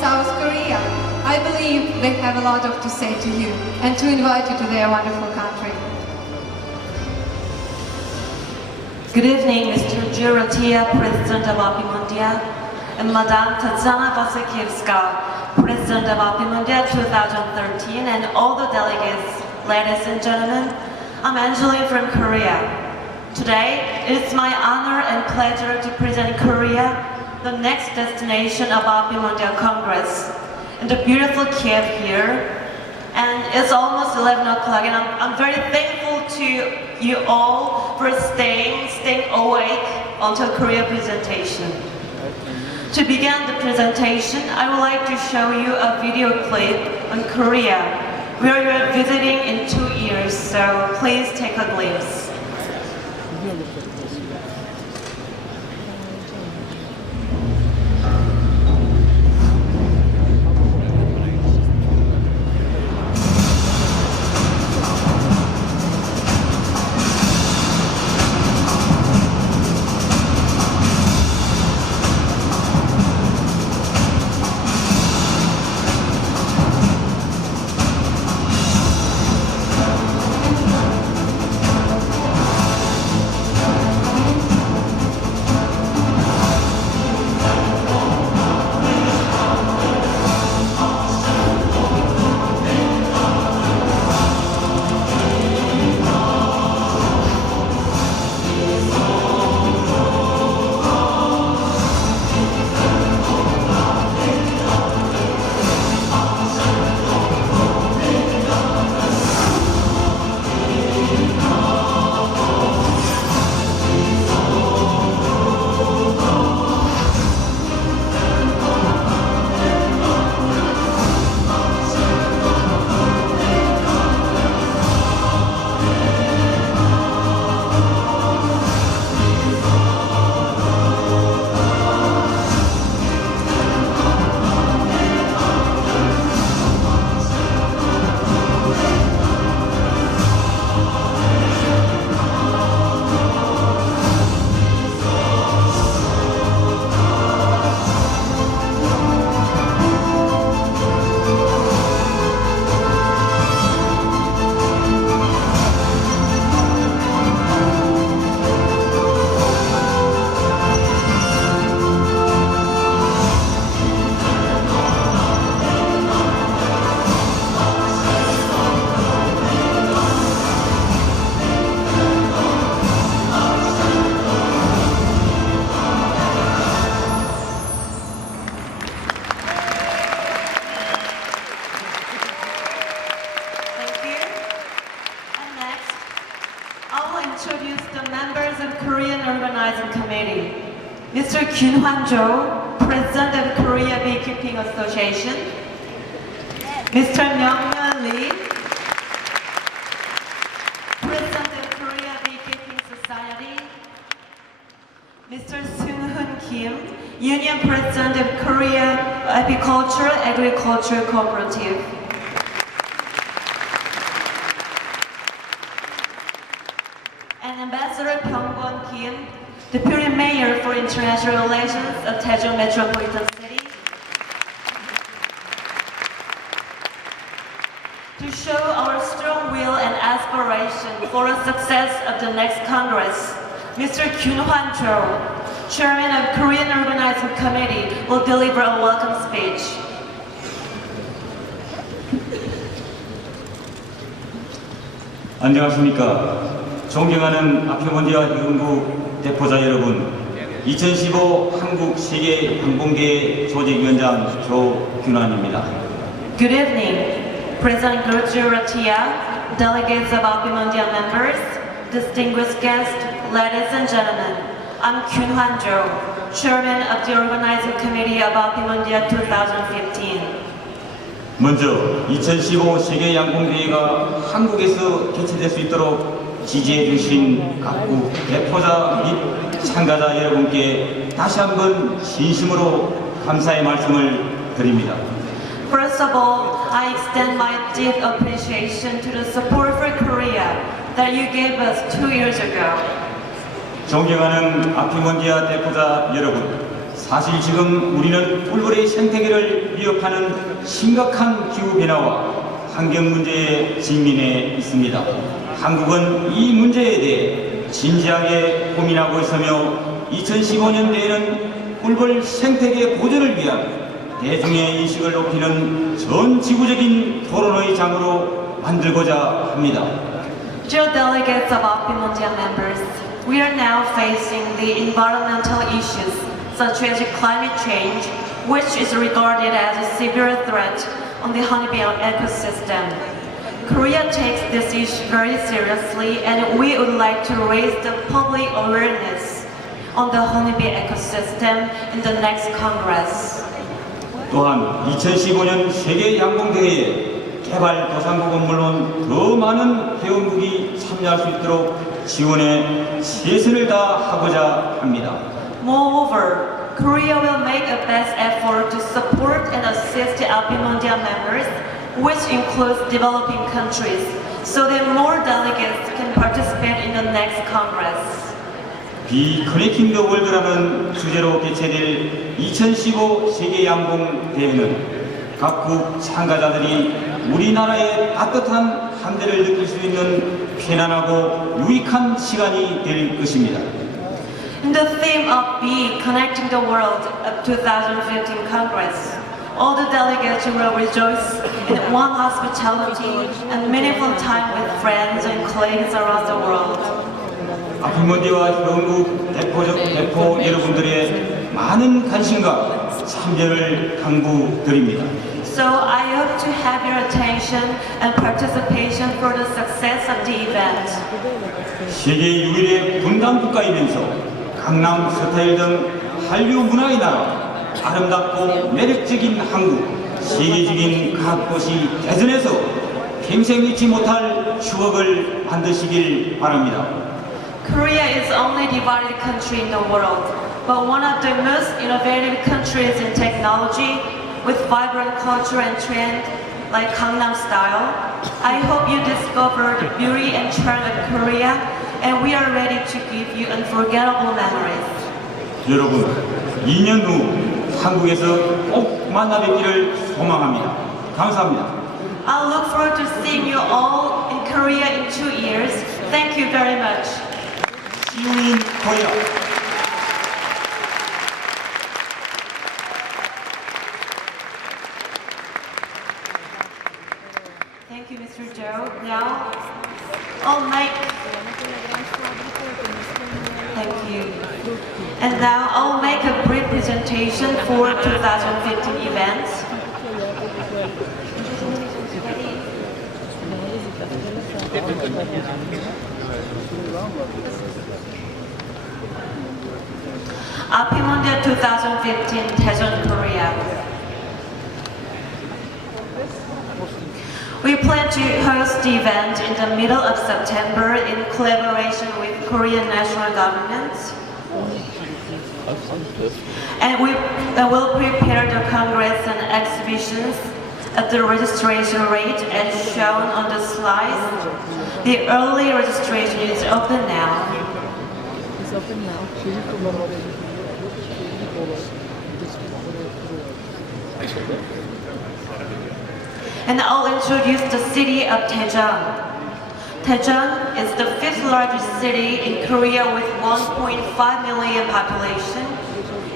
South Korea. I believe they have a lot to say to you and to invite you to their wonderful country. Good evening, Mr. Ratia, President of Apimondia, and Madame Tatiana Vasilkivska, President of Apimondia 2013, and all the delegates, ladies and gentlemen. I'm Angeline from Korea. Today, it's my honor and pleasure to present Korea, the next destination of Apimondia Congress, in the beautiful Kiev here. And it's almost 11 o'clock, and I'm very thankful to you all for staying awake until Korea presentation. To begin the presentation, I would like to show you a video clip on Korea, where you are visiting in 2 years, so please take a glimpse. Mr. Kyun-hwan-jo, President of Korea Beekeeping Association, Mr. Myung-myeon Lee, President of Korea Beekeeping Society, Mr. Seung-hoon Kim, Union President of Korea Apicultural Agriculture Cooperative, and Ambassador Pyong-kwon Kim, Deputy Mayor for International Relations of Daejeon Metropolitan City, to show our strong will and aspiration for the success of the next Congress, Mr. Kyun-hwan-jo, Chairman of Korean Organizing Committee, will deliver a welcome speech. 안녕하십니까. 존경하는 아피몬디아 유흥국 대표자 여러분, 2015 한국 세계 항공계 조직위원장 조균환입니다. Good evening, President Gurjiratia, delegates of Apimondia members, distinguished guests, ladies and gentlemen. I'm Kyun-hwan-jo, Chairman of the Organizing Committee of Apimondia 2015. 먼저 2015 세계 양봉대회가 한국에서 개최될 수 있도록 지지해 주신 각국 대표자 및 참가자 여러분께 다시 한번 진심으로 감사의 말씀을 드립니다. First of all, I extend my deep appreciation to the support for Korea that you gave us 2 years ago. 존경하는 아피몬디아 대표자 여러분, 사실 지금 우리는 꿀벌의 생태계를 위협하는 심각한 기후변화와 환경 문제에 직면해 있습니다. 한국은 이 문제에 대해 진지하게 고민하고 있으며 2015년대에는 꿀벌 생태계 보존을 위한 대중의 인식을 높이는 전 지구적인 토론의 장으로 만들고자 합니다. Dear delegates of Apimondia members, we are now facing the environmental issues such as climate change, which is regarded as a severe threat on the honeybee ecosystem. Korea takes this issue very seriously, and we would like to raise the public awareness on the honeybee ecosystem in the next Congress. 또한 2015년 세계 양봉대회에 개발도상국은 물론 더 많은 회원국이 참여할 수 있도록 지원에 최선을 다하고자 합니다. Moreover, Korea will make a best effort to support and assist the Apimondia members, which includes developing countries, so that more delegates can participate in the next Congress. Be Connecting the World라는 주제로 개최될 2015 세계 양봉 대회는 각국 참가자들이 우리나라의 따뜻한 함대를 느낄 수 있는 편안하고 유익한 시간이 될 것입니다. In the theme of Be Connecting the World of 2015 Congress, all the delegates will rejoice in warm hospitality and meaningful time with friends and colleagues around the world. 아피몬디와 현국 대표 여러분들의 많은 관심과 참여를 당부드립니다. So I hope to have your attention and participation for the success of the event. 세계 유일의 분단 국가이면서 강남 스타일 등 한류 문화의 나라, 아름답고 매력적인 한국, 세계적인 각 곳이 대전에서 평생 잊지 못할 추억을 만드시길 바랍니다. Korea is the only divided country in the world, but one of the most innovative countries in technology, with vibrant culture and trend like Gangnam Style. I hope you discover the beauty and charm of Korea, and we are ready to give you unforgettable memories. 여러분, 2년 후 한국에서 꼭 만나 뵙기를 소망합니다. 감사합니다. I look forward to seeing you all in Korea in 2 years. Thank you very much. See you in Korea. Thank you, Mr. Joe. Now, I'll make... Thank you. And now I'll make a brief presentation for 2015 events. Apimondia 2015, Daejeon, Korea. We plan to host the event in the middle of September in collaboration with Korean national government. And we will prepare the congress and exhibitions at the registration rate as shown on the slides. The early registration is open now. It's open now. And I'll introduce the city of Daejeon. Daejeon is the 5th largest city in Korea with 1.5 million population,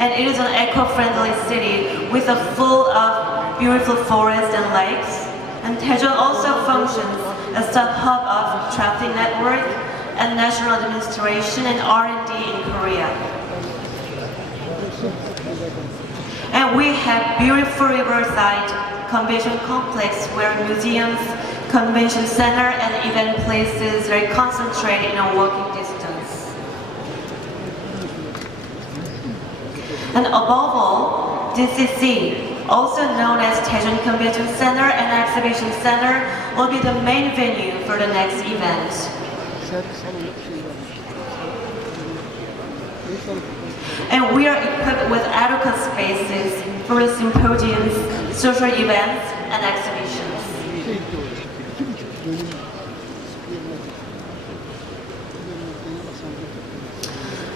and it is an eco-friendly city with a full of beautiful forests and lakes. And Daejeon also functions as the hub of traffic network and national administration and R&D in Korea. And we have beautiful riverside convention complex where museums, convention center, and event places are concentrated in a walking distance. And above all, DCC, also known as Daejeon Convention Center and Exhibition Center, will be the main venue for the next event. And we are equipped with adequate spaces for symposiums, social events, and exhibitions.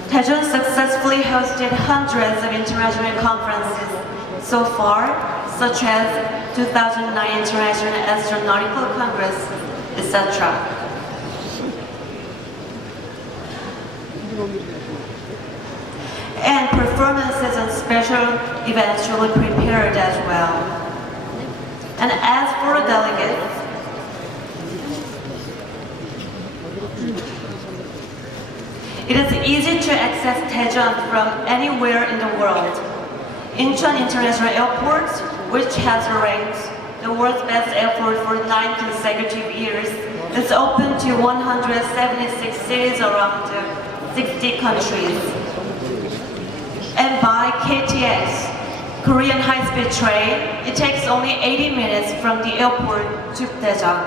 Daejeon successfully hosted hundreds of international conferences so far, such as 2009 International Astronautical Congress, etc. And performances and special events will be prepared as well. And as for the delegates, it is easy to access Daejeon from anywhere in the world. Incheon International Airport, which has ranked the world's best airport for 9 consecutive years, is open to 176 cities around 60 countries. And by KTX, Korean high-speed train, it takes only 80 minutes from the airport to Daejeon.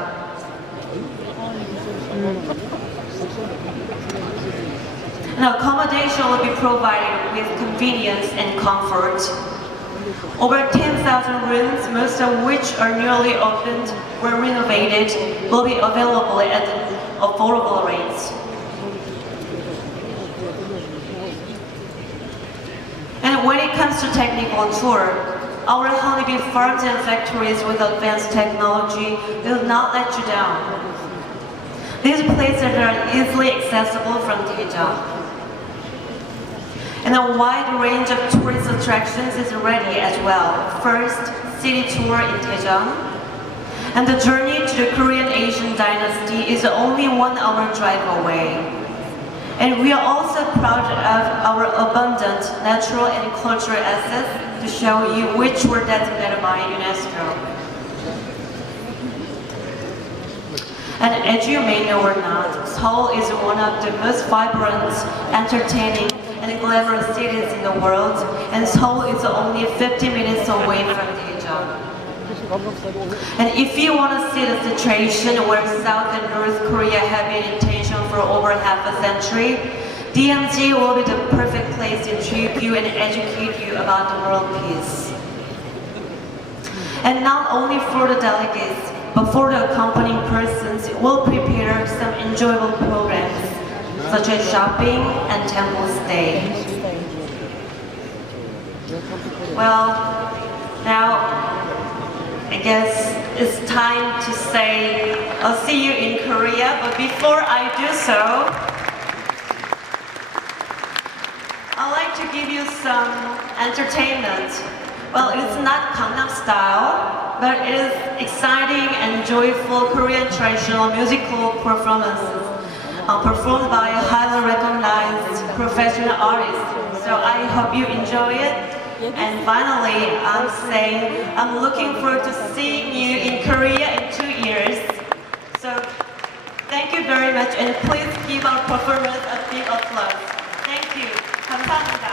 And accommodation will be provided with convenience and comfort. Over 10,000 rooms, most of which are newly opened or renovated, will be available at affordable rates. And when it comes to technical tour, our honeybee farms and factories with advanced technology will not let you down. These places are easily accessible from Daejeon. And a wide range of tourist attractions is ready as well. First, city tour in Daejeon. And the journey to the Korean Asian dynasty is only 1 hour drive away. And we are also proud of our abundant natural and cultural assets to show you which were designated by UNESCO. And as you may know or not, Seoul is one of the most vibrant, entertaining, and glamorous cities in the world, and Seoul is only 50 minutes away from Daejeon. And if you want to see the situation where South and North Korea have been in tension for over half a century, DMZ will be the perfect place to intrigue you and educate you about the world peace. And not only for the delegates, but for the accompanying persons, we'll prepare some enjoyable programs, such as shopping and temple stay. Well, now I guess it's time to say I'll see you in Korea, but before I do so, I'd like to give you some entertainment. Well, it's not Gangnam style, but it is exciting and joyful Korean traditional musical performances performed by a highly recognized professional artist. So I hope you enjoy it. And finally, I'm saying I'm looking forward to seeing you in Korea in 2 years. So thank you very much, and please give our performance a big applause. Thank you. Have a 감사합니다.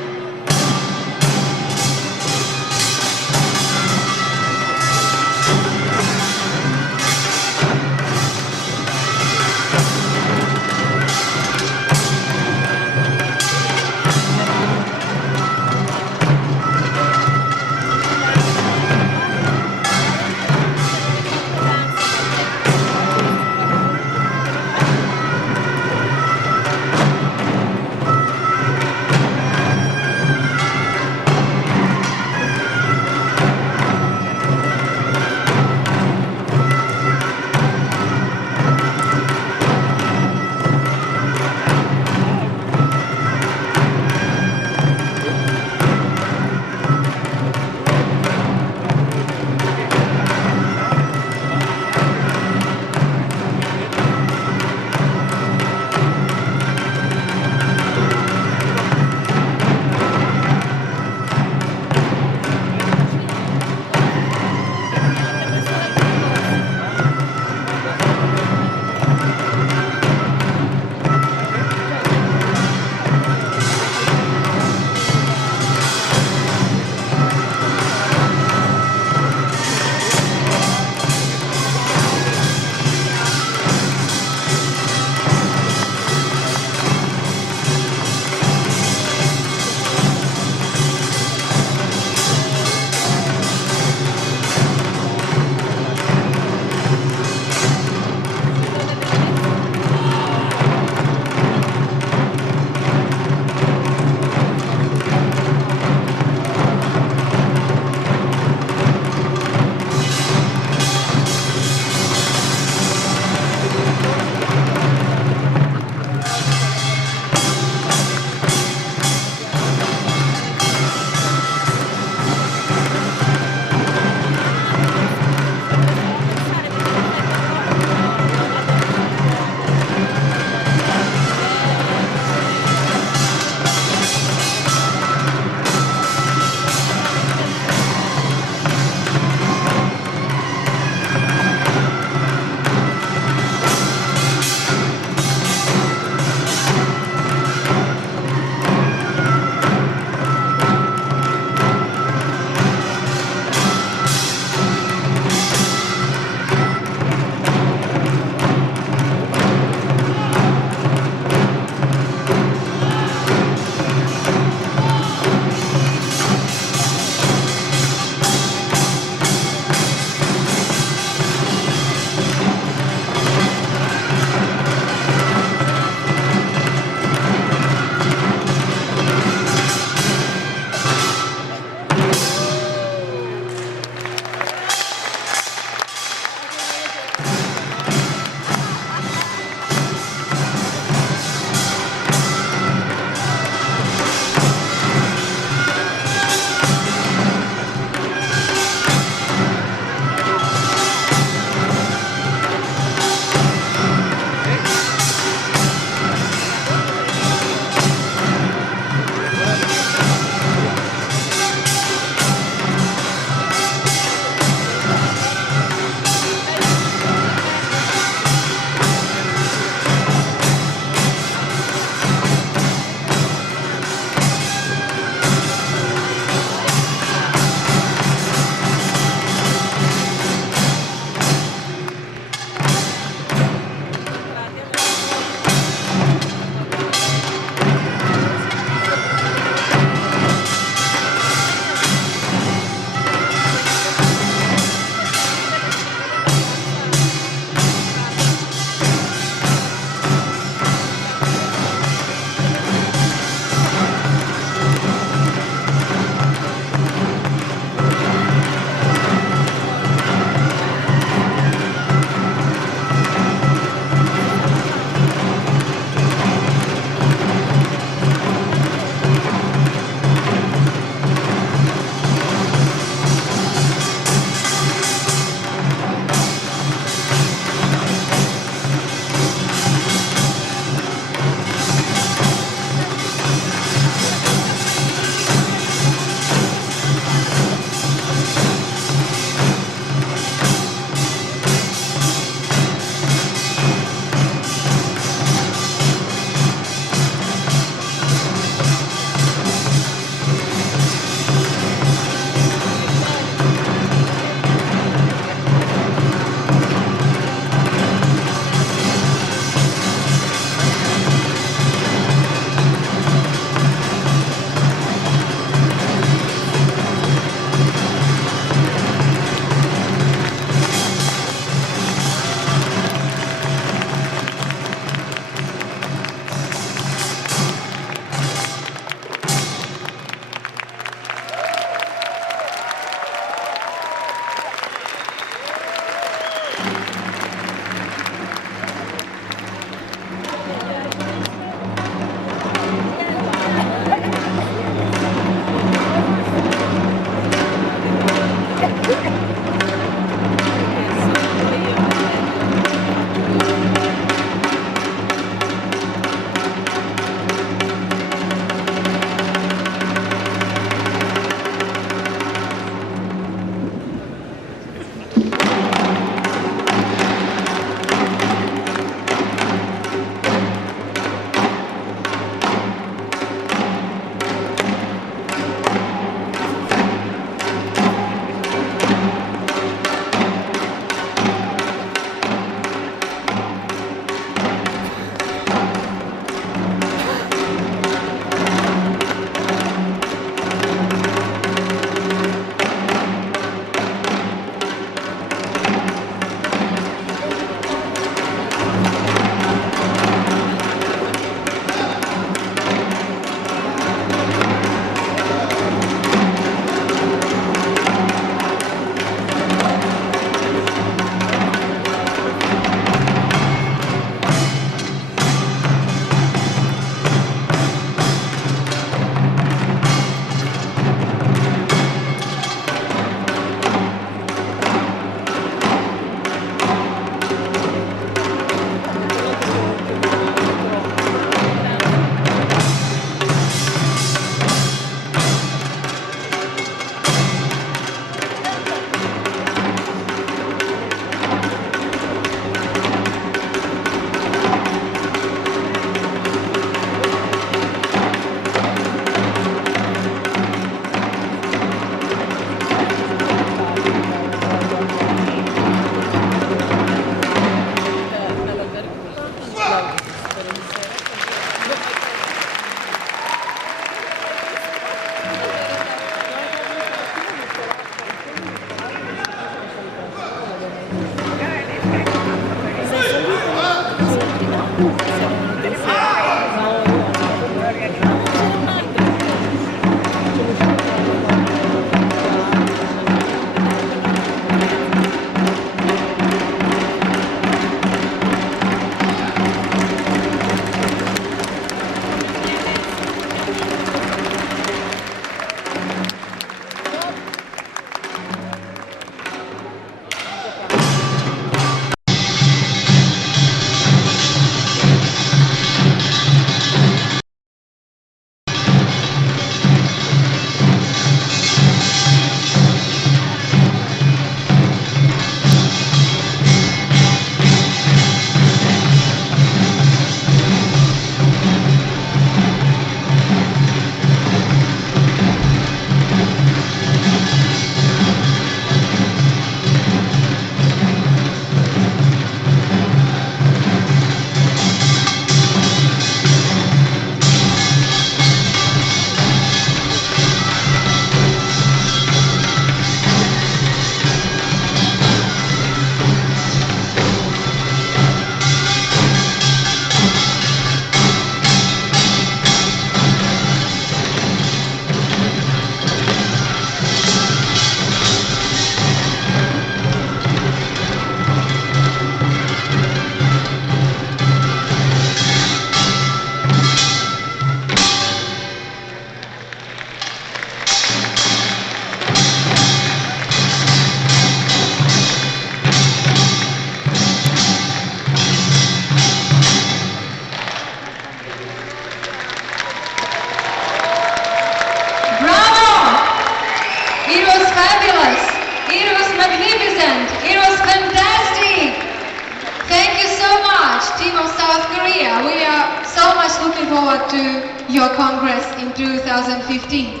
looking forward to your Congress in 2015.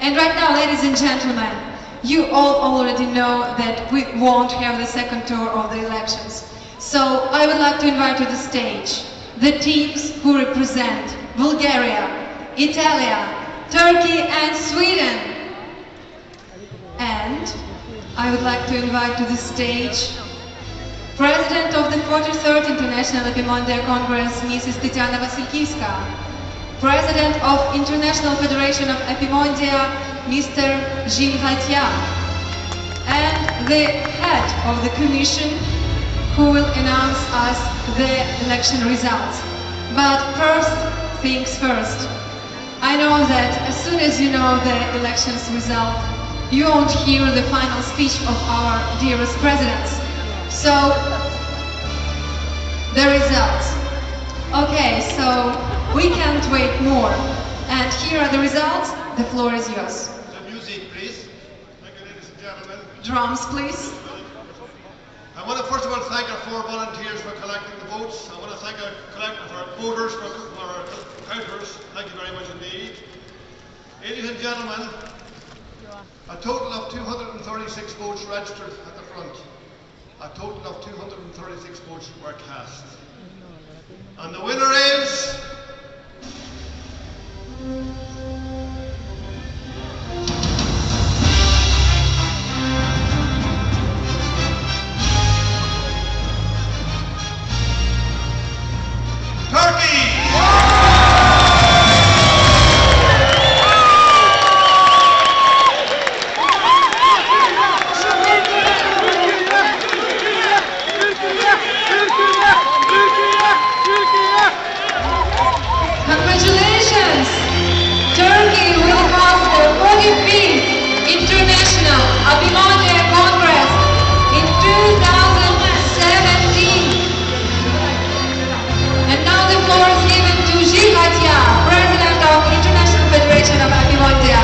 And right now, ladies and gentlemen, you all already know that we won't have the second tour of the elections. So I would like to invite to the stage the teams who represent Bulgaria, Italy, Turkey and Sweden. And I would like to invite to the stage President of the 43rd International Apimondia Congress, Mrs. Tetiana Vasilkivska, President of International Federation of Apimondia, Mr. Jim Hatya, and the head of the commission who will announce us the election results. But first things first. I know that as soon as you know the elections result, you won't hear the final speech of our dearest presidents. So, the results. Okay, so we can't wait more. And here are the results. The floor is yours. The music, please. Thank you, ladies and gentlemen. Drums, please. I want to first of all thank our 4 volunteers for collecting the votes. I want to thank our voters, for our counters. Thank you very much indeed. Ladies and gentlemen, a total of 236 votes registered at the front. A total of 236 votes were cast. And the winner is... Congratulations! Turkey will host the 45th International Apimondia Congress in 2017. And now the floor is given to Zhigatya, President of International Federation of Apimondia.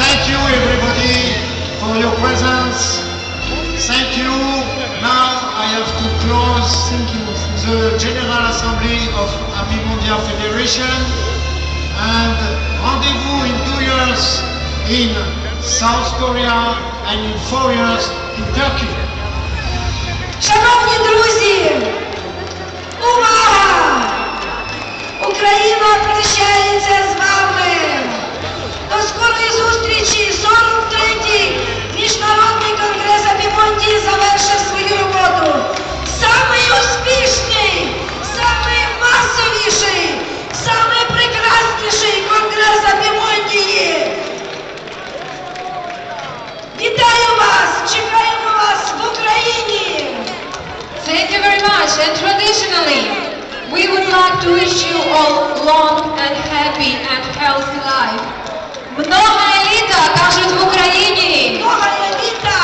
Thank you everybody for your presence. Thank you. Now I have to close the General Assembly of Apimondia Federation and rendezvous in 2 years in South Korea and in 4 years in Turkey. Шановні друзі, увага! Україна прощається з вами. До скорої зустрічі. 43-й Міжнародний конгрес Апімондії завершив свою роботу. Самий успішний, самий масовіший, самий прекрасніший конгрес Апімондії. Вітаю вас! Чекаємо вас в Україні! Thank you very much. And traditionally, we would like to wish you all long and happy and healthy life. Многое літа, кажуть в Україні. Многое літа!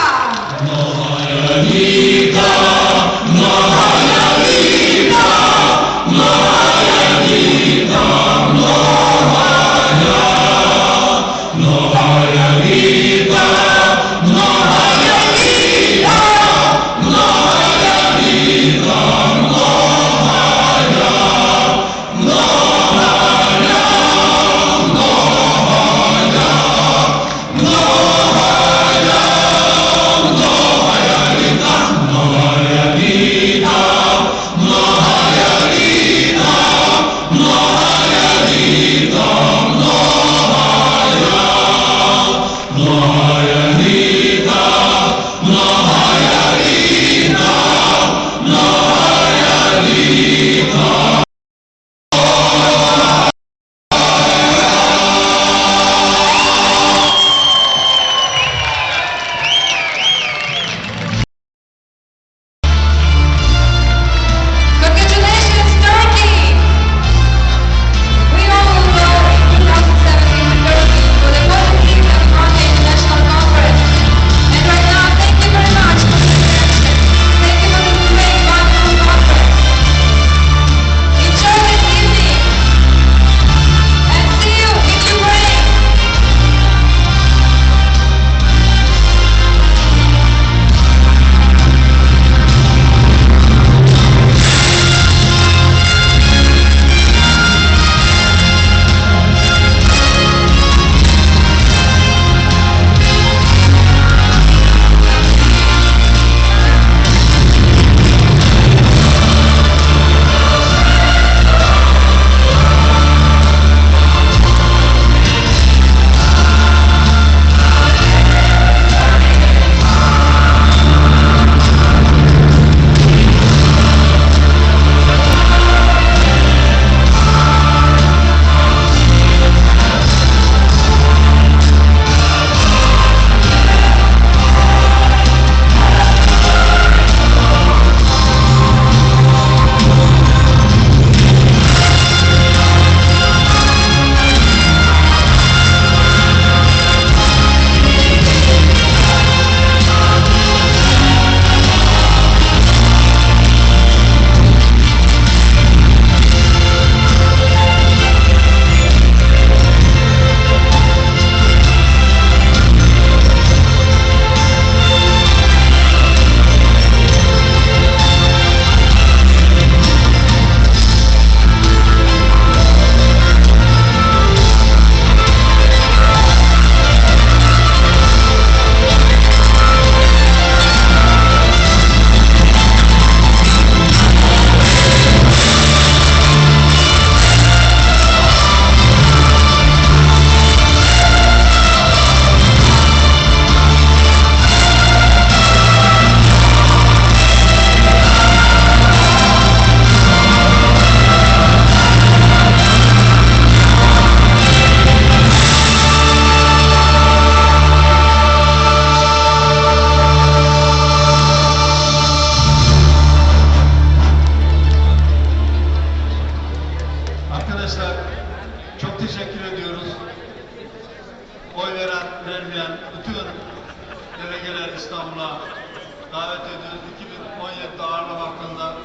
davet ediyoruz. 2017'de ağırlamak hakkında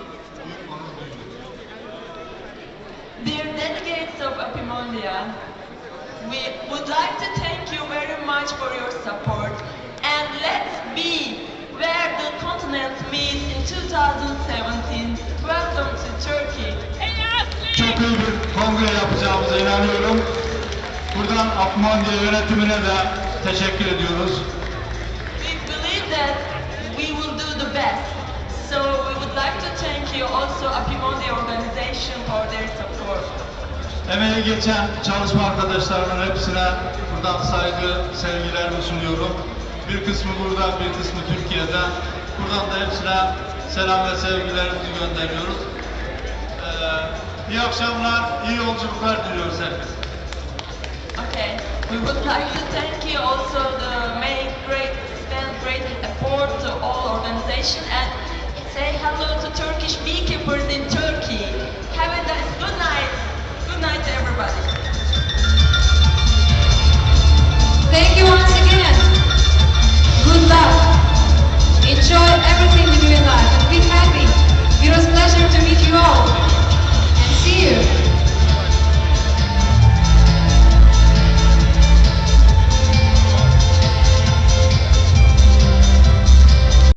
büyük onur duyuyoruz. Dear delegates of Apimondia, we would like to thank you very much for your support, and let's be where the continent meets in 2017. Welcome to Turkey. Çok iyi bir kongre yapacağımıza inanıyorum. Buradan Apimondia yönetimine de teşekkür ediyoruz. We believe that we will do the best. So we would like to thank you also Apimondia organization for their support. Emeği geçen çalışma arkadaşlarımın hepsine buradan saygı, sevgilerimi sunuyorum. Bir kısmı burada, bir kısmı Türkiye'de. Buradan da hepsine selam ve sevgilerimizi gönderiyoruz. İyi akşamlar, iyi yolculuklar diliyoruz hepimiz. Okay, we would like to thank you also the spend great effort to all organization and say hello to Turkish beekeepers in Turkey. Have a nice good night. Good night to everybody. Thank you.